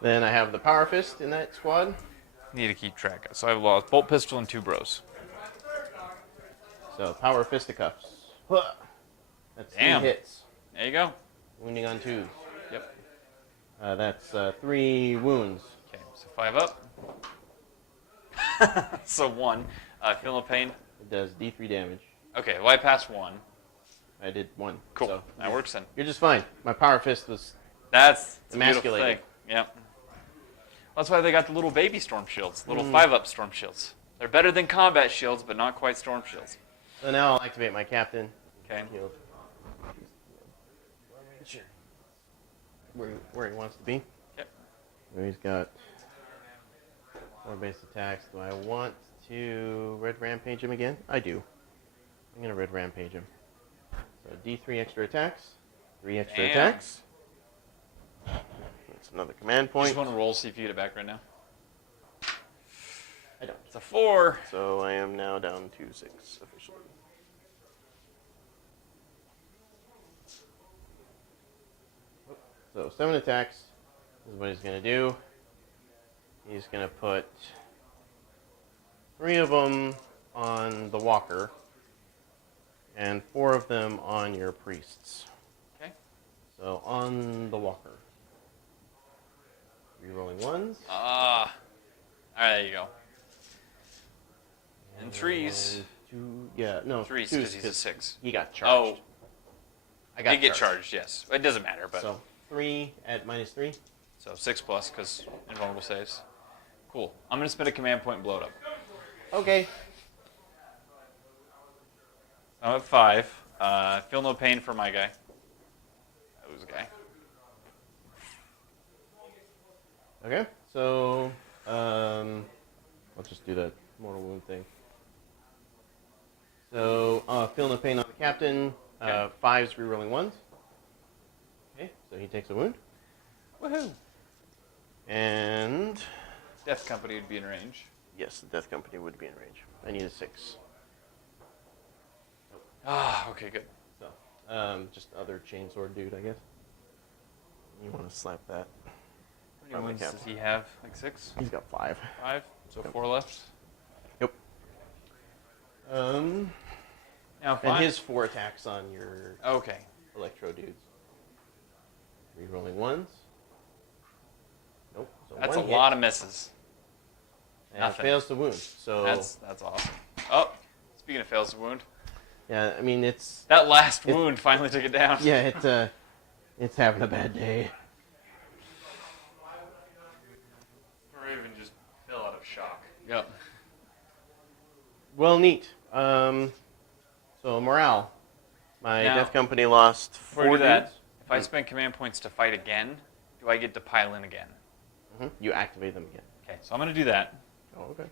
Then I have the Power Fist in that squad. Need to keep track of. So I've lost Bolt Pistol and 2 bros. So Power Fisticuffs. Huh. That's 3 Damn. hits. There you go. Wounding on 2s. Yep. That's 3 wounds. Okay. So 5 up. So 1. Feel no pain. It does D3 damage. Okay. Well, I passed 1. I did 1. Cool. So That works then. you're just fine. My Power Fist was That's a beautiful emasculated. thing. Yep. That's why they got the little baby storm shields, little 5-up storm shields. They're better than combat shields, but not quite storm shields. So now I'll activate my captain. Okay. He'll- Sure. Where he wants to be. Yep. So he's got 4 base attacks. Do I want to Red Rampage him again? I do. I'm going to Red Rampage him. So D3 extra attacks. 3 extra Damn. attacks. That's another command You point. just want to roll, see if you get it back right now. I don't. It's a 4. So I am now down to 6 officially. So 7 attacks. This is what he's going to do. He's going to put 3 of them on the walker and 4 of them on your priests. Okay. So on the walker. Rerolling 1s. All right, there you go. And 3s. 2, yeah, no. 3s 2s because he's a 6. He got charged. Oh, I got you get charged, yes. It doesn't matter, but So 3 at -3. so 6 plus because invulnerable saves. Cool. I'm gonna spend a command point and blow it up. Okay. I'm at 5. Feel no pain for my guy. That was a guy. Okay. So I'll just do the mortal wound thing. So feel no pain on the captain. Okay. 5s rerolling 1s. Okay. So he takes a wound. Woohoo! And Death Company would be in range. yes, the Death Company would be in range. I need a 6. Ah, okay, good. So just other chainsword dude, I guess. You want to slap that? How many On the wounds captain. does he have? Like 6? He's got 5. 5? So 4 left. Yep. Now 5. And his 4 attacks on your Okay. electro dudes. Rerolling 1s. Nope. So That's a 1 hit, lot of misses. and nothing. fails to wound. So That's awesome. Oh, speaking of fails to wound, yeah, I mean it's that last wound finally took it down. yeah it's having a bad day. Or even just fell out of shock. Yep. Well, neat. So morale. My Now, Death Company lost Before we 4 do that, dudes. if I spend command points to fight again, do I get to pile in again? You activate them again. Okay, so I'm going to do that. Oh, okay.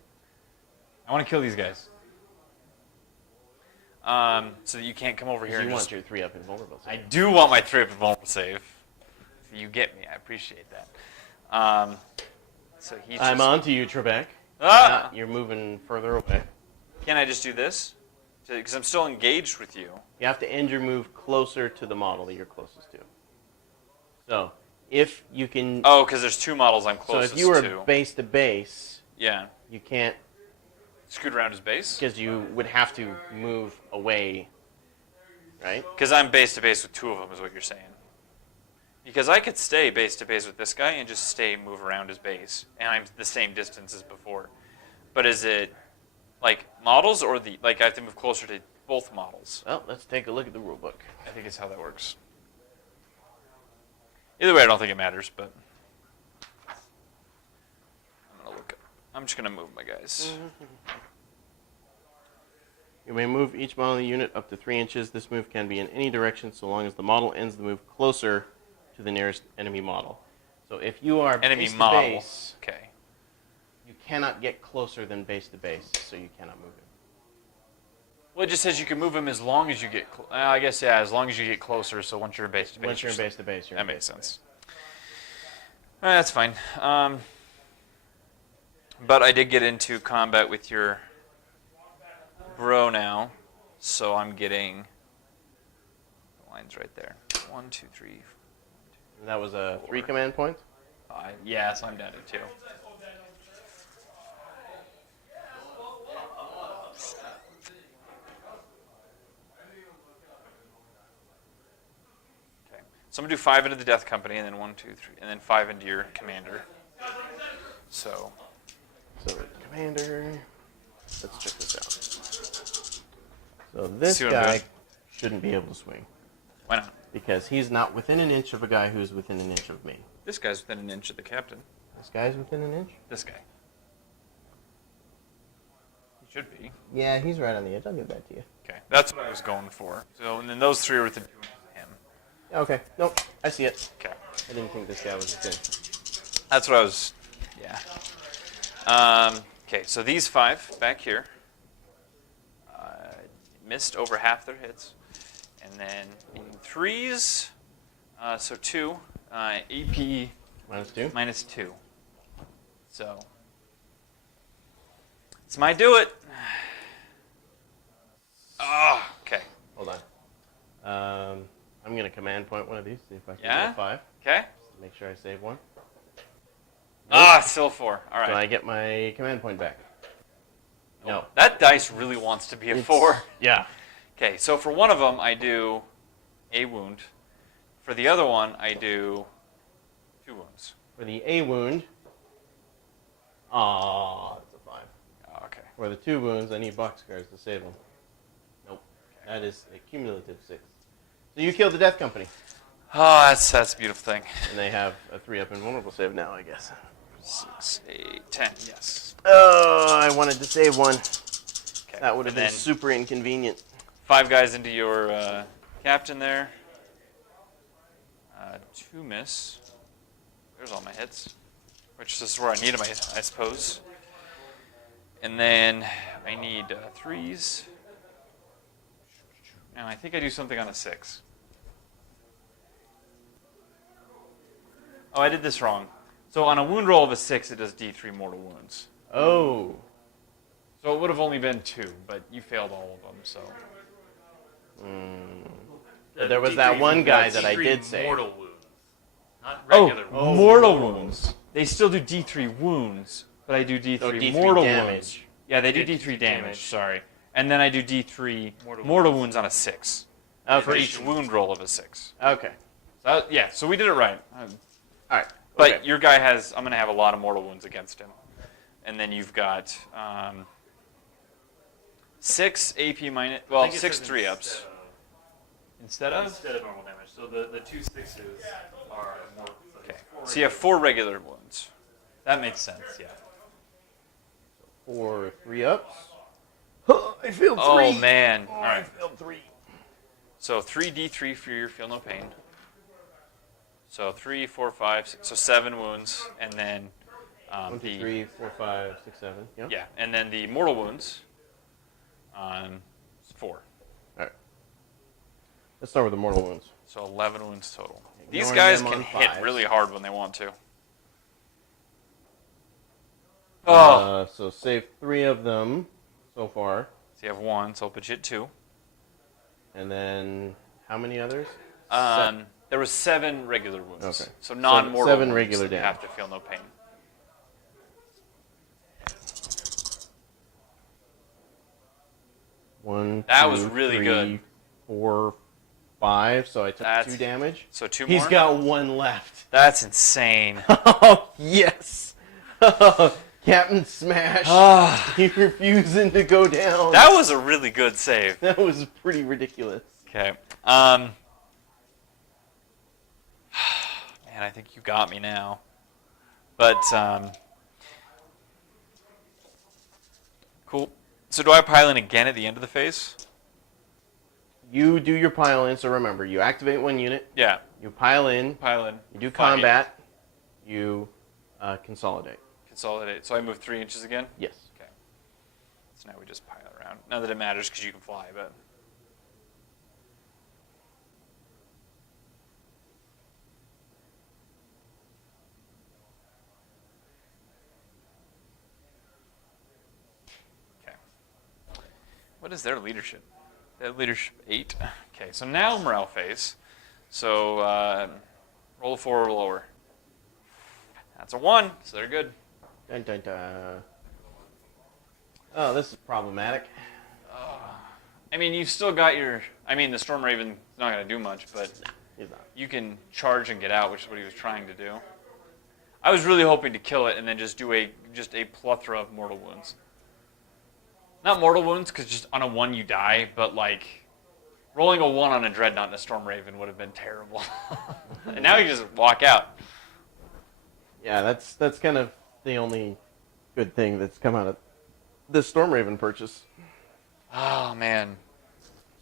I want to kill these guys. So that you can't come over here You and want just... your 3-up invulnerable. I do want my 3-up invulnerable save. If you get me, I appreciate that. So he's I'm just... on to you, Trebek. Ah! You're moving further away. Can I just do this? Because I'm still engaged with you. You have to end your move closer to the model that you're closest to. So, if you can... Oh, because there's 2 models I'm so closest if you were to. base to base, Yeah. you can't... Scoot around his base? Because you would have to move away, right? Because I'm base to base with 2 of them, is what you're saying. Because I could stay base to base with this guy and just move around his base, and I'm the same distance as before. But is it like models or I have to move closer to both models? Well, let's take a look at the rulebook. I think it's how that works. Either way, I don't think it matters, but I'm just gonna move my guys. You may move each model in the unit up to 3 inches. This move can be in any direction so long as the model ends the move closer to the nearest enemy model. So if you are Enemy base model. to base, Okay. you cannot get closer than base to base, so you cannot move it. Well, it just says you can move him as long as you get. I guess yeah, as long as you get closer. So once you're in base to base. Once you're in base to base, that makes sense. All right, that's fine. But I did get into combat with your bro now, so I'm getting the lines right there. 1, 2, 3. And that was a 3 command points? 5. Yeah, so I'm down to 2. Okay, so I'm gonna do 5 into the Death Company, and then 1, 2, 3, and then 5 into your commander. So commander, let's check this out. So this See what I'm guy doing? shouldn't be able to swing why not? because he's not within an inch of a guy who's within an inch of me. This guy's within an inch of the captain. This guy's within an inch? This guy. He should be. Yeah, he's right on the edge. I'll give that to you. Okay, that's what I was going for. So, and then those 3 are within 2 inches of him. Okay, nope, I see it. Okay. I didn't think this guy was within. That's what I was, yeah. Okay, so these 5 back here missed over half their hits. And then in 3s, so 2, AP -2? -2. So, it's my do it. Oh, okay. Hold on. I'm going to command point one of these, see if I can Yeah? get a 5. Okay. Just to make sure I save one. Ah, still 4. All So right. I get my command point back. No. That dice really wants to be a 4. Yeah. Okay, so for one of them, I do a wound. For the other one, I do 2 wounds. For the A wound, it's a 5. Oh, okay. For the 2 wounds, I need boxcars to save them. Nope. That is a cumulative 6. So you killed the Death Company. Oh, that's a beautiful thing. And they have a 3-up invulnerable save now, I guess. 6, 8, 10, yes. Oh, I wanted to save one. Okay. That would have And been then super inconvenient. 5 guys into your captain there. 2 miss. There's all my hits. Which is where I need them, I suppose. And then I need 3s. Now I think I do something on a 6. Oh, I did this wrong. So on a wound roll of a 6, it does D3 mortal wounds. Oh. So it would have only been 2, but you failed all of them, so. But there was that one guy that I did save. Mortal wounds, not regular wounds. Oh, mortal wounds. They still do D3 wounds, but I do D3, So D3 mortal damage. wounds. Yeah, they do Yeah, D3 damage, damage. sorry. And then I do D3 Mortal mortal wounds on a 6. For Okay. each wound roll of a 6. Okay. So, yeah, so we did it right. All right. But Okay. your guy has, I'm going to have a lot of mortal wounds against him. And then you've got 6 AP minus, I well, think it 6 says 3-ups. Instead of? Instead of normal damage. So the 2 6s are more. Okay. So you have 4 regular wounds. That makes sense, yeah. 4 3-ups. I failed 3. Oh, man. All I right. failed 3. So 3d3 for your feel no pain. So 3, 4, 5, 6, so 7 wounds, and then 1, 2, 3, 4, 5, 6, 7. Yep. yeah, and then the mortal wounds, 4. All right. Let's start with the mortal wounds. So 11 wounds total. These Ignoring guys them can on hit 5s. really hard when they want to. Oh, So save 3 of them so far, so you have 1, so I'll put you at 2. and then how many others? There was 7 regular wounds. Okay. So non-mortal 7 wounds regular that you have damage. to feel no pain. One. That 2, was really 3, good. 4, 5. So I took That's- 2 damage. So 2 He's more? got 1 left. That's insane. Oh yes! Captain Smash. Ah, He's refusing to go down. that was a really good save. That was pretty ridiculous. Okay. Man, I think you got me now. But, cool. So do I pile in again at the end of the phase? You do your pile in, so remember, you activate 1 unit, Yeah, you pile in, pile in. you do Fine. combat, you consolidate. Consolidate. So I move 3 inches again? Yes. So now we just pile around. Not that it matters because you can fly, but. Okay. What is their leadership? Their leadership 8. Okay, so now morale phase. So roll a 4 or lower. That's a 1, so they're good. Dun, dun, dun. Oh, this is problematic. I mean, you've still got your. I mean, the Storm Raven's not going to do much, but He's not. you can charge and get out, which is what he was trying to do. I was really hoping to kill it and then just do a plethora of mortal wounds. Not mortal wounds, because just on a 1 you die, but like rolling a 1 on a Dreadnought and a Storm Raven would have been terrible. And now you just walk out. Yeah, that's kind of the only good thing that's come out of this Storm Raven purchase. Oh man.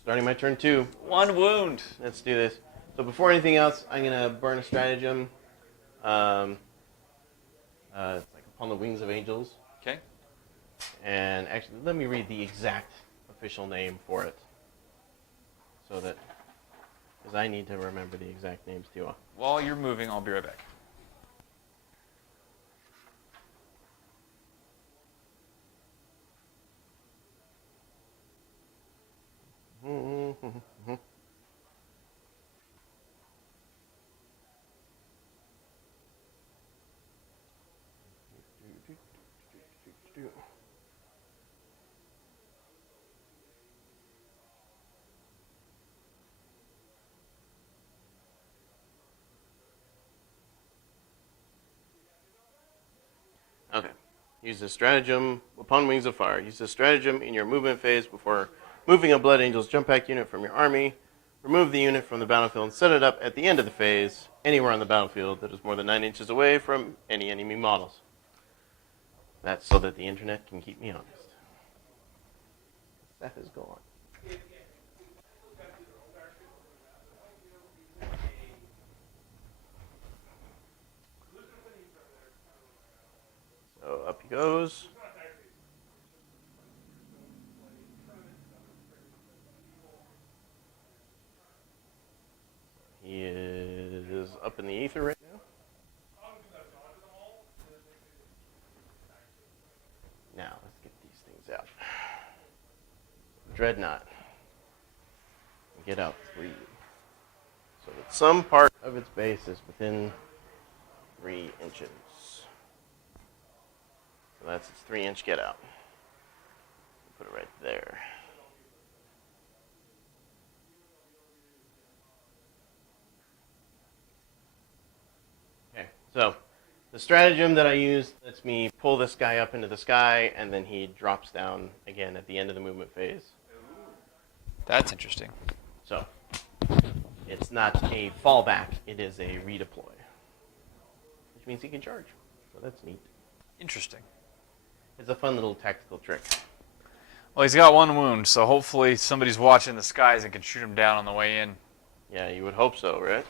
Starting my turn 2. 1 wound. Let's do this. So before anything else, I'm gonna burn a stratagem. It's like upon the wings of angels. Okay. And actually, let me read the exact official name for it, so that because I need to remember the exact names too. While you're moving, I'll be right back. Okay. Use the stratagem upon wings of fire. Use the stratagem in your movement phase before moving a Blood Angels jump pack unit from your army. Remove the unit from the battlefield and set it up at the end of the phase, anywhere on the battlefield that is more than 9 inches away from any enemy models. That's so that the internet can keep me honest. Seth is gone. So up he goes. He is up in the ether right now. Now, let's get these things out. Dreadnought. Get out 3. So that some part of its base is within 3 inches. So that's its 3-inch get out. Put it right there. Okay, so the stratagem that I use lets me pull this guy up into the sky, and then he drops down again at the end of the movement phase. That's interesting. So it's not a fallback, it is a redeploy. Which means he can charge. So that's neat. Interesting. It's a fun little tactical trick. Well, he's got 1 wound, so hopefully somebody's watching the skies and can shoot him down on the way in. Yeah, you would hope so, right?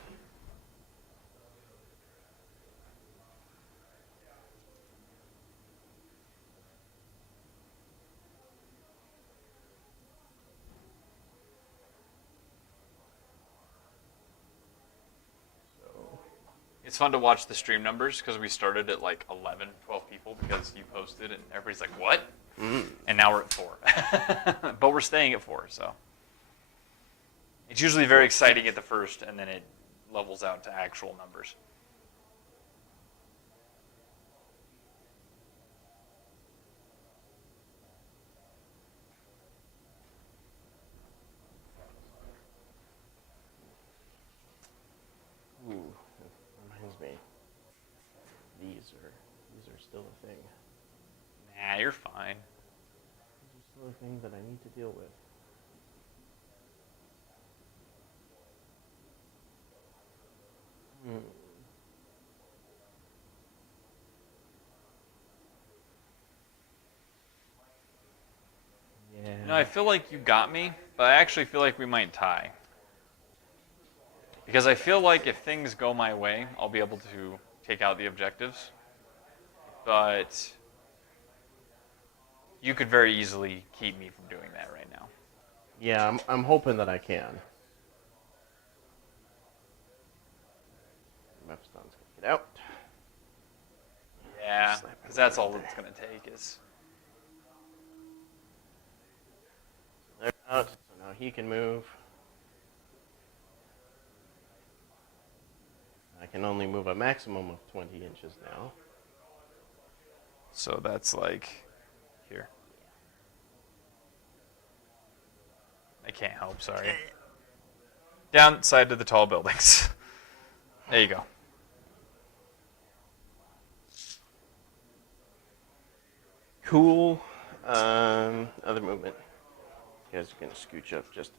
It's fun to watch the stream numbers because we started at like 11, 12 people because you posted and everybody's like, what? And now we're at 4. But we're staying at 4, so. It's usually very exciting at the first and then it levels out to actual numbers. Ooh, that reminds me. These are still a thing. Nah, you're fine. These are still a thing that I need to deal with. Yeah. No, I feel like you got me, but I actually feel like we might tie. Because I feel like if things go my way, I'll be able to take out the objectives. But you could very easily keep me from doing that right now. Yeah, I'm hoping that I can. Mephiston's gonna get out. Yeah, Slap it because that's right all there. it's going to take is... They're out, so now he can move. I can only move a maximum of 20 inches now. So that's like... Here. I can't help, sorry. Downside to the tall buildings. There you go. Cool. Other movement. You guys are gonna scooch up just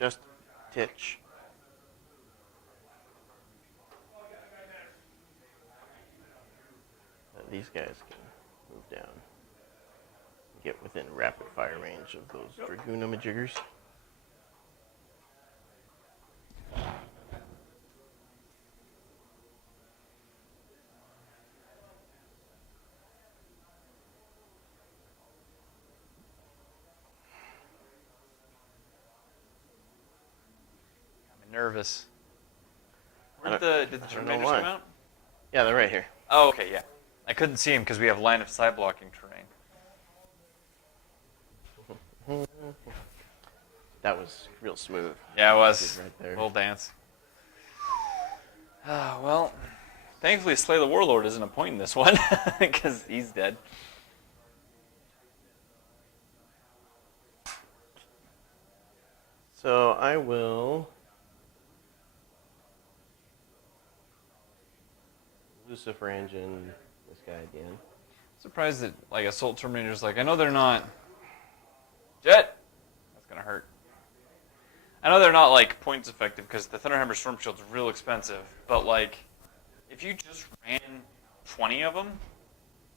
a titch. These guys can move down. Get within rapid fire range of those Dragoonamajiggers. I'm nervous. I Did don't- the I don't Tomb know Raiders why. come out? Yeah, they're right here. Oh, okay, yeah. I couldn't see him because we have line of sight blocking terrain. That was real smooth. Yeah, it was. Right there. Little dance. Well, thankfully Slay the Warlord isn't a point in this one because he's dead. So I will Lucifer engine this guy again. Surprised that like Assault Terminator's like, I know they're not Jet! That's gonna hurt. I know they're not like points effective because the Thunderhammer Storm Shield's real expensive, but like if you just ran 20 of them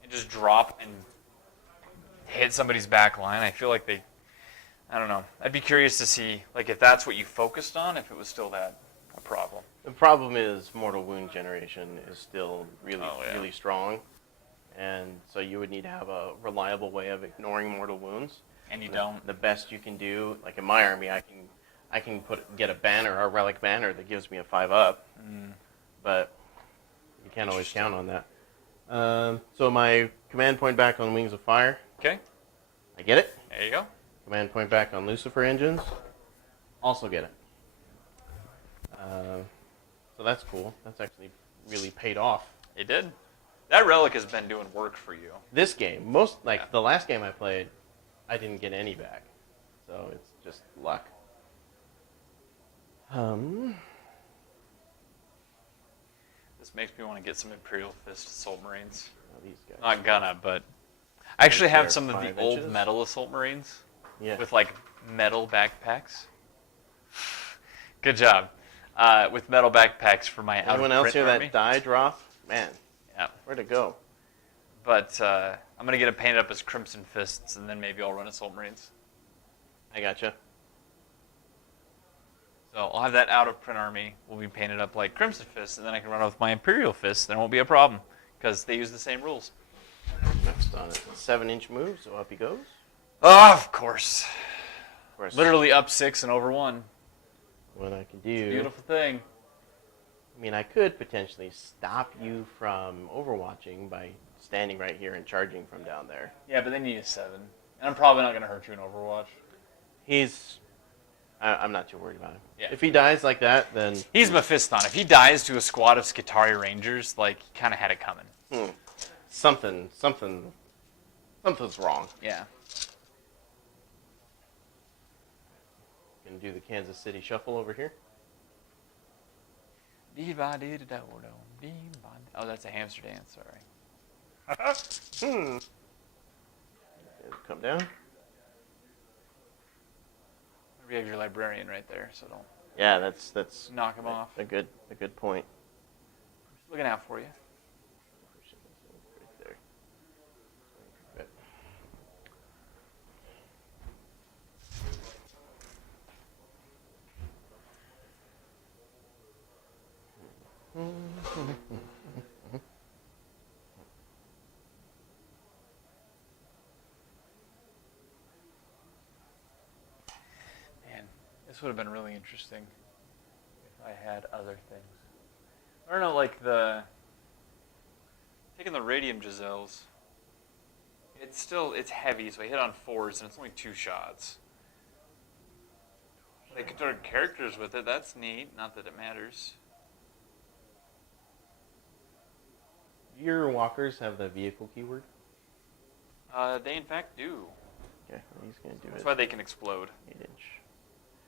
and just drop and hit somebody's back line, I feel like they, I don't know. I'd be curious to see like if that's what you focused on, if it was still that a problem. The problem is mortal wound generation is still really, Oh, yeah. really strong. And so you would need to have a reliable way of ignoring mortal wounds. And you don't. The best you can do, like in my army, I can get a banner, a relic banner that gives me a 5-up. But you can't always count on that. So my command point back on Wings of Fire. Okay. I get it. There you go. Command point back on Lucifer engines. Also get it. So that's cool. That's actually really paid off. It did. That relic has been doing work for you. This game, the last game I played, I didn't get any back. So it's just luck. This makes me want to get some Imperial Fist Assault Marines. These guys. Not gonna, but I actually have They're some of the 5 old inches? metal Assault Marines Yeah. with like metal backpacks. Good job. With metal backpacks for my Anyone else hear army. that die drop? Man, Yeah. where'd it go? But I'm gonna get them painted up as Crimson Fists, and then maybe I'll run Assault Marines. I gotcha. So I'll have that out of print army. Will be painted up like Crimson Fists, and then I can run with my Imperial Fists. There won't be a problem because they use the same rules. Next on it. 7-inch move, so up he goes. Oh, of course. Of course, Literally up 6 and over 1. what I can do. Beautiful thing. I mean, I could potentially stop you from overwatching by standing right here and charging from down there. Yeah, but they need a 7. And I'm probably not going to hurt you in Overwatch. I'm not too worried about him. Yeah. If he dies like that, then He's Mephiston. If he dies to a squad of Skitarii Rangers, like, he kind of had it coming. something's wrong. Yeah. Gonna do the Kansas City Shuffle over here. Oh, that's a hamster dance, sorry. Come down. You have your librarian right there, so don't Yeah, that's knock him off. a good point. Looking out for you. Right there. This would have been really interesting if I had other things. I don't know, like taking the radium Giselles. It's heavy, so I hit on 4s, and it's only 2 shots. They could turn characters with it. That's neat. Not that it matters. Your walkers have the vehicle keyword? They in fact do. Okay, he's going to do That's it. why they can explode. 8-inch.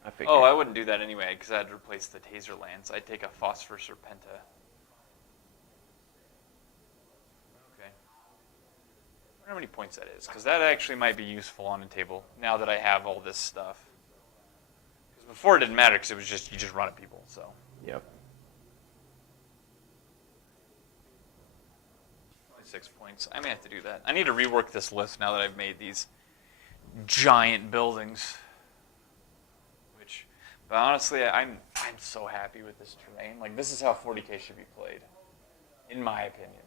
I figured. Oh, I wouldn't do that anyway, because I had to replace the taser lance. I'd take a phosphor serpenta. Okay. I wonder how many points that is, because that actually might be useful on a table, now that I have all this stuff. Because before it didn't matter, because it was just, you just run at people, so. Yep. Only 6 points. I may have to do that. I need to rework this list now that I've made these giant buildings. But honestly, I'm so happy with this terrain. Like, this is how 40K should be played, in my opinion.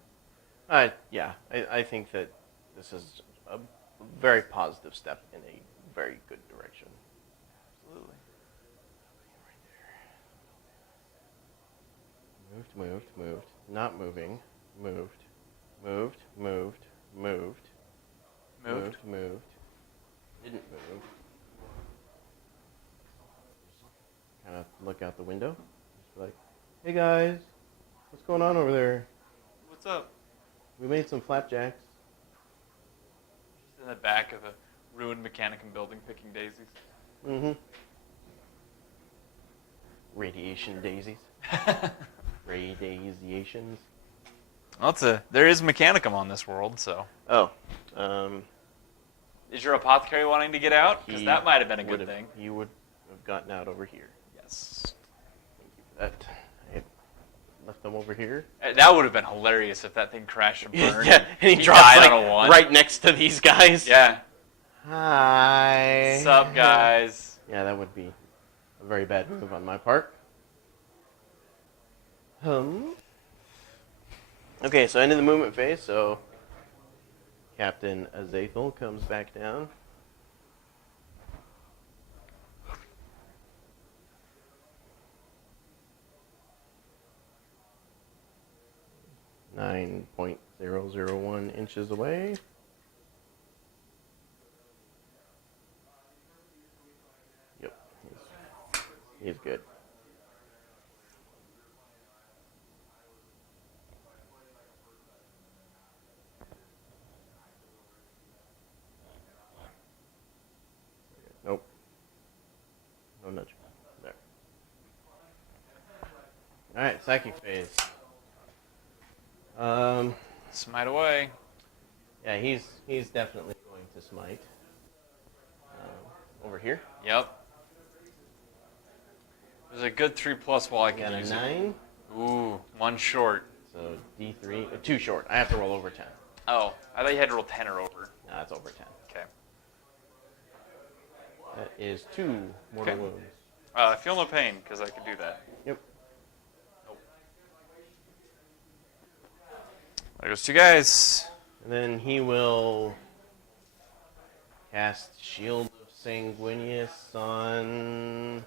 Yeah, I think that this is a very positive step in a very good direction. Absolutely. Moved. Not moving. Moved. Didn't move. Kind of look out the window. Just be like, hey guys, what's going on over there? What's up? We made some flapjacks. Just in the back of a ruined Mechanicum building picking daisies. Mm-hmm. Radiation daisies. Radiations. Well, there is Mechanicum on this world, so. Oh. Is your apothecary wanting to get out? Because that might have been a good thing. He would have gotten out over here. Yes. Thank you for that. I left them over here. That would have been hilarious if that thing crashed and burned. Yeah, and he drops died like on a 1. right next to these guys. Yeah. Hi. What's up, guys? Yeah, that would be a very bad move on my part. Okay, so end of the movement phase, so Captain Azathel comes back down. .001 inches away. Yep, he's good. Nope. No nudge. There. Alright, psychic phase. Smite away. Yeah, he's definitely going to smite. Over here. Yep. There's a good 3+ while I Got can a use 9. it. Ooh, 1 short. So D3, 2 short. I have to roll over 10. Oh, I thought you had to roll 10 or over. No, that's over 10. Okay. That is 2 mortal Okay. wounds. I feel no pain because I can do that. Yep. Nope. There goes 2 guys. And then he will cast Shield of Sanguinius on...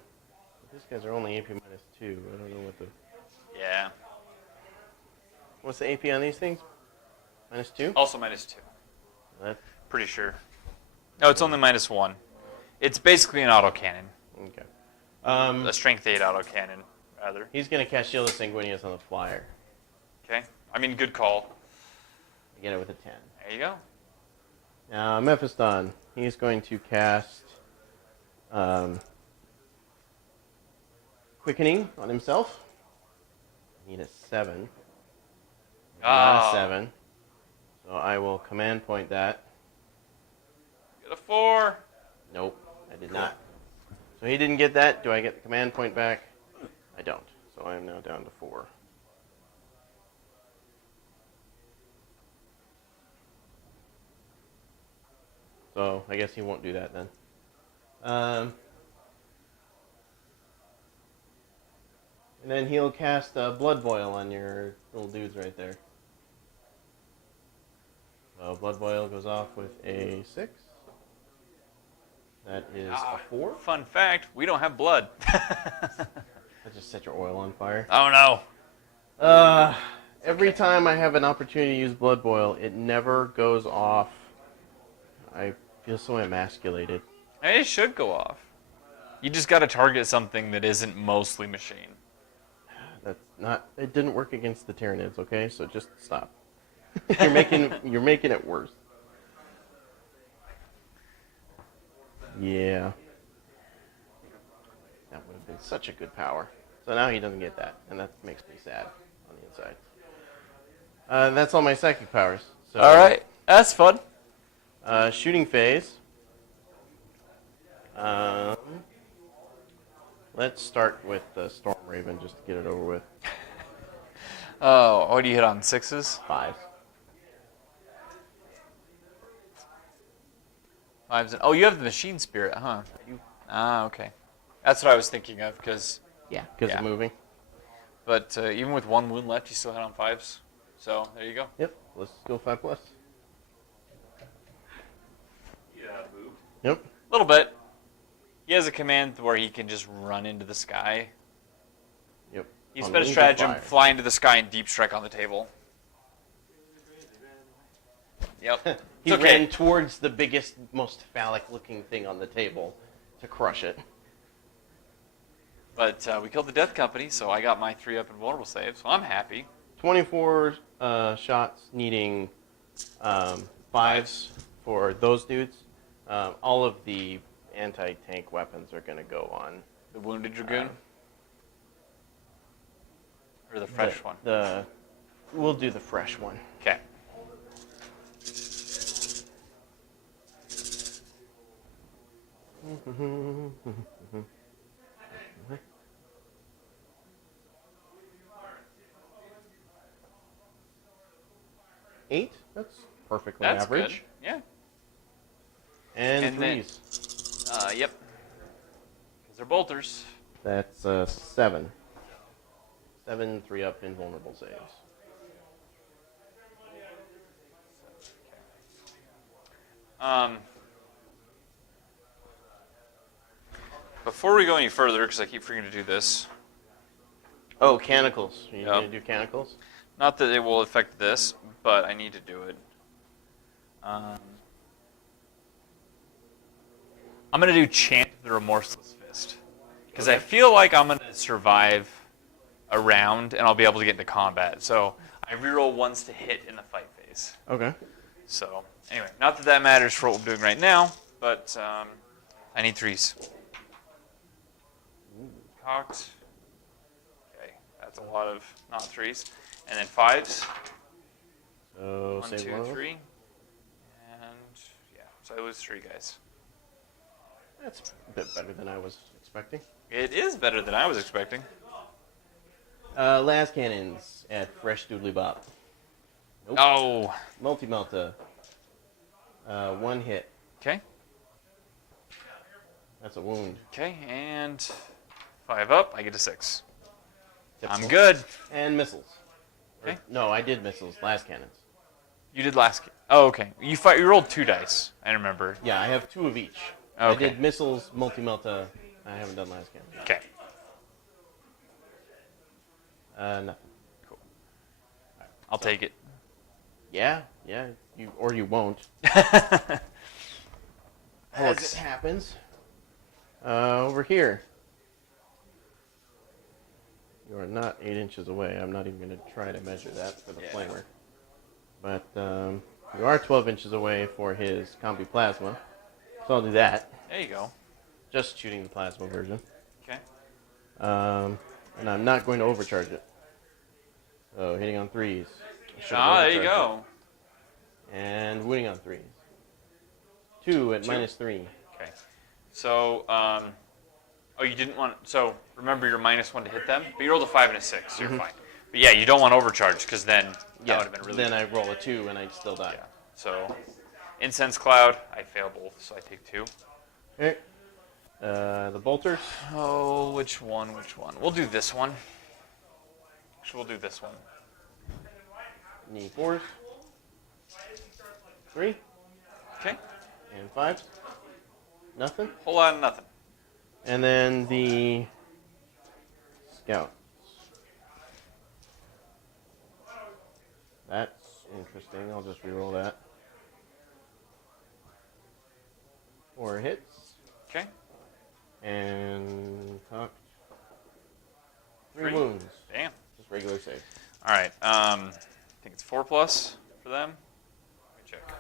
These guys are only AP -2. I don't know what the... Yeah. What's the AP on these things? -2? Also -2. That, Pretty sure. No, it's only -1. It's basically an autocannon. okay. A strength 8 autocannon, rather. He's going to cast Shield of Sanguinius on the flyer. Okay. I mean, good call. I get it with a 10. There you go. Now, Mephiston, he's going to cast Quickening on himself. I need a 7. Not a 7. So I will command point that. Get a 4. Nope, I did not. So he didn't get that. Do I get the command point back? I don't. So I am now down to 4. So I guess he won't do that then. And then he'll cast Blood Boil on your little dudes right there. So Blood Boil goes off with a 6. That is a 4. Fun fact, we don't have blood. I just set your oil on fire. Oh no. Every time I have an opportunity to use blood boil, it never goes off. I feel so emasculated. It should go off. You just got to target something that isn't mostly machine. That's not. It didn't work against the Tyranids, okay? So just stop. you're making it worse. Yeah. That would have been such a good power. So now he doesn't get that, and that makes me sad on the inside. That's all my psychic powers. So, All right, that's fun. Shooting phase. Let's start with the Storm Raven just to get it over with. Oh, what do you hit on 6s? 5. 5s. Oh, you have the machine spirit, huh? Okay. That's what I was thinking of, because. Yeah, because of moving. But even with 1 wound left, you still hit on 5s. So there you go. Yep, let's go 5+. Yeah, move. Yep. A little bit. He has a command where he can just run into the sky. Yep. He On spent a wings of stratagem, fire. fly into the sky and deep strike on the table. Yep. He It's okay. ran towards the biggest, most phallic-looking thing on the table to crush it. But we killed the Death Company, so I got my 3-up and vulnerable save, so I'm happy. 24 shots needing 5s for those dudes. All of the anti-tank weapons are going to go on. The Wounded Dragoon? Or the fresh one? We'll do the fresh one. Okay. Eight? That's perfectly That's average. good. Yeah. And then- threes. Yep. Because they're bolters. That's 7. 7 3-up invulnerable saves. Before we go any further, because I keep forgetting to do this, Oh, canicles. You Yep. going to do canicles? not that it will affect this, but I need to do it. I'm going to do Chant the Remorseless Fist. Because I feel like I'm going to survive a round, and I'll be able to get into combat. So I reroll ones to hit in the fight phase. Okay. So anyway, not that that matters for what we're doing right now, but I need 3s. Cocked. Okay, that's a lot of not 3s. And then 5s. So 1, save 2, one of them. 3. And yeah, so I lose 3 guys. That's a bit better than I was expecting. It is better than I was expecting. Last cannons at Fresh Doodly Bop. Nope. Oh. Multi-melta. 1 hit. Okay. That's a wound. Okay, and 5 up, I get a 6. Typical. I'm good. And missiles. Okay. No, I did missiles. Last cannons. You did last. Oh, okay. You rolled 2 dice. I remember. Yeah, I have 2 of each. Okay. I did missiles, multi-melta. I haven't done last cannon. Okay. Nothing. Cool. I'll take it. Yeah, you won't. Looks- As it happens. Over here. You are not 8 inches away. I'm not even going to try to measure that for the Yeah. flamer. But you are 12 inches away for his combi plasma. So I'll do that. There you go. Just shooting the plasma version. Okay. And I'm not going to overcharge it. So hitting on 3s. I should have Ah, there you overcharged go. it. And wounding on 3s. 2 at 2. -3. Okay. So, oh, you didn't want. So remember your -1 to hit them, but you rolled a 5 and a 6, so you're fine. But yeah, you don't want overcharge because then that would have been really. Then I roll a 2 and I still die. Yeah. So, Incense Cloud, I fail both, so I take 2. Okay. The bolters. Oh, which one? Which one? We'll do this one. Actually, we'll do this one. Need 4s. 3. Okay. And 5s. Nothing. Whole lot of nothing. And then the scout. That's interesting. I'll just reroll that. 4 hits. Okay. And cocked. 3 3. wounds. Damn. Just regular save. All right. I think it's 4+ for them. Let me check.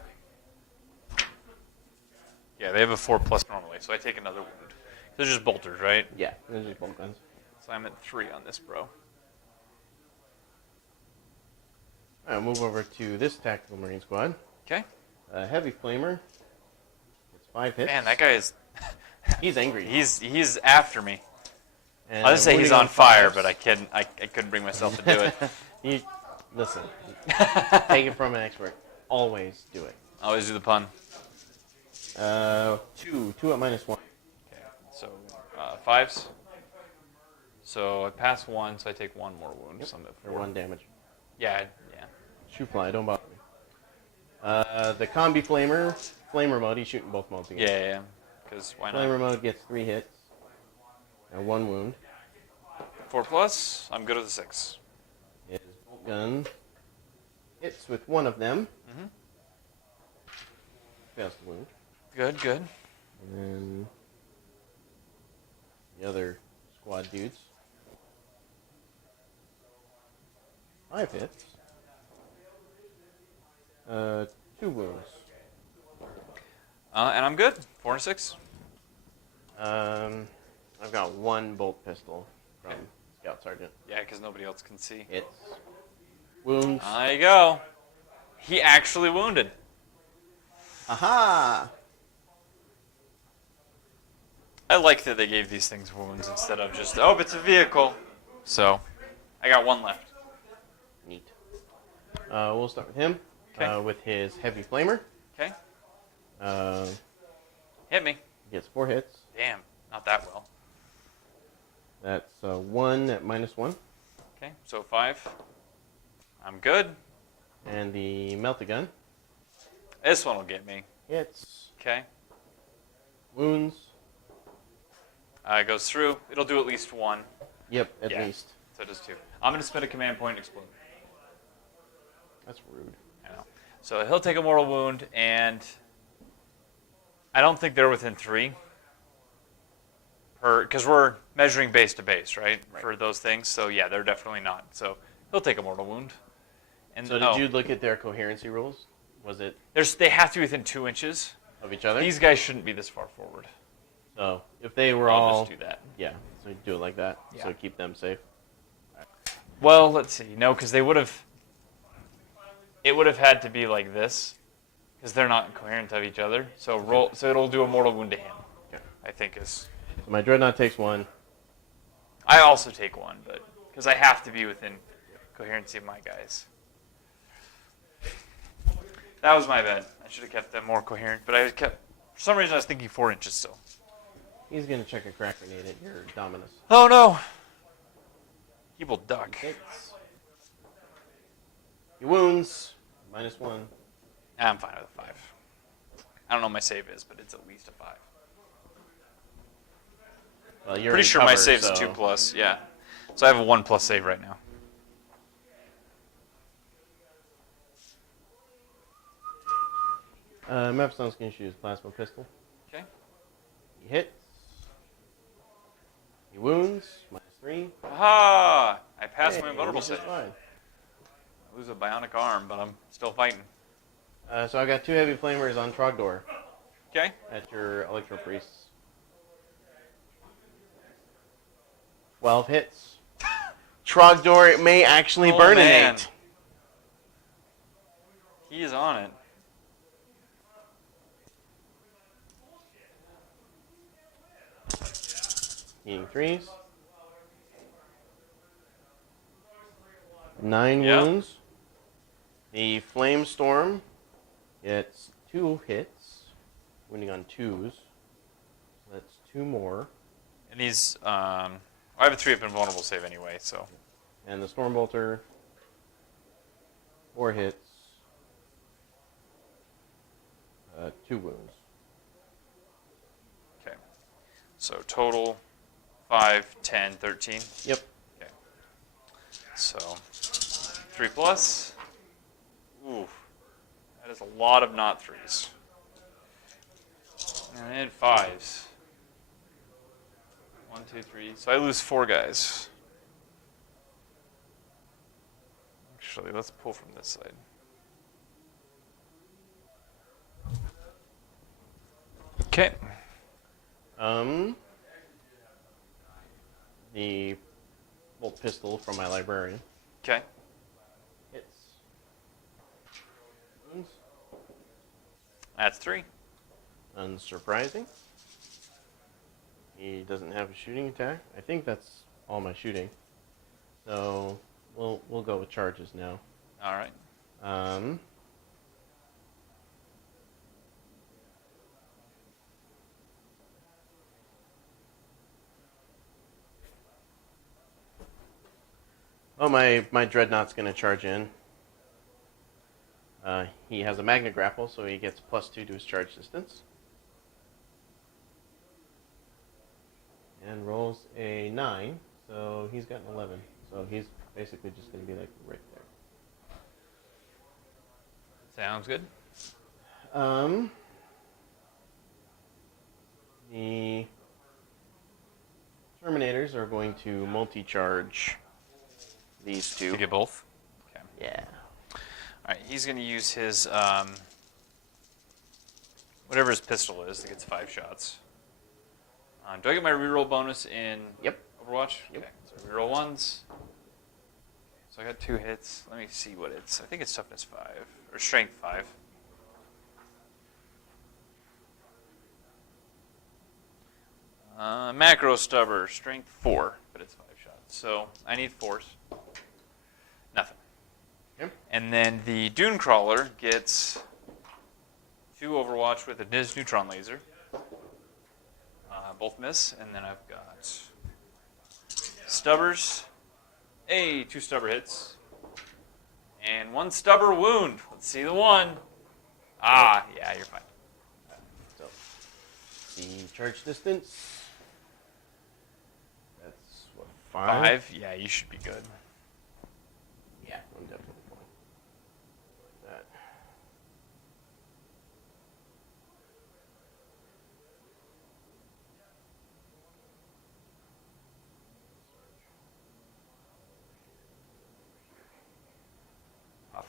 Yeah, they have a 4+ normally, so I take another wound. They're just bolters, right? Yeah, they're just bolt guns. So I'm at 3 on this, bro. Alright, move over to this tactical marine squad. Okay. Heavy flamer. It's 5 hits. Man, that guy is. He's angry. He's after me. And I'll just say he's wounding on fire, 5s. but I couldn't bring myself to do it. Listen, take it from an expert. Always do it. Always do the pun. 2 at -1. Okay. So 5s. So I pass 1, so I take 1 more wound. Yep. So I'm at For 4. 1 damage. Yeah. Shoe fly, don't bother me. The combi flamer mode, he's shooting both modes again. Yeah. Because why not? Flamer mode gets 3 hits and 1 wound. 4+. I'm good with a 6. His bolt gun hits with 1 of them. Mhm. Fails to wound. Good. And then the other squad dudes. 5 hits. 2 wounds. And I'm good. 4 and 6. I've got 1 bolt pistol from Scout Sergeant. Yeah, because nobody else can see. Hits. Wounds. There you go. He actually wounded. Aha! I like that they gave these things wounds instead of just, oh, it's a vehicle. So, I got 1 left. Neat. We'll start with him. Okay. With his heavy flamer. Okay. He Hit me. gets 4 hits. Damn, not that well. That's 1 at -1. Okay, so 5. I'm good. And the melta-gun This one will get me. hits. Okay. Wounds. It goes through. It'll do at least 1. Yep, at Yeah. least. So it does 2. I'm going to spend a command point and explode. That's rude. I know. So he'll take a mortal wound, and I don't think they're within 3. Because we're measuring base to base, right? For those things. So yeah, they're definitely not. So he'll take a mortal wound. And So did you look at their coherency rules? Was it they have to be within 2 inches. of each other? These guys shouldn't be this far forward. So if they were I'll all, just do that. yeah, so you do it like that. Yeah. So keep them safe. Well, let's see. No, because they would have. It would have had to be like this, because they're not coherent of each other. So roll. So it'll do a mortal wound to him. Okay. I think is. So my dreadnought takes 1. I also take 1, but because I have to be within coherency of my guys. That was my bad. I should have kept them more coherent, but I kept. For some reason, I was thinking 4 inches. So. He's gonna check a crack grenade at your Dominus. Oh no. He will duck. Hits. He wounds. -1. I'm fine with a 5. I don't know what my save is, but it's at least a 5. Well, you're Pretty in sure my cover, save's so a 2+. Yeah. So I have a 1+ save right now. Mephistone's gonna shoot his plasma pistol. Okay. He hits. He wounds. -3. Aha! I passed my Hey, vulnerable he's just save. fine. I lose a bionic arm, but I'm still fighting. So I got 2 heavy flamers on Trogdor Okay. at your Electro Priests. 12 hits. Trogdor may actually Oh, burninate. man. He is on it. Eating 3s. 9 Yep. wounds. The Flame Storm gets 2 hits, wounding on 2s. So that's 2 more. And he's, I have a 3-up invulnerable save anyway, so. And the Stormbolter, 4 hits, 2 wounds. So total 5, 10, 13. Yep. Okay. So 3 plus. Ooh, that is a lot of not 3s. And 5s. 1, 2, 3. So I lose 4 guys. Actually, let's pull from this side. Okay. The bolt pistol from my librarian Okay. hits. Wounds. That's 3. Unsurprising. He doesn't have a shooting attack. I think that's all my shooting. So we'll go with charges now. All right. Oh, my dreadnought's gonna charge in. He has a magna grapple, so he gets +2 to his charge distance. And rolls a 9, so he's got an 11. So he's basically just gonna be like right there. Sounds good. The Terminators are going to multi-charge these two. To get both. Okay. Yeah. All right. He's going to use his whatever his pistol is that gets 5 shots. Do I get my reroll bonus in Yep. Overwatch? Yep. Okay. So reroll 1s. So I got 2 hits. Let me see what it's. I think it's toughness 5 or strength 5. Macro stubber, strength 4, but it's 5 shots. So I need 4s. Nothing. Yep. And then the Dune Crawler gets 2 Overwatch with his neutron laser. Both miss. And then I've got Stubbers. 2 stubber hits. And 1 stubber wound. Let's see the 1. Ah, yeah, you're fine. So the charge distance. That's what, 5? 5? Yeah, you should be good. Yeah, I'm definitely fine. That.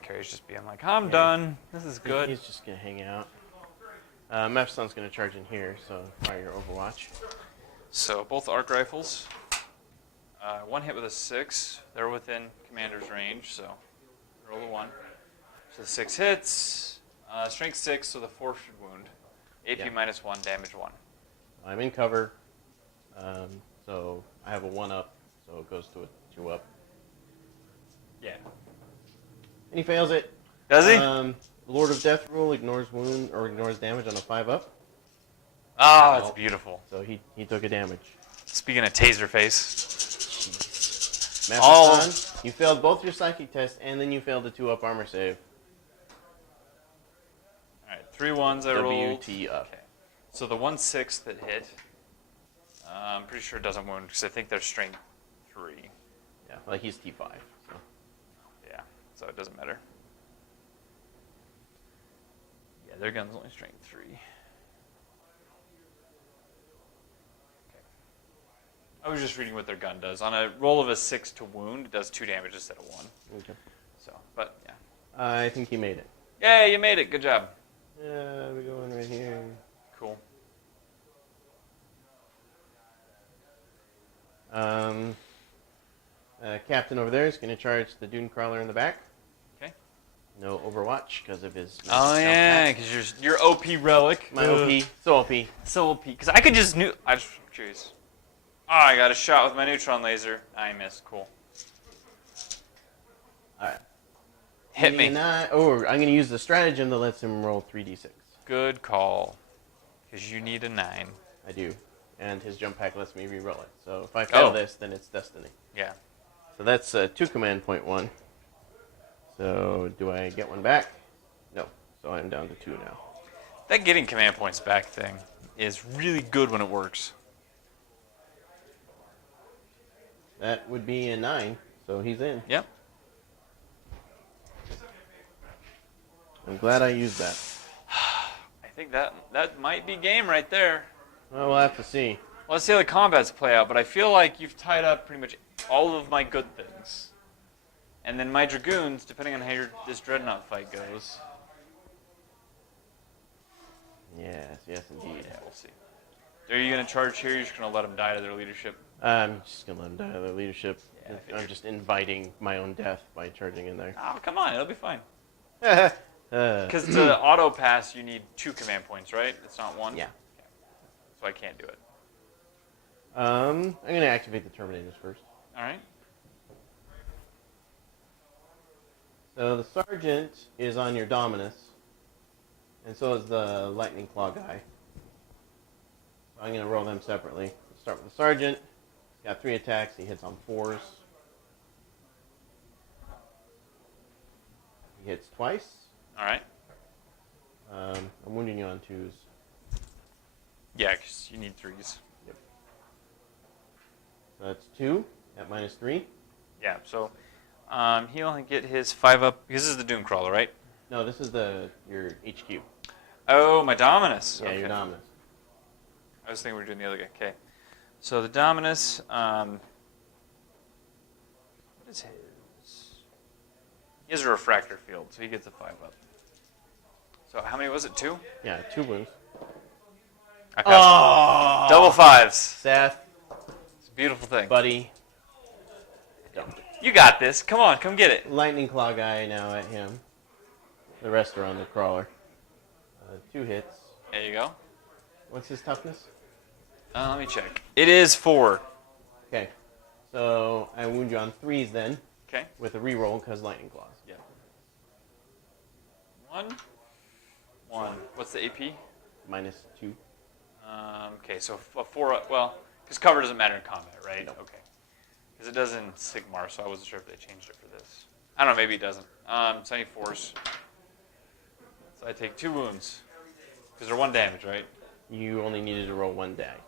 Carrier's just being like, I'm done. This is good. He's just gonna hang out. Mephiston's gonna charge in here, so fire your Overwatch. So both arc rifles. 1 hit with a 6. They're within commander's range, so roll a 1. So 6 hits. Strength 6, so the 4 should wound. AP Yeah. minus 1, damage 1. I'm in cover, so I have a 1 up, so it goes to a 2 up. Yeah. And he fails it. Does he? Lord of Death rule ignores wound or ignores damage on a 5 up. Ah, that's beautiful. So he took a damage. Speaking of taser face. Mephiston, you failed both your psychic tests, and then you failed a 2 up armor save. Alright, 3 1s I rolled. WT up. Okay. So the 1/6 that hit, I'm pretty sure it doesn't wound because I think they're strength 3. Yeah, like he's T5. So. Yeah, so it doesn't matter. Yeah, their gun's only strength 3. Okay. I was just reading what their gun does. On a roll of a 6 to wound, it does 2 damage instead of 1. Okay. So, but yeah. I think he made it. Yay, you made it. Good job. Yeah, we're going right here. Cool. Captain over there is going to charge the Dune Crawler in the back. Okay. No Overwatch because of his. Oh yeah, because you're OP relic. My OP, so OP. So OP. Because I could just I just curious. Oh, I got a shot with my neutron laser. I missed. Cool. All right. Hit me. I'm going to use the stratagem that lets him roll 3d6. Good call. Because you need a 9. I do, and his jump pack lets me re-roll it. So if I fail Oh. this, then it's destiny. Yeah. So that's 2 command point 1. So do I get 1 back? No. So I'm down to 2 now. That getting command points back thing is really good when it works. That would be a 9, so he's in. Yep. I'm glad I used that. I think that might be game right there. Well, we'll have to see. Well, let's see how the combats play out, but I feel like you've tied up pretty much all of my good things. And then my Dragoons, depending on how this Dreadnought fight goes. Yes, indeed. Yeah, we'll see. Are you going to charge here, or are you just going to let them die to their leadership? I'm just going to let him die of their leadership. Yeah, I I'm figured. just inviting my own death by charging in there. Oh, come on, it'll be fine. Because Because to auto pass, you need 2 command points, right? It's not 1? Yeah. Okay. So I can't do it. I'm going to activate the Terminators first. All right. So the Sergeant is on your Dominus, and so is the Lightning Claw guy. So I'm going to roll them separately. Let's start with the Sergeant. He's got 3 attacks. He hits on 4s. He hits twice. All right. I'm wounding you on 2s. Yeah, because you need 3s. So that's 2 at -3. Yeah, so he'll only get his 5 up. Because this is the Doom Crawler, right? No, this is your HQ. Oh, my Dominus. Yeah, Okay. your Dominus. I was thinking we were doing the other guy. Okay. So the Dominus, what is his? He has a refractor field, so he gets a 5 up. So how many was it? 2? Yeah, 2 wounds. I passed. Double 5s. Seth, It's a beautiful thing. buddy. You got this. Come on, come get it. Lightning Claw guy now at him. The rest are on the crawler. 2 hits. There you go. What's his toughness? Let me check. It is 4. Okay. So I wound you on 3s then, Okay. with a reroll because Lightning Claws. Yeah. 1. What's the AP? -2. Okay, so a 4 up. Well, because cover doesn't matter in combat, right? No. Okay. Because it does in Sigmar, so I wasn't sure if they changed it for this. I don't know, maybe it doesn't. So I need 4s. So I take 2 wounds. Because they're 1 damage, right? You only needed to roll 1 die,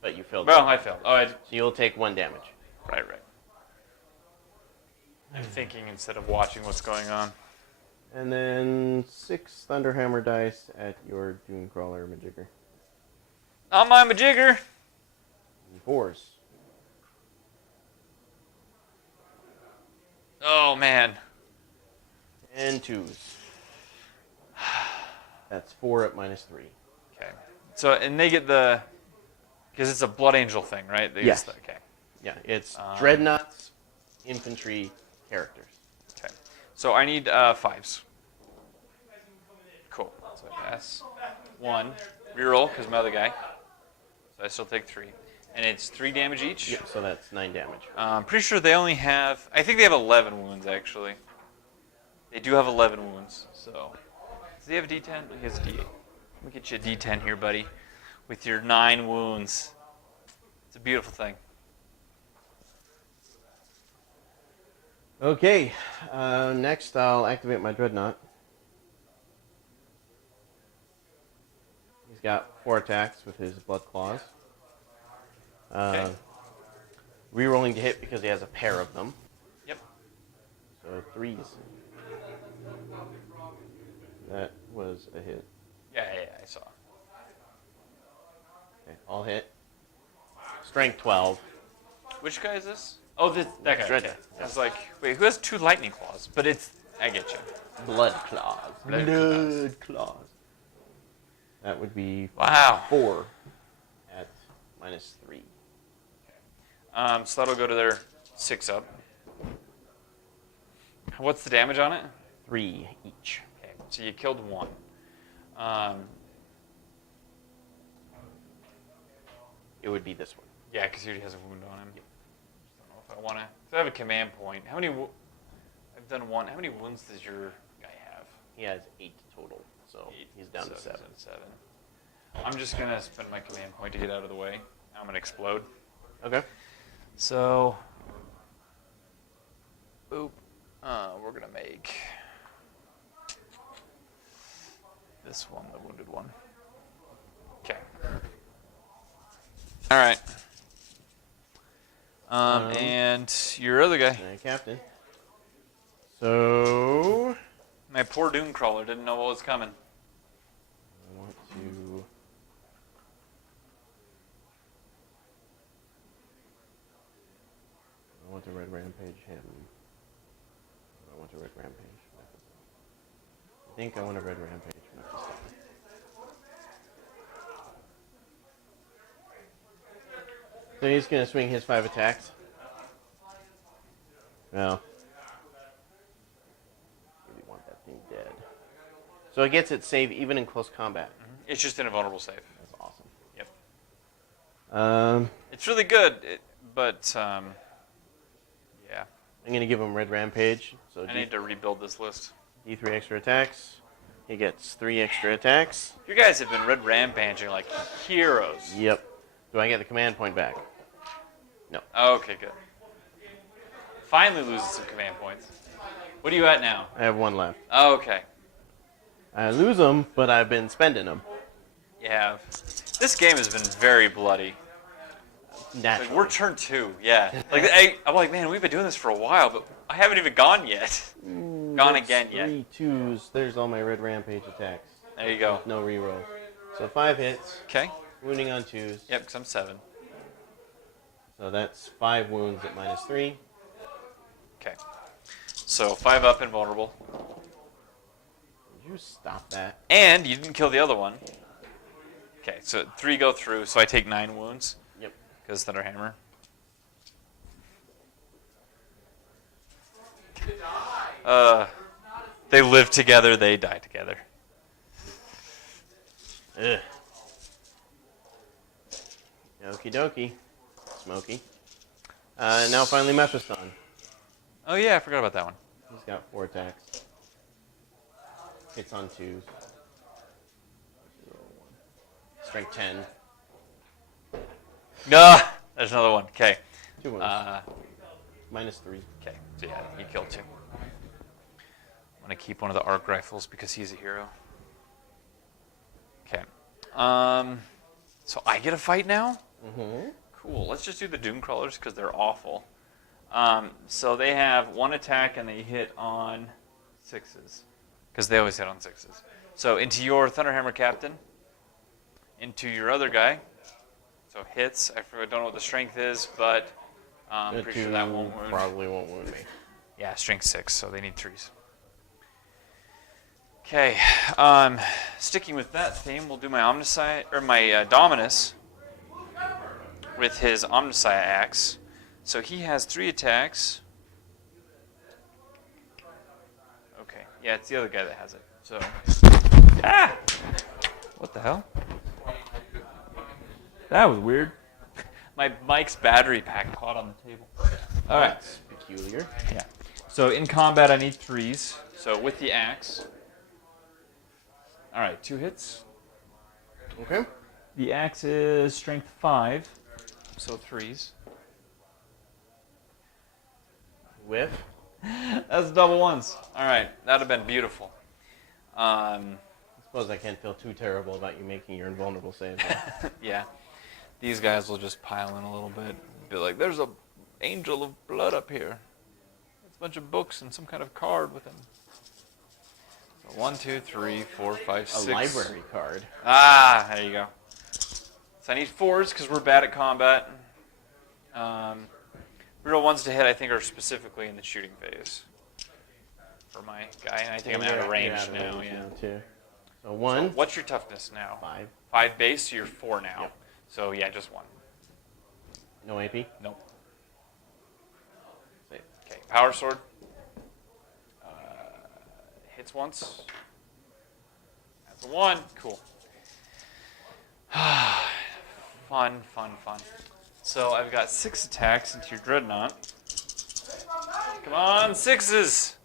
but you failed. Well, I failed. Oh, So you'll take 1 damage. right. I'm thinking instead of watching what's going on. And then 6 Thunderhammer dice at your Dune Crawler Majigger. Not my majigger. 4s. Oh, man. And 2s. That's 4 at -3. Okay. So, and they get the... Because it's a Blood Angel thing, right? They Yes. okay. Yeah, it's Dreadnoughts, infantry characters. Okay. So I need 5s. Cool. So I pass 1. Reroll, because my other guy. So I still take 3. And it's 3 damage each? Yep, so that's 9 damage. I'm pretty sure they only have... I think they have 11 wounds, actually. They do have 11 wounds, so... Does he have a D10? He has a D8. Let me get you a D10 here, buddy. With your 9 wounds. It's a beautiful thing. Okay, next I'll activate my Dreadnought. He's got 4 attacks with his Blood Claws. Okay. Rerolling to hit because he has a pair of them. Yep. So 3s. That was a hit. Yeah, I saw. Okay, all hit. Strength 12. Which guy is this? Oh, that guy. Okay. Dreadnought. I was like, wait, who has 2 lightning claws? But it's... I get you. Blood Claws. Blood Claws. That would be Wow. 4 at -3. So that'll go to their 6 up. What's the damage on it? 3 each. Okay, so you killed 1. It would be this one. Yeah, because he already has a wound on him. I don't know if I want to... So I have a command point. How many... I've done 1. How many wounds does your guy have? He has 8 total, so 8, he's down to 7. 7. I'm just going to spend my command point to get out of the way. I'm going to explode. Okay. So... Boop. We're going to make... this one, the wounded one. Okay. All right. And your other guy. Captain. So My poor Doomcrawler didn't know what was coming. I want to. I want to red rampage him. I want to red rampage. I think I want to red rampage. So he's going to swing his 5 attacks. No. Really want that thing dead. So it gets its save even in close combat. It's just an invulnerable save. That's awesome. Yep. It's really good, but yeah. I'm going to give him red rampage. So I need to rebuild this list. D3 extra attacks. He gets 3 extra attacks. You guys have been red rampaging like heroes. Yep. Do I get the command point back? No. Okay, good. Finally losing some command points. What are you at now? I have 1 left. Okay. I lose them, but I've been spending them. You have. This game has been very bloody. Naturally. Like, we're turn 2, yeah. Like I'm like, man, we've been doing this for a while, but I haven't even gone yet. Gone again yet. 3 2s. There's all my red rampage attacks. There you go. No rerolls. So 5 hits. Okay. Wounding on 2s. Yep, because I'm 7. So that's 5 wounds at -3. Okay. So 5 up, invulnerable. Did you stop that? And you didn't kill the other one. Okay, so 3 go through, so I take 9 wounds. Yep. Because Thunder Hammer. They live together, they die together. Ugh. Okie dokie. Smoky. Now finally Mephiston. Oh yeah, I forgot about that one. He's got 4 attacks. Hits on 2s. Strength 10. No, there's another one. Okay. 2 wounds. -3. Okay, so yeah, he killed 2. I'm going to keep one of the arc rifles because he's a hero. Okay. So I get a fight now? Mm-hmm. Cool. Let's just do the Doomcrawlers because they're awful. So they have 1 attack and they hit on 6s. Because they always hit on 6s. So into your Thunderhammer Captain. Into your other guy. So hits. I don't know what the strength is, but I'm pretty sure that won't wound. Probably won't wound me. Yeah, strength 6, so they need 3s. Okay, sticking with that theme, we'll do my Omnisci or my Dominus with his Omnisci axe. So he has 3 attacks. Okay, yeah, it's the other guy that has it. So, what the hell? That was weird. My Mike's battery pack caught on the table. All right. That's peculiar. Yeah. So in combat, I need 3s. So with the axe. All right, 2 hits. Okay. The axe is strength 5, so 3s. Whiff. That's double 1s. All right, that'd have been beautiful. I suppose I can't feel too terrible about you making your invulnerable save. Yeah. These guys will just pile in a little bit. Be like, there's a angel of blood up here. It's a bunch of books and some kind of card with him. So 1, 2, 3, 4, 5, 6. A library card. Ah, there you go. So I need 4s because we're bad at combat. Real ones to hit, I think, are specifically in the shooting phase for my guy. And I think I'm out of range now. Yeah. Too. So 1. So what's your toughness now? 5. 5 base, so you're 4 now. Yep. So yeah, just 1. No AP. Nope. Okay, power sword. Hits once. That's a 1. Cool. Fun. So I've got 6 attacks into your Dreadnought. Come on, 6s!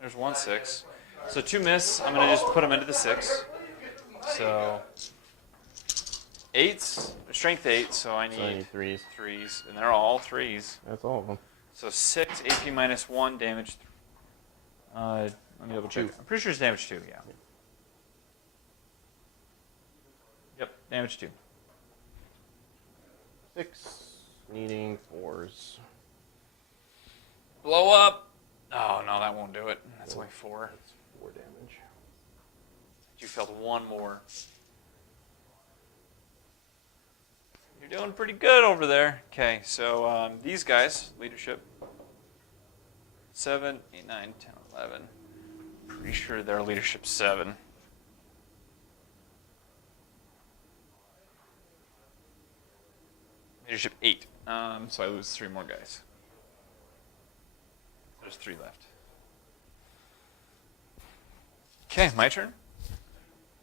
There's 1 6. So 2 miss. I'm going to just put them into the 6. So 8s. Strength 8, so I need 3s. 3s. And they're all 3s. That's all of them. So 6, AP minus 1, damage. Let me double check. 2. I'm pretty sure it's damage 2, yeah. Yep, damage 2. 6. Needing 4s. Blow up! Oh, no, that won't do it. That's only 4. That's 4 damage. You failed 1 more. You're doing pretty good over there. Okay, so these guys, leadership, 7, 8, 9, 10, 11. Pretty sure they're leadership 7. Leadership 8. So I lose 3 more guys. There's 3 left. Okay, my turn.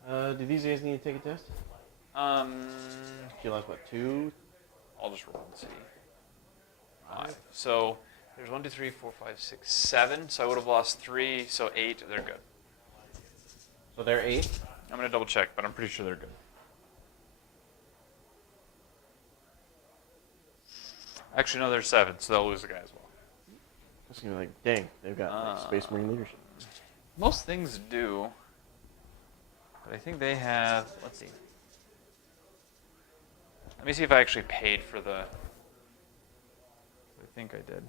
Do these guys need to take a test? You lost what, 2? I'll just roll and see. 5. So there's 1, 2, 3, 4, 5, 6, 7. So I would have lost 3. So 8. They're good. So they're 8? I'm gonna double check, but I'm pretty sure they're good. Actually, no, they're 7. So they'll lose a guy as well. It's gonna be like, dang, they've got like, Space Marine leadership. Most things do, but I think they have. Let's see. Let me see if I actually paid for the. I think I did.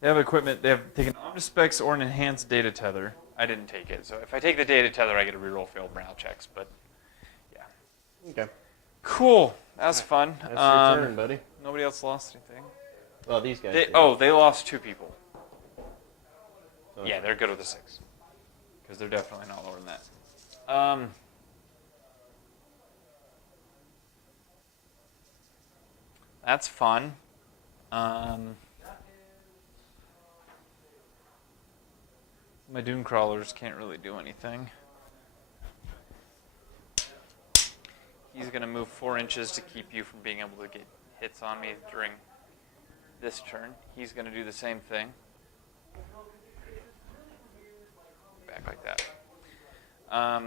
They have equipment. They have taken omnispecs or an enhanced data tether. I didn't take it, so if I take the data tether, I get to reroll failed morale checks. But yeah. Okay. Cool. That was fun. That's your turn, buddy. Nobody else lost anything. Well, these guys. They, did. they lost 2 people. So- Yeah, they're good with a 6. Because they're definitely not lower than that. That's fun. My Dune Crawlers can't really do anything. He's going to move 4 inches to keep you from being able to get hits on me during this turn. He's going to do the same thing. Back like that. I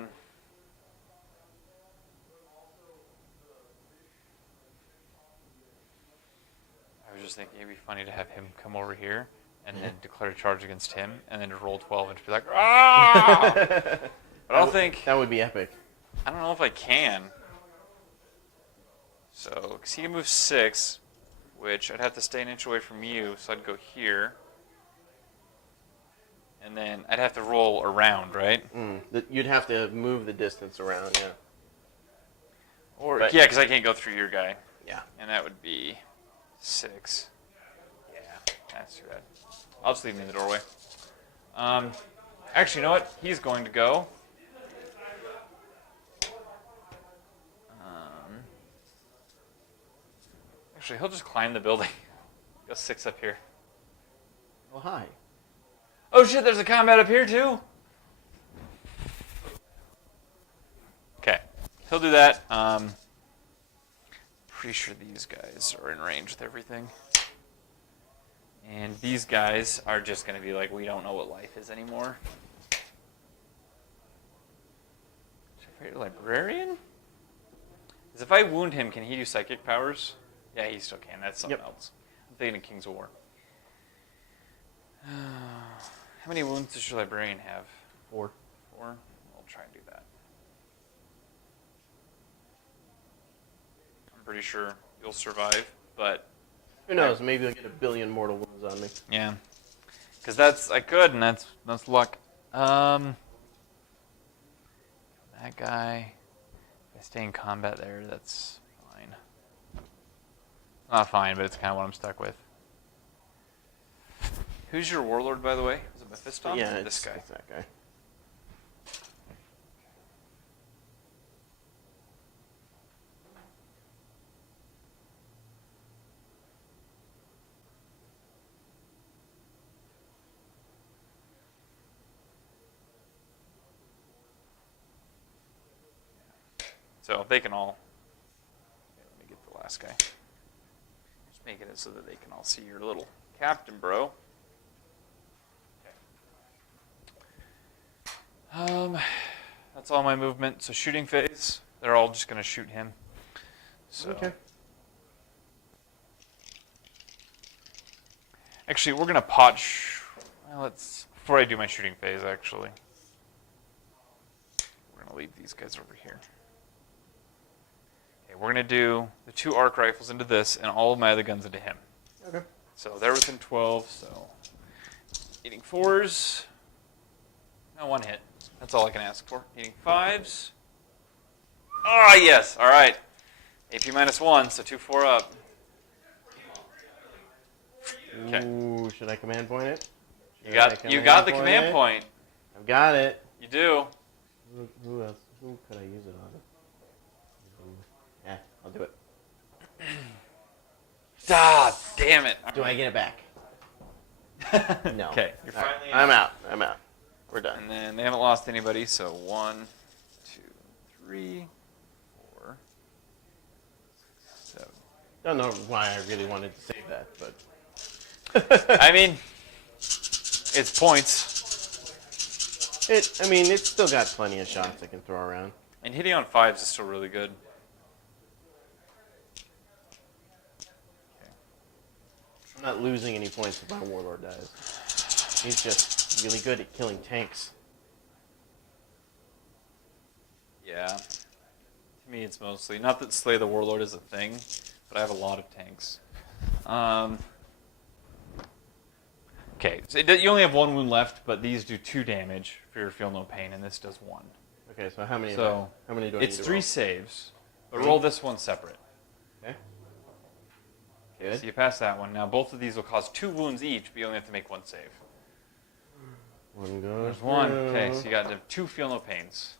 was just thinking it'd be funny to have him come over here and then declare a charge against him and then to roll 12 and just be like, ah! But I don't think... That would be epic. I don't know if I can. So, because he can move 6, which I'd have to stay an inch away from you, so I'd go here. And then I'd have to roll around, right? You'd have to move the distance around, yeah. Or But- yeah, because I can't go through your guy. Yeah. And that would be 6. Yeah, that's too bad. I'll just leave him in the doorway. Actually, you know what? He's going to go. Actually, he'll just climb the building. Go 6 up here. Oh, hi. Oh shit, there's a combat up here too? Okay, he'll do that. Pretty sure these guys are in range with everything. And these guys are just going to be like, we don't know what life is anymore. Librarian? Because if I wound him, can he do psychic powers? Yeah, he still can. That's something else. I'm thinking of King's War. How many wounds does your librarian have? 4. 4? I'll try and do that. I'm pretty sure you'll survive, but... Who knows? Maybe I'll get a billion mortal wounds on me. Yeah. Because that's... I could, and that's luck. That guy... If I stay in combat there, that's fine. Not fine, but it's kind of what I'm stuck with. Who's your warlord, by the way? Is it Mephiston? Yeah, Or it's this guy. It's that guy. So they can all... Okay, let me get the last guy. Just making it so that they can all see your little captain, bro. That's all my movement. So shooting phase, they're all just going to shoot him. So. Okay. Actually, we're going to pot... Well, let's... Before I do my shooting phase, actually. We're going to leave these guys over here. Okay, we're gonna do the 2 arc rifles into this, and all of my other guns into him. Okay. So they're within 12. So hitting 4s. No, 1 hit. That's all I can ask for. Hitting 5s. Ah, yes. All right. AP -1, so 2-4 up. Okay. Ooh, should I command point it? You got the command point. I've got it. You do. Who else? Who could I use it on? Yeah, I'll do it. Ah, damn it. Do I get it back? No. Okay. You're All right, finally I'm out. I'm out. We're done. And then they haven't lost anybody, so 1, 2, 3, 4, 7. Don't know why I really wanted to save that, but I mean, it's points. I mean, it's still got plenty of shots I can throw around. And hitting on 5s is still really good. I'm not losing any points if my warlord dies. He's just really good at killing tanks. Yeah. To me, it's mostly not that Slay the Warlord is a thing, but I have a lot of tanks. Okay, so you only have 1 wound left, but these do 2 damage for your Feel No Pain, and this does 1. Okay, so how many? So how many do I it's need to 3 roll? saves, but roll this one separate. Okay. So Good. you pass that one. Now both of these will cause 2 wounds each, but you only have to make 1 save. One goes. There's 1. through. Okay, so you got 2 Feel No Pains.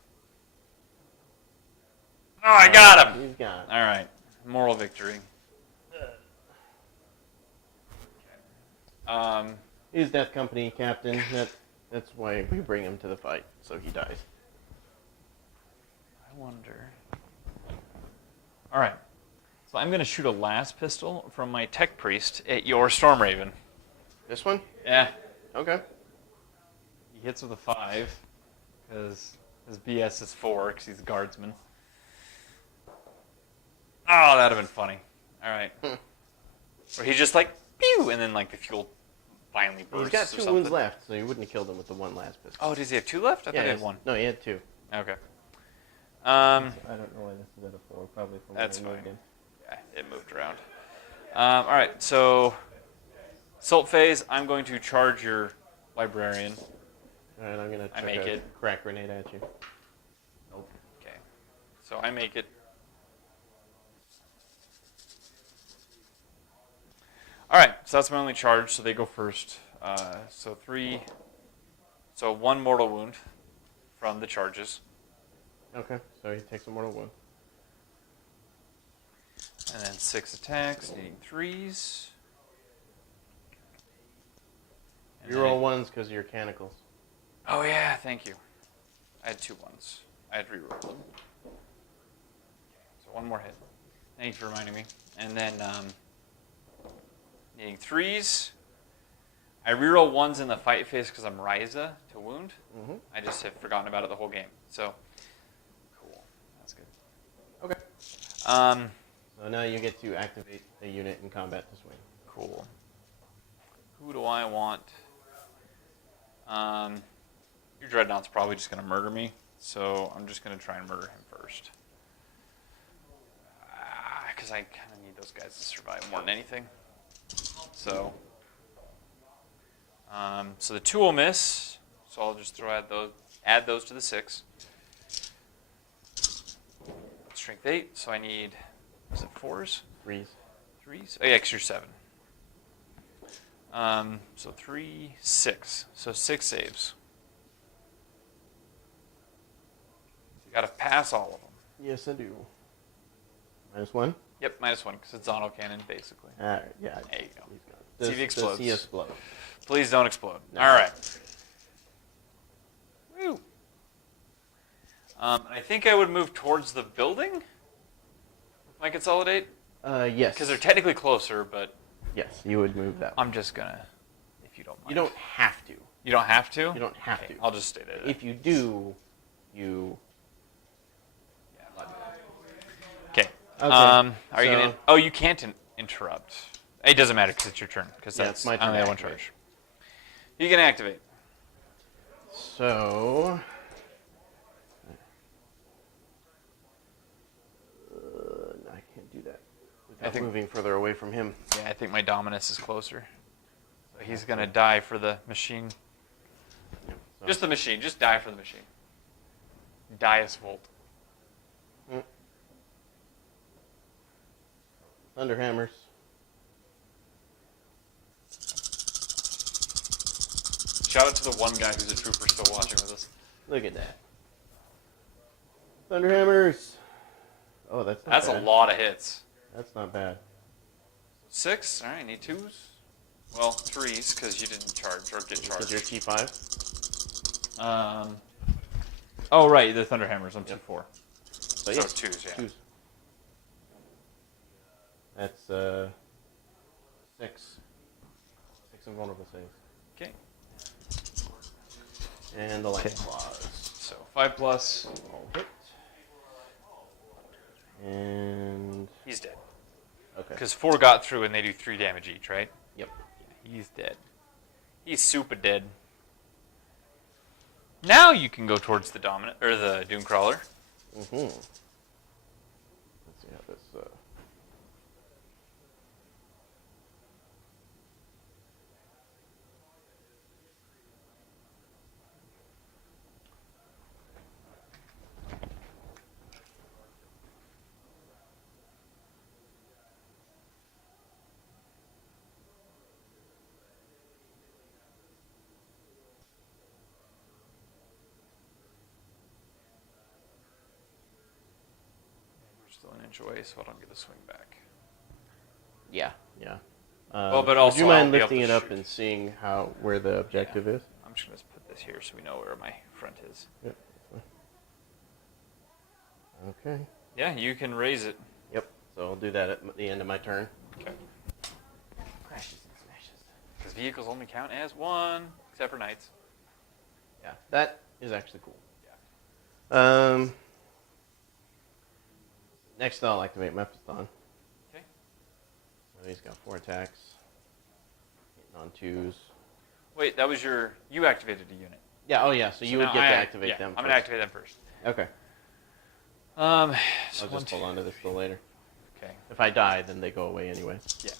Oh, I got him! He's got. All right, moral victory. He's Death Company captain. That's why we bring him to the fight, so he dies. I wonder. All right. So I'm going to shoot a last pistol from my Tech Priest at your Storm Raven. This one? Yeah. Okay. He hits with a 5 because his BS is 4 because he's a guardsman. Oh, that'd have been funny. All right. Where he's just like, pew, and then like the fuel finally bursts. He's got or 2 something. wounds left, so you wouldn't have killed him with the one last pistol. Oh, does he have 2 left? I thought he had yes. 1. No, he had 2. Okay. I don't know why this is at a 4. Probably from That's when I moved fine. him. Yeah, it moved around. All right, so Assault phase, I'm going to charge your Librarian. All right, I'm gonna I chuck make a it. crack grenade at you. Okay. So I make it. All right, so that's my only charge, so they go first. So 3. So 1 mortal wound from the charges. Okay, so he takes a mortal wound. And then 6 attacks, needing 3s. And You then roll 1s because of your canicles. Oh yeah, thank you. I had 2 1s. I had to reroll them. So 1 more hit. Thank you for reminding me. And then needing 3s. I reroll 1s in the fight phase because I'm Ryza to wound. Mm-hmm. I just have forgotten about it the whole game. So cool. That's good. Okay. So now you get to activate a unit in combat to swing. Cool. Who do I want? Your Dreadnought's probably just going to murder me, so I'm just going to try and murder him first. Because I kind of need those guys to survive more than anything. So, so the 2 will miss, so I'll just add those to the 6. Strength 8, so I need, is it 4s? 3s. 3s? Oh yeah, because you're 7. So 3, 6. So 6 saves. You got to pass all of them. Yes, I do. -1? Yep, -1 because it's auto cannon basically. All right, yeah. There you go. He's gone. See if he explodes. Does he explode? Please don't explode. No. All right. Woo. I think I would move towards the building. Like consolidate, Yes. because they're technically closer, but Yes, you would move that. I'm just gonna, if you don't mind. You don't have to. You don't have to. You don't have Okay, to. I'll just stay there. If you do, you. Yeah, I'm not doing that. Okay. Okay, Are you gonna? so- Oh, you can't interrupt. It doesn't matter because it's your turn. Because Yeah, that's it's my I turn only to have 1 activate. charge. You can activate. So. think- moving further away from him. Yeah, I think my Dominus is closer. So he's gonna die for the machine. Yep, so- Just the machine. Just die for the machine. Dias Volt. Thunderhammers. Shout out to the one guy who's a trooper still watching with us. Look at that. Thunderhammers. Oh, that's not That's bad. a lot of hits. That's not bad. 6. All right, need 2s. Well, 3s because you didn't charge or get Is charged. your T5? Oh right, the Thunderhammers. I'm 2-4. So, So yeah, 2s, yeah. 2s. That's 6. 6 invulnerable saves. Okay. And the lightning claws. So 5+. All hit. And He's dead. okay. Because 4 got through and they do 3 damage each, right? Yep. Yeah, he's dead. He's super dead. Now you can go towards the dominant or the Doomcrawler. Mm-hmm. Let's see how this. We're still an inch away, so I don't get the swing back. Yeah. Yeah. Well, but would also you mind I'll be able lifting to it up shoot. and seeing where the objective is? I'm just gonna put this here so we know where my front is. Yep. Okay. Yeah, you can raise it. Yep. So I'll do that at the end of my turn. Okay. Crashes and smashes. Because vehicles only count as 1, except for knights. Yeah, that is actually cool. Yeah. Next I'll activate Mephiston. Okay. So he's got 4 attacks. Hitting on 2s. Wait, that was you activated a unit. Yeah, oh yeah, so you would now get to I- activate yeah, them I'm first. gonna activate them first. Okay. So I'll 1, just 2. hold on to this till later. Okay. If I die, then they go away anyway. Yeah.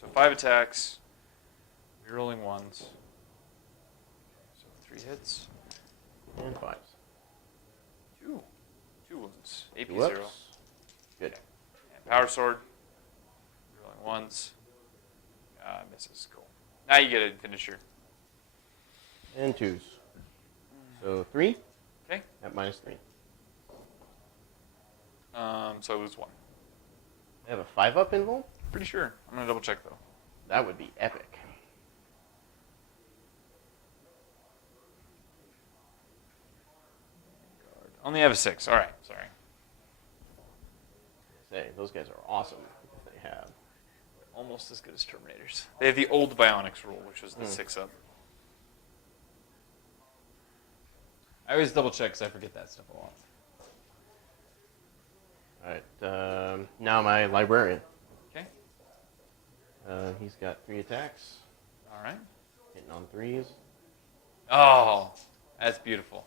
So 5 attacks. Rerolling 1s. So 3 hits. And 5s. 2. 2 wounds. AP 2 0. ups. Good. And power sword. Rerolling 1s. Misses. Cool. Now you get a finisher. And 2s. So 3 Okay. at -3. So I lose 1. I have a 5-up invul? Pretty sure. I'm gonna double check though. That would be epic. Only have a 6. All right. Sorry. Say, those guys are awesome if they have. Almost as good as Terminators. They have the old Bionics rule, which was the 6-up. I always double check because I forget that stuff a lot. Alright, now my librarian. Okay. He's got 3 attacks, All right. hitting on 3s. Oh, that's beautiful.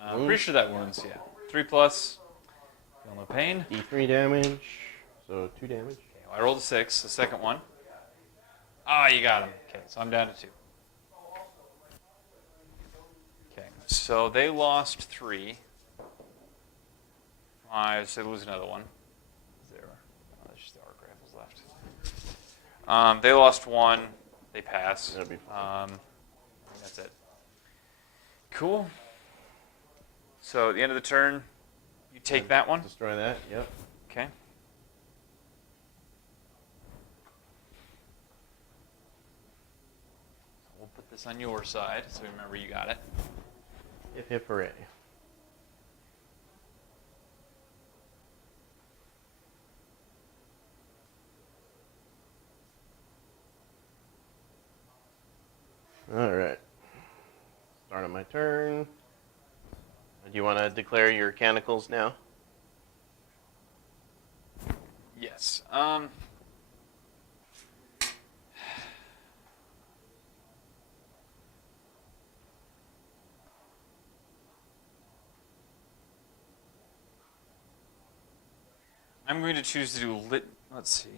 I'm Wounds? pretty sure that wounds, yeah. 3+. Feel no pain. D3 damage, so 2 damage. Okay, well, I rolled a 6, the second one. Ah, you got him. Okay, so I'm down to 2. Okay, so they lost 3. 5, so they lose another one. 0. Oh, there's just the arc rifles left. They lost 1. They pass. That'll be fine. I think that's it. Cool. So at the end of the turn, you take that one. Destroy that, yep. Okay. We'll put this on your side so we remember you got it. Hip hip hooray. Alright. Start of my turn. Do you want to declare your mechanicals now? Yes. I'm going to choose to do Let's see.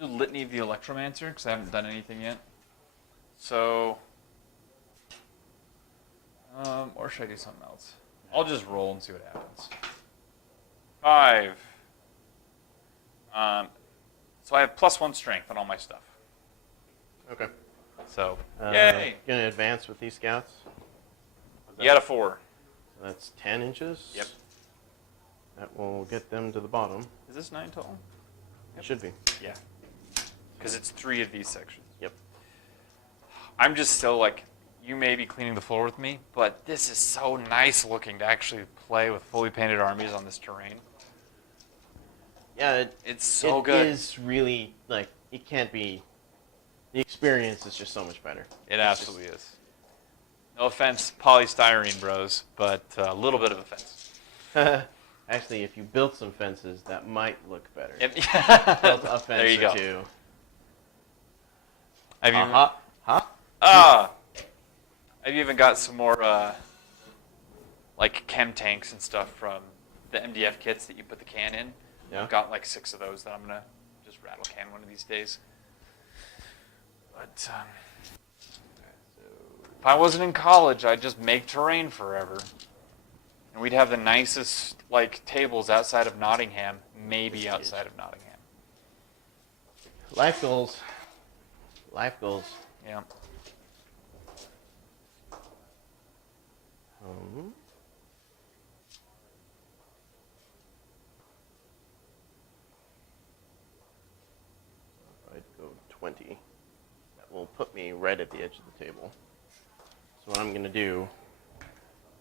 I'll do Litany of the Electromancer because I haven't done anything yet. So, or should I do something else? I'll just roll and see what happens. 5. So I have +1 strength on all my stuff. Okay. So, yay! Gonna advance with these scouts. You got a 4. So that's 10 inches. Yep. That will get them to the bottom. Is this 9 total? It should be. Yeah. Because it's 3 of these sections. Yep. I'm just still like, you may be cleaning the floor with me, but this is so nice looking to actually play with fully painted armies on this terrain. Yeah, It's so good. It is really, like, it can't be, the experience is just so much better. It absolutely is. No offense, polystyrene bros, but a little bit of offense. Actually, if you built some fences, that might look better. Yep. Built a fence There you or go. two. Have you Huh? I've even got some more like chem tanks and stuff from the MDF kits that you put the can in. Yeah. I've got like 6 of those that I'm gonna just rattle can one of these days. But if I wasn't in college, I'd just make terrain forever, and we'd have the nicest like tables outside of Nottingham, maybe outside of Nottingham. Life goals. Life goals. Yeah. I'd go 20. That will put me right at the edge of the table. So what I'm going to do,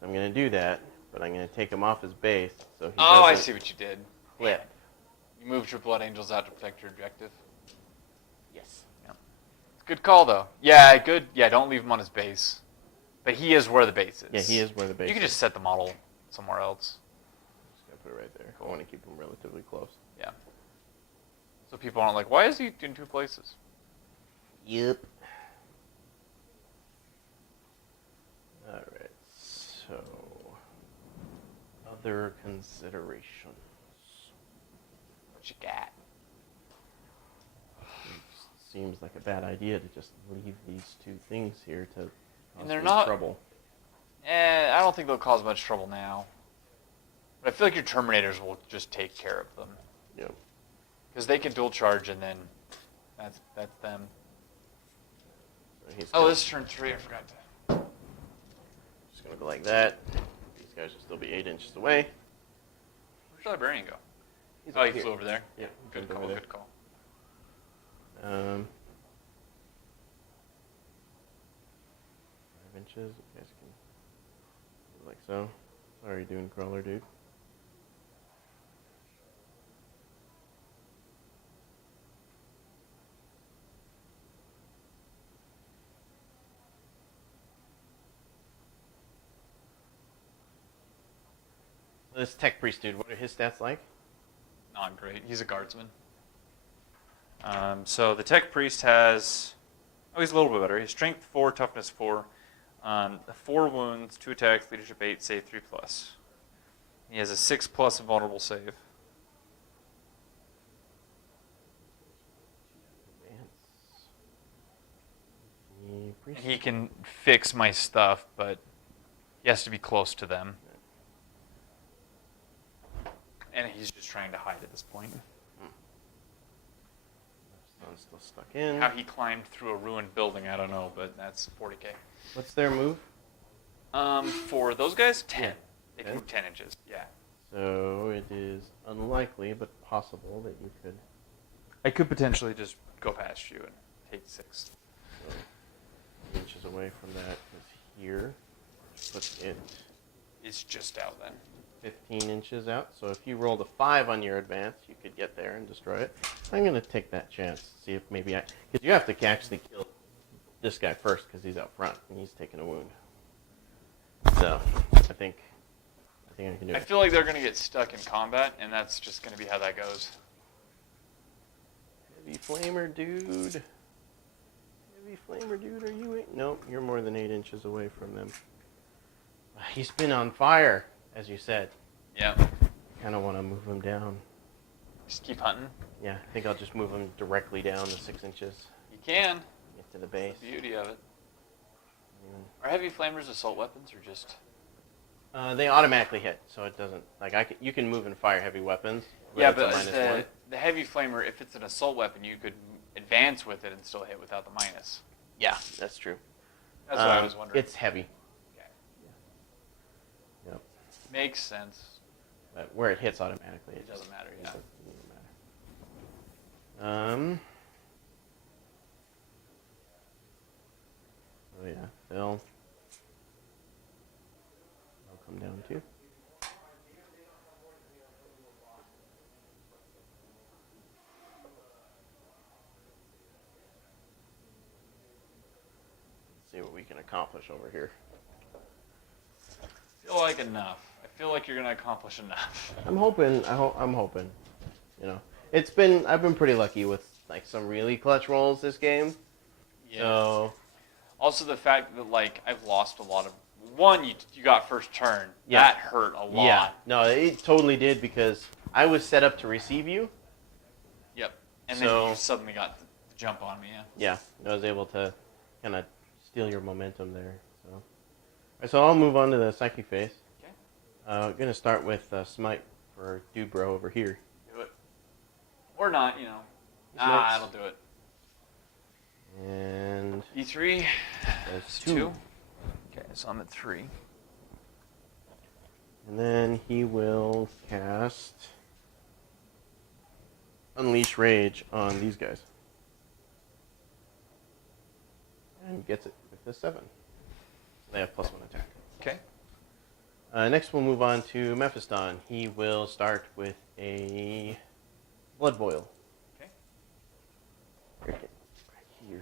I'm going to do that, but I'm going to take him off his base so he Oh, I doesn't see what you did. flip. You moved your Blood Angels out to protect your objective. Yes. Good call, though. Yeah, good. Yeah, don't leave him on his base. But he is where the base is. Yeah, he is where the base You can is. just set the model somewhere else. Just going to put it right there. I want to keep him relatively close. Yeah. So people aren't like, why is he in 2 places? Yep. Alright, so other considerations. What you got? Seems like a bad idea to just leave these 2 things here to cause And they're me not- trouble. I don't think they'll cause much trouble now. But I feel like your Terminators will just take care of them. Yep. Because they can dual charge and then that's them. So he's Oh, gonna, this is turn 3, I forgot to. just going to go like that. These guys will still be 8 inches away. Where'd the Librarian go? He's Oh, up he here. flew over there. Yeah, Good over call, there. good call. 5 inches. You guys can do like so. Sorry, doing crawler, dude. This tech priest dude, what are his stats like? Not great. He's a guardsman. So the Tech Priest has... Oh, he's a little bit better. He has Strength 4, Toughness 4, 4 wounds, 2 attacks, Leadership 8, Save 3+. He has a 6+ invulnerable save. And he can fix my stuff, but he has to be close to them. And he's just trying to hide at this point. Sun's still stuck in. How he climbed through a ruined building, I don't know, but that's 40k. What's their move? For those guys, 10. Yeah. They can 10? move 10 inches. Yeah. So it is unlikely, but possible that you could. I could potentially just go past you and take 6. So inches away from that is here. Put it It's just out then. 15 inches out. So if you rolled a 5 on your advance, you could get there and destroy it. I'm going to take that chance. See if maybe I... Because you have to actually kill this guy first because he's out front and he's taking a wound. So I think I can do I it. feel like they're going to get stuck in combat, and that's just going to be how that goes. Heavy flamer, dude. Heavy flamer, dude. Are you... Nope, you're more than 8 inches away from them. He's been on fire, as you said. Yeah. kind of want to move him down. Just keep hunting. Yeah, I think I'll just move him directly down to 6 inches. You can. Get to the base. That's the beauty of it. And Are heavy flamers assault weapons or just? they automatically hit, so it doesn't like you can move and fire heavy weapons. Yeah, it's a but -1. the heavy flamer, if it's an assault weapon, you could advance with it and still hit without the minus. Yeah, that's true. That's what I was wondering. It's heavy. Okay. Yeah. Yep. Makes sense. But where it hits automatically, It doesn't matter. it Yeah. doesn't matter. Oh yeah, Phil. I'll come down too. Let's see what we can accomplish over here. I feel like enough. I feel like you're gonna accomplish enough. I'm hoping. I'm hoping. You know, I've been pretty lucky with like some really clutch rolls this game. Yeah. So Also, the fact that like I've lost a lot of one. You got first turn. Yeah. That hurt a lot. yeah, no, it totally did because I was set up to receive you. Yep. And So- then you suddenly got the jump on me. Yeah. Yeah, I was able to kind of steal your momentum there. So I'll move on to the psychic phase. Okay. I'm gonna start with smite for Dude Bro over here. Do it. Or not. You know. Next. That'll do it. And D3. there's Two. two. Okay, so I'm at 3. And then he will cast Unleash Rage on these guys. And gets it with the 7. So they have +1 attack. Okay. Next we'll move on to Mephiston. He will start with a Blood Boil. Okay. Right here.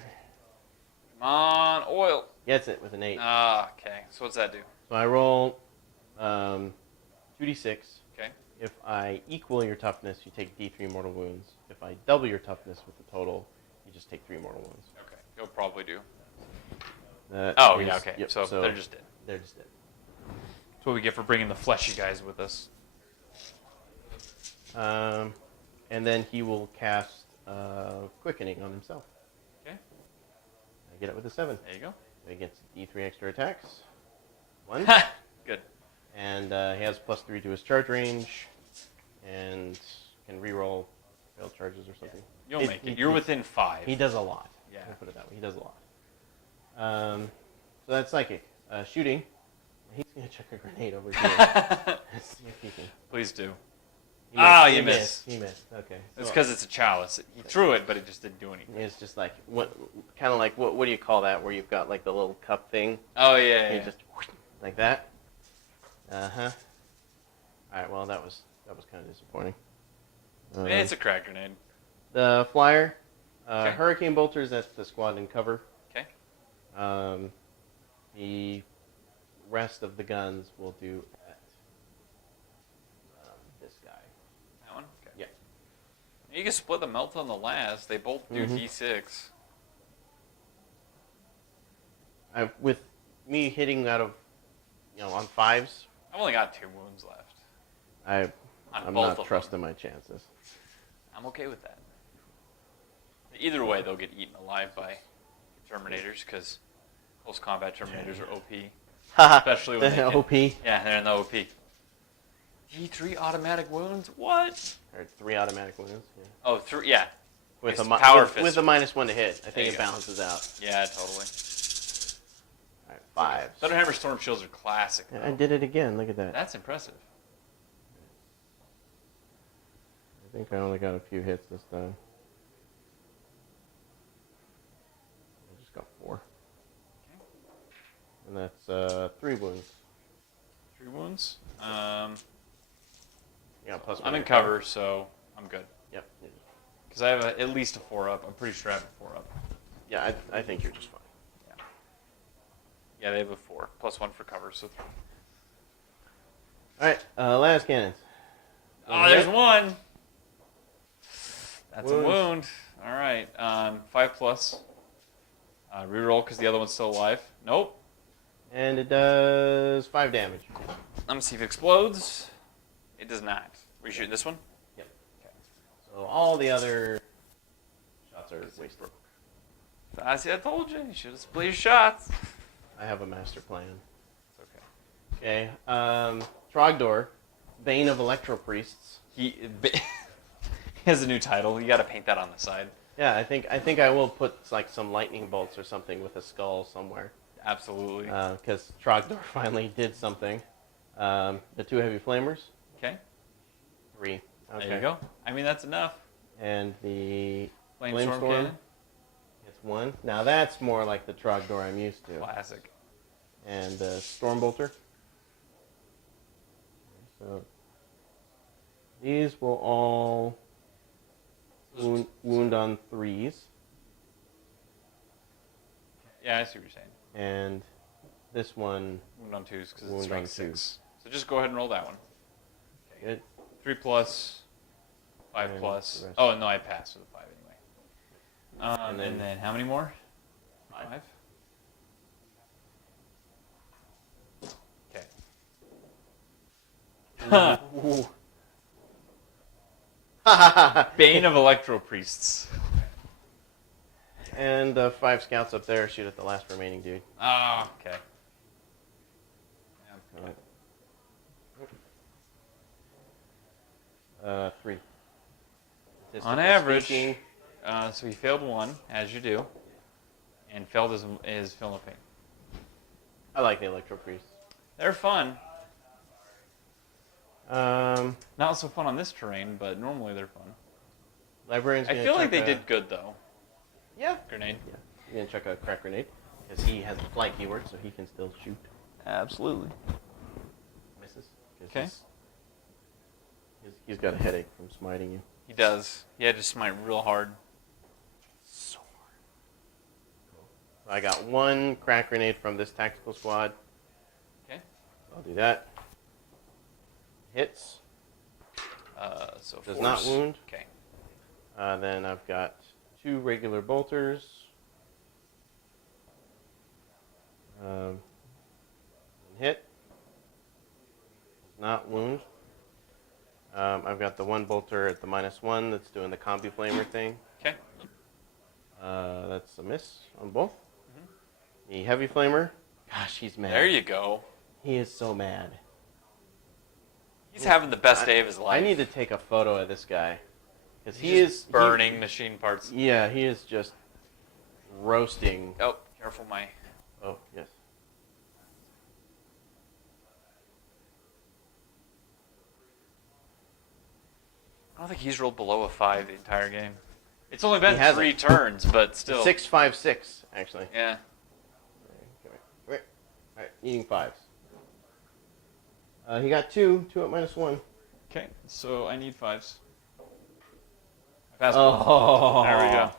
Come on, oil. Gets it with an 8. Okay. So what's that do? So I roll 2d6. Okay. If I equal your toughness, you take d3 mortal wounds. If I double your toughness with the total, you just take 3 mortal wounds. Okay. You'll probably do. That Oh, is- yeah, okay. yep, So they're just dead. They're just dead. That's what we get for bringing the fleshy guys with us. And then he will cast Quickening on himself. Okay. I get it with a 7. There you go. He gets d3 extra attacks. 1. Good. And he has +3 to his charge range. And can reroll failed charges or something. You'll make it. You're within 5. He does a lot. Yeah. I'll put it that way. He does a lot. So that's psychic. Shooting. He's going to chuck a grenade over here. Let's see if he can. Please do. He Ah, missed. you He missed. He missed. Okay. It's So because it's a chalice. He threw it, but it just didn't do anything. it's just like what do you call that? Where you've got like the little cup thing. Oh, yeah. And yeah. you just like that. All right. Well, that was kind of disappointing. It's a crack grenade. The flyer, Okay. Hurricane Bolters. That's the squad in cover. Okay. The rest of the guns will do at this guy. That one? Okay. Yeah. You can split the melt on the last. They both do Mhm. D6. With me hitting out of, on 5s, I've only got 2 wounds left. I'm both not of them. trusting my chances. I'm okay with that. Either way, they'll get eaten alive by Terminators, because close combat Terminators are OP. Especially when they OP. Yeah, they're in the OP. D3 automatic wounds? What? Or 3 automatic wounds. Yeah. Oh, 3, yeah. With It's a power with, fist. with a -1 to hit, I There think you it go. balances out. Yeah, totally. All right, 5. Thunderhammer Storm Shields are classic. Yeah, though. I did it again. Look at that. That's impressive. I think I only got a few hits this time. I just got 4. And that's 3 wounds. 3 wounds. Yeah, plus I'm 1 in cover, so I'm good. Yep. Because I have at least a 4-up. I'm pretty sure I have a 4-up. Yeah, I think you're just fine. Yeah, they have a 4. +1 for cover, so 3. All right, last cannons. Oh, there's one! That's Wounds. a wound. All right. 5+. Reroll because the other one's still alive. Nope. And it does 5 damage. Let me see if it explodes. It does not. We shooting this one? Yep. So all the other shots are wasted. I see. I told you. You should have split your shots. I have a master plan. It's okay. Okay. Trogdor, Bane of Electro Priests. He has a new title. You got to paint that on the side. Yeah, I think I will put like some lightning bolts or something with a skull somewhere. Absolutely. Because Trogdor finally did something. The 2 heavy flamers. Okay. 3. Okay. There you go. I mean, that's enough. And the Flamestorm cannon. It's 1. Now that's more like the Trogdor I'm used to. Classic. And the Stormbolter. So these will all wound on 3s. Yeah, I see what you're saying. And this one Wound on 2s because it's wound strength on 6. So just go ahead and roll that one. good. 3 plus, 5 And plus. the rest. Oh, no, I passed with a 5 anyway. And And then- then how many more? 5. Okay. Ooh. Bane of Electro Priests. And the 5 scouts up there shoot at the last remaining dude. Ah, okay. Yeah. 3. On Statistically average, speaking, so he failed 1, as you do, and failed his film of pain. I like the Electro Priests. They're fun. Um, Not so fun on this terrain, but normally they're fun. Librarian's I gonna feel like chuck they a- did good, though. Yeah. Grenade. Yeah. You're gonna chuck a crack grenade because he has the flight keyword, so he can still shoot. Absolutely. Misses. 'Cause Okay. He's got a headache from smiting you. He does. He had to smite real hard. So I got 1 crack grenade from this tactical squad. Okay. I'll do that. Hits. So Does force. not wound. Okay. Then I've got 2 regular bolters. Hit. Does not wound. I've got the 1 bolter at the -1 that's doing the combi flamer thing. Okay. That's a miss on both. The heavy flamer. Gosh, he's mad. There you go. He is so mad. He's having the best day of his life. I need to take a photo of this guy. Because He's he just is burning machine parts. Yeah, he is just roasting. Oh, careful, my. Oh, yes. I don't think he's rolled below a 5 the entire game. It's only been He hasn't. 3 turns, but still. 6, 5, 6, actually. Yeah. Come here. Alright, needing 5s. He got 2 at -1. Okay, so I need 5s. I passed Oh, one. There we go.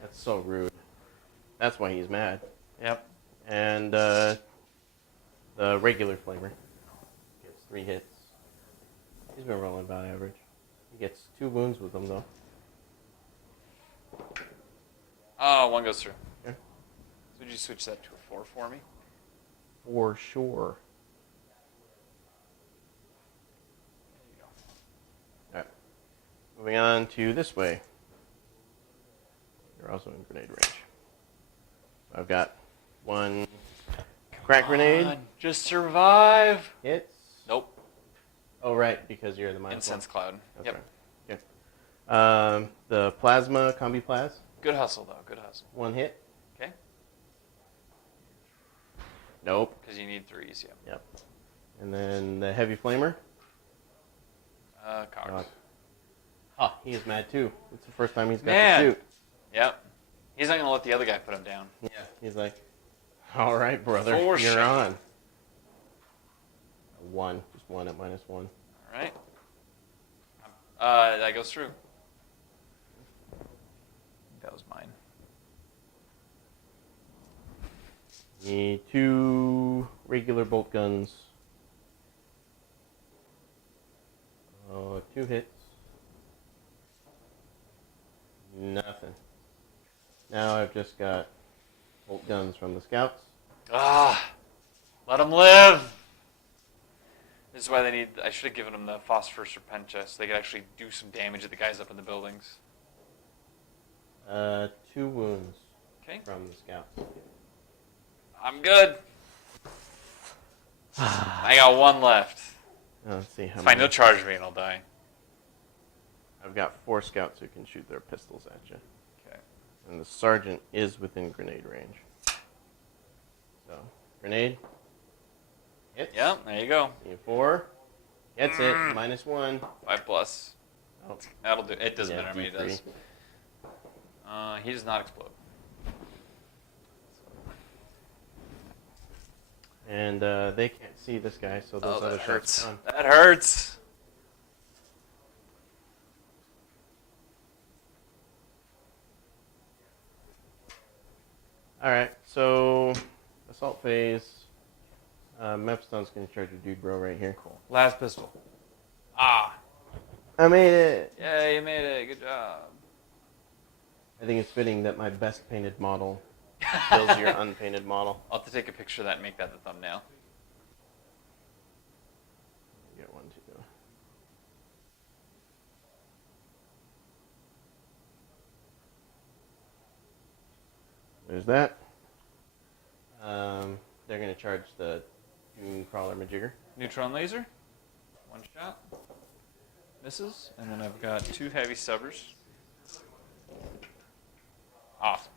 That's so rude. That's why he's mad. Yep. And the regular flamer gets 3 hits. He's been rolling about average. He gets 2 wounds with them, though. Oh, 1 goes through. Okay. So would you switch that to a 4 for me? For sure. There you go. Alright. Moving on to this way. You're also in grenade range. I've got 1 crack grenade. On, just survive. Hits. Nope. Oh, right, because you're the -1. Incense cloud. That's Yep. right. Okay. The plasma, combi plas. Good hustle, though. Good hustle. 1 hit. Okay. Nope. Because you need 3s, yeah. Yep. And then the heavy flamer. Cocked. Oh, he is mad too. It's the first time he's got Man. to shoot. Yep. He's not going to let the other guy put him down. Yeah. He's like, all right, brother, For you're sure. on. 1. Just 1 at -1. All right. That goes through. That was mine. Need 2 regular bolt guns. 2 hits. Nothing. Now I've just got bolt guns from the scouts. Ah, let him live. There's is why they need. I should have given them the phosphorus serpentia so they could actually do some damage to the guys up in the buildings. 2 wounds Okay. from the scouts. I'm good. I got 1 left. Let's see how Fine, many. they'll charge me and I'll die. I've got 4 scouts who can shoot their pistols at you. Okay. And the sergeant is within grenade range. So, grenade. Hits. Yeah, there you go. C4. Gets it. -1. 5+. Oh, That'll do. It doesn't yeah, matter how many he D3. does. He does not explode. And they can't see this guy, so those Oh, other that shots hurts. are done. That hurts. Alright, so assault phase. Mepstone's gonna charge your dude bro right here. Cool. Last pistol. Ah. I made it! Yeah, you made it. Good job. I think it's fitting that my best painted model kills your unpainted model. I'll have to take a picture of that and make that the thumbnail. Get one too. There's that. They're gonna charge the Dune Crawler Majigger. Neutron laser. 1 shot. Misses. And then I've got 2 heavy stubbers. Awesome.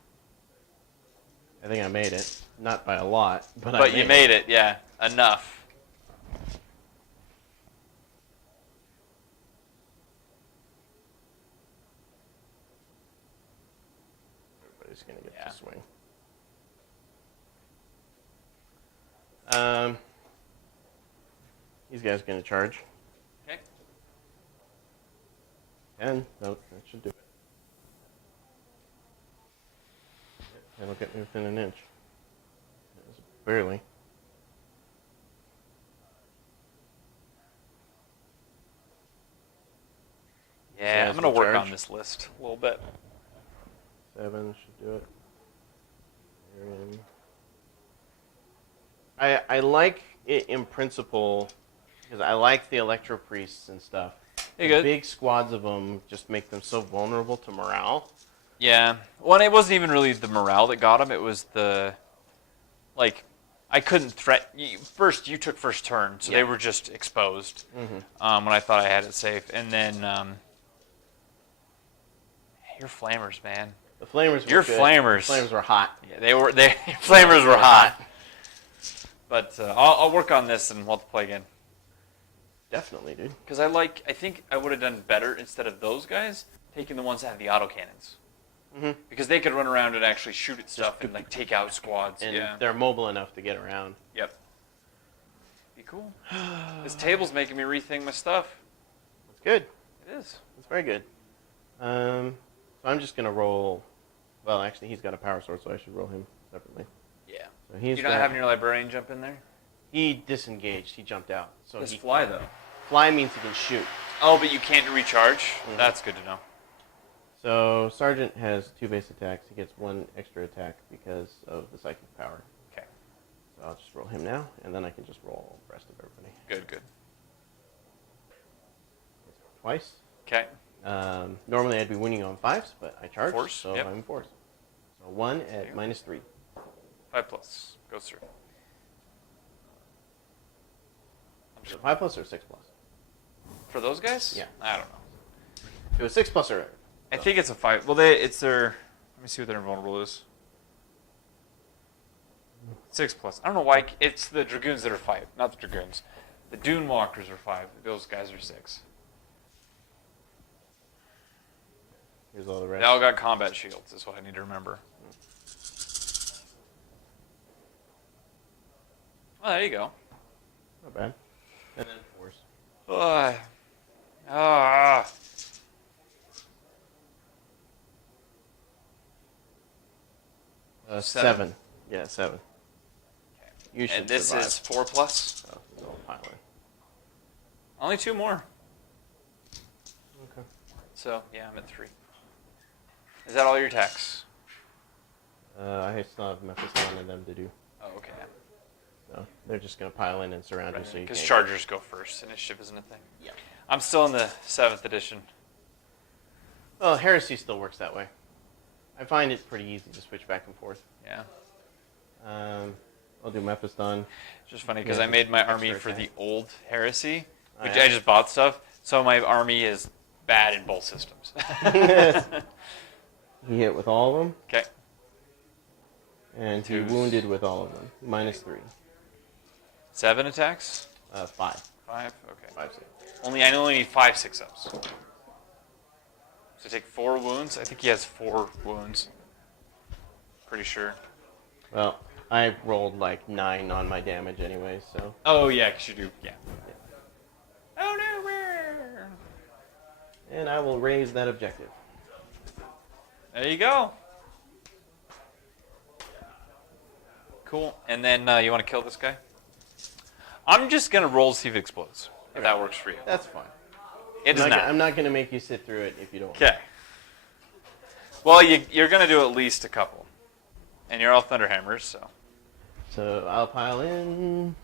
I think I made it. Not by a lot, but I But you made it, yeah. Enough. Everybody's gonna get Yeah. to swing. These guys are gonna charge. Okay. 10. Nope, that should do it. That'll get me within an inch. Barely. Yeah, Size I'm going to will work charge. on this list a little bit. 7 should do it. I like it in principle because I like the electro priests and stuff. You The good? big squads of them just make them so vulnerable to morale. Yeah. Well, it wasn't even really the morale that got him. It was the, like, I couldn't first, you took first turn, so they Yeah. were just exposed Mm-hmm. when I thought I had it safe. And then, your flamers, man. The flamers were Your good. flamers. The flamers were hot. Yeah, they flamers were hot. But I'll work on this and we'll have to play again. Definitely, dude. Because I think I would have done better instead of those guys taking the ones that have the autocannons. Mm-hmm. Because they could run around and actually shoot at stuff and like take out squads. And yeah. they're mobile enough to get around. Yep. Be cool. This table's making me rethink my stuff. That's good. It is. That's very good. So I'm just gonna roll. Well, actually, he's got a power sword, so I should roll him separately. Yeah. So he's You're not got- having your librarian jump in there? He disengaged. He jumped out. So Let's he fly though. fly means he can shoot. Oh, but you can't recharge? Mhm. That's good to know. So Sergeant has 2 base attacks. He gets 1 extra attack because of the psychic power. Okay. So I'll just roll him now, and then I can just roll the rest of everybody. Good, good. Twice. Okay. Normally I'd be winning on 5s, but I charged, Force, so yep. I'm forced. So 1 There you at go. -3. 5+. Goes through. Is it 5+ or 6+? For those guys? Yeah. I don't know. It was 6+ or. I think it's a 5. Well, it's their. Let me see what their invulnerable is. 6+. I don't know why. It's the Dragoons that are 5, not the Dragoons. The Dune Walkers are 5. Those guys are 6. Here's all the They rest. all got combat shields, is what I need to remember. Well, there you go. Not bad. And then force. Ah. Seven. 7. Yeah, 7. You should And this survive. is 4+. Oh, it's all piling. Only 2 more. Okay. So, yeah, I'm at 3. Is that all your attacks? I still have Memphis on and them to do. Oh, okay. So they're just going to pile in and surround you. So you Because can't chargers go first. Initiative isn't a thing. Yeah. I'm still in the 7th edition. Well, Heresy still works that way. I find it pretty easy to switch back and forth. Yeah. I'll do Mephiston. It's just funny because Yeah, I made my extra army for the attack. old Heresy, Oh, which yeah? I just bought stuff. So my army is bad in both systems. He hit with all of them, Okay. and he Twos. wounded with all of them. -3. 7 attacks? 5. 5? Okay. 5, 6. I only need 5 6-ups. So take 4 wounds. I think he has 4 wounds. Pretty sure. Well, I rolled like 9 on my damage anyway, so. Oh, yeah, because you do. Yeah. Oh, no, where? And I will raise that objective. There you go. Cool. And then you want to kill this guy? I'm just going to roll to see if it explodes. If that works for you. That's fine. It does not. I'm not going to make you sit through it if you don't. Okay. Well, you're going to do at least a couple. And you're all Thunderhammers, so. So I'll pile in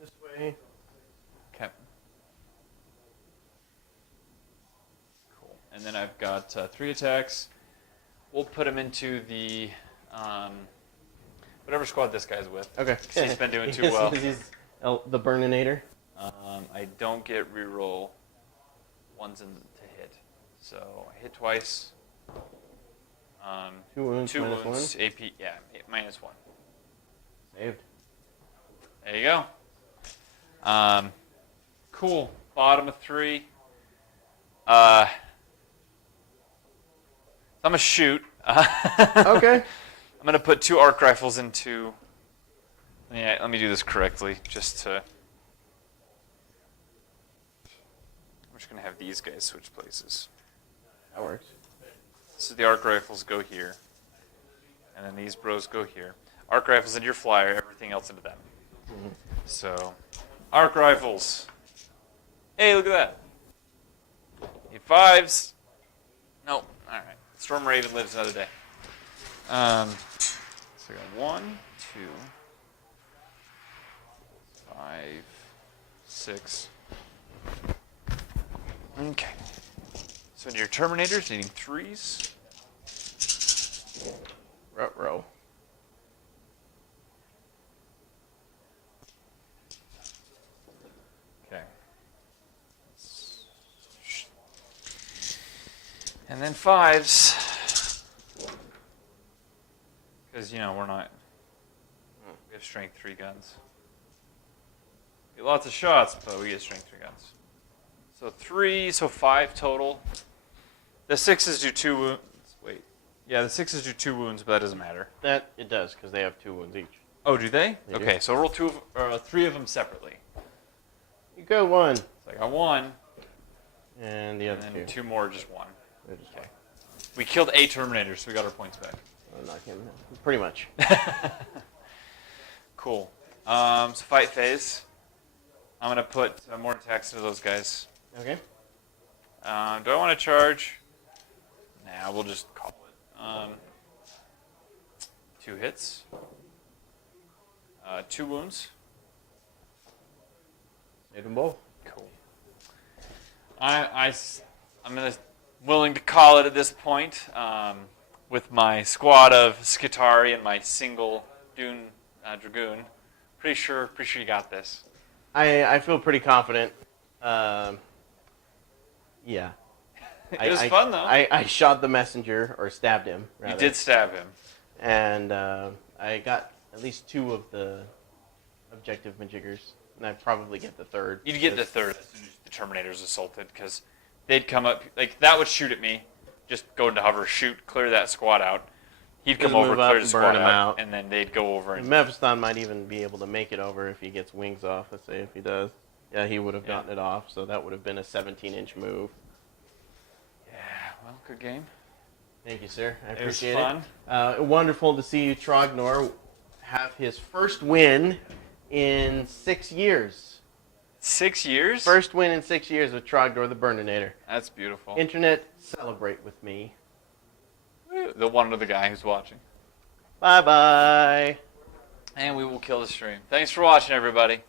this way. Okay. Cool. And then I've got 3 attacks. We'll put him into the whatever squad this guy's with. Okay. 'Cause he's been doing too well. He's the Burninator. I don't get reroll ones to hit, so I hit twice. 2 wounds, 2 -1. wounds. AP, yeah, -1. Saved. There you go. Cool. Bottom of 3. I'm gonna shoot. Okay. I'm gonna put 2 arc rifles into. Yeah, let me do this correctly, just to. I'm just gonna have these guys switch places. That works. So the arc rifles go here, and then these bros go here. Arc rifles into your flyer, everything else into them. Mhm. So, arc rifles. Hey, look at that. Need 5s. Nope. All right. Storm Raven lives another day. So I got 1, 2, 5, 6. Okay. So your Terminators needing 3s. Ruh-roh. Okay. And then 5s. Because, we're not. We have strength 3 guns. Get lots of shots, but we get strength 3 guns. So 3, so 5 total. The 6s do 2 wounds. Wait. Yeah, the 6s do 2 wounds, but that doesn't matter. That it does, because they have 2 wounds each. Oh, do they? They Okay, do. so roll 3 of them separately. You go 1, So I got 1, and the and other then 2. 2 more, just 1. They're just Okay. We killed a Terminator, so we got our points back. I'll knock him down. Pretty much. Cool. So fight phase. I'm gonna put more attacks into those guys. Okay. Do I want to charge? Nah, we'll just call it. 2 hits. 2 wounds. Save them both. Cool. I'm willing to call it at this point. With my squad of Skitari and my single Dune Dragoon. Pretty sure you got this. I feel pretty confident. Yeah. It was fun though. I shot the messenger, or stabbed him, rather. You did stab him. And I got at least 2 of the objective majiggers, and I probably get the 3rd. You'd get the 3rd as soon as the Terminator's assaulted, because they'd come up, like, that would shoot at me. Just go into hover, shoot, clear that squad out. He'd come Just over, move up clear the and squad burn him out, out. and then they'd go over And and... Mephiston might even be able to make it over if he gets wings off, let's say, if he does. Yeah, he would have Yeah. gotten it off, so that would have been a 17-inch move. Yeah, well, good game. Thank you, sir. I It was appreciate fun. it. Wonderful to see you, Trognor, have his first win in 6 years. 6 years? First win in 6 years with Trognor the Burninator. That's beautiful. Internet, celebrate with me. The one other guy who's watching. Bye-bye. And we will kill the stream. Thanks for watching, everybody.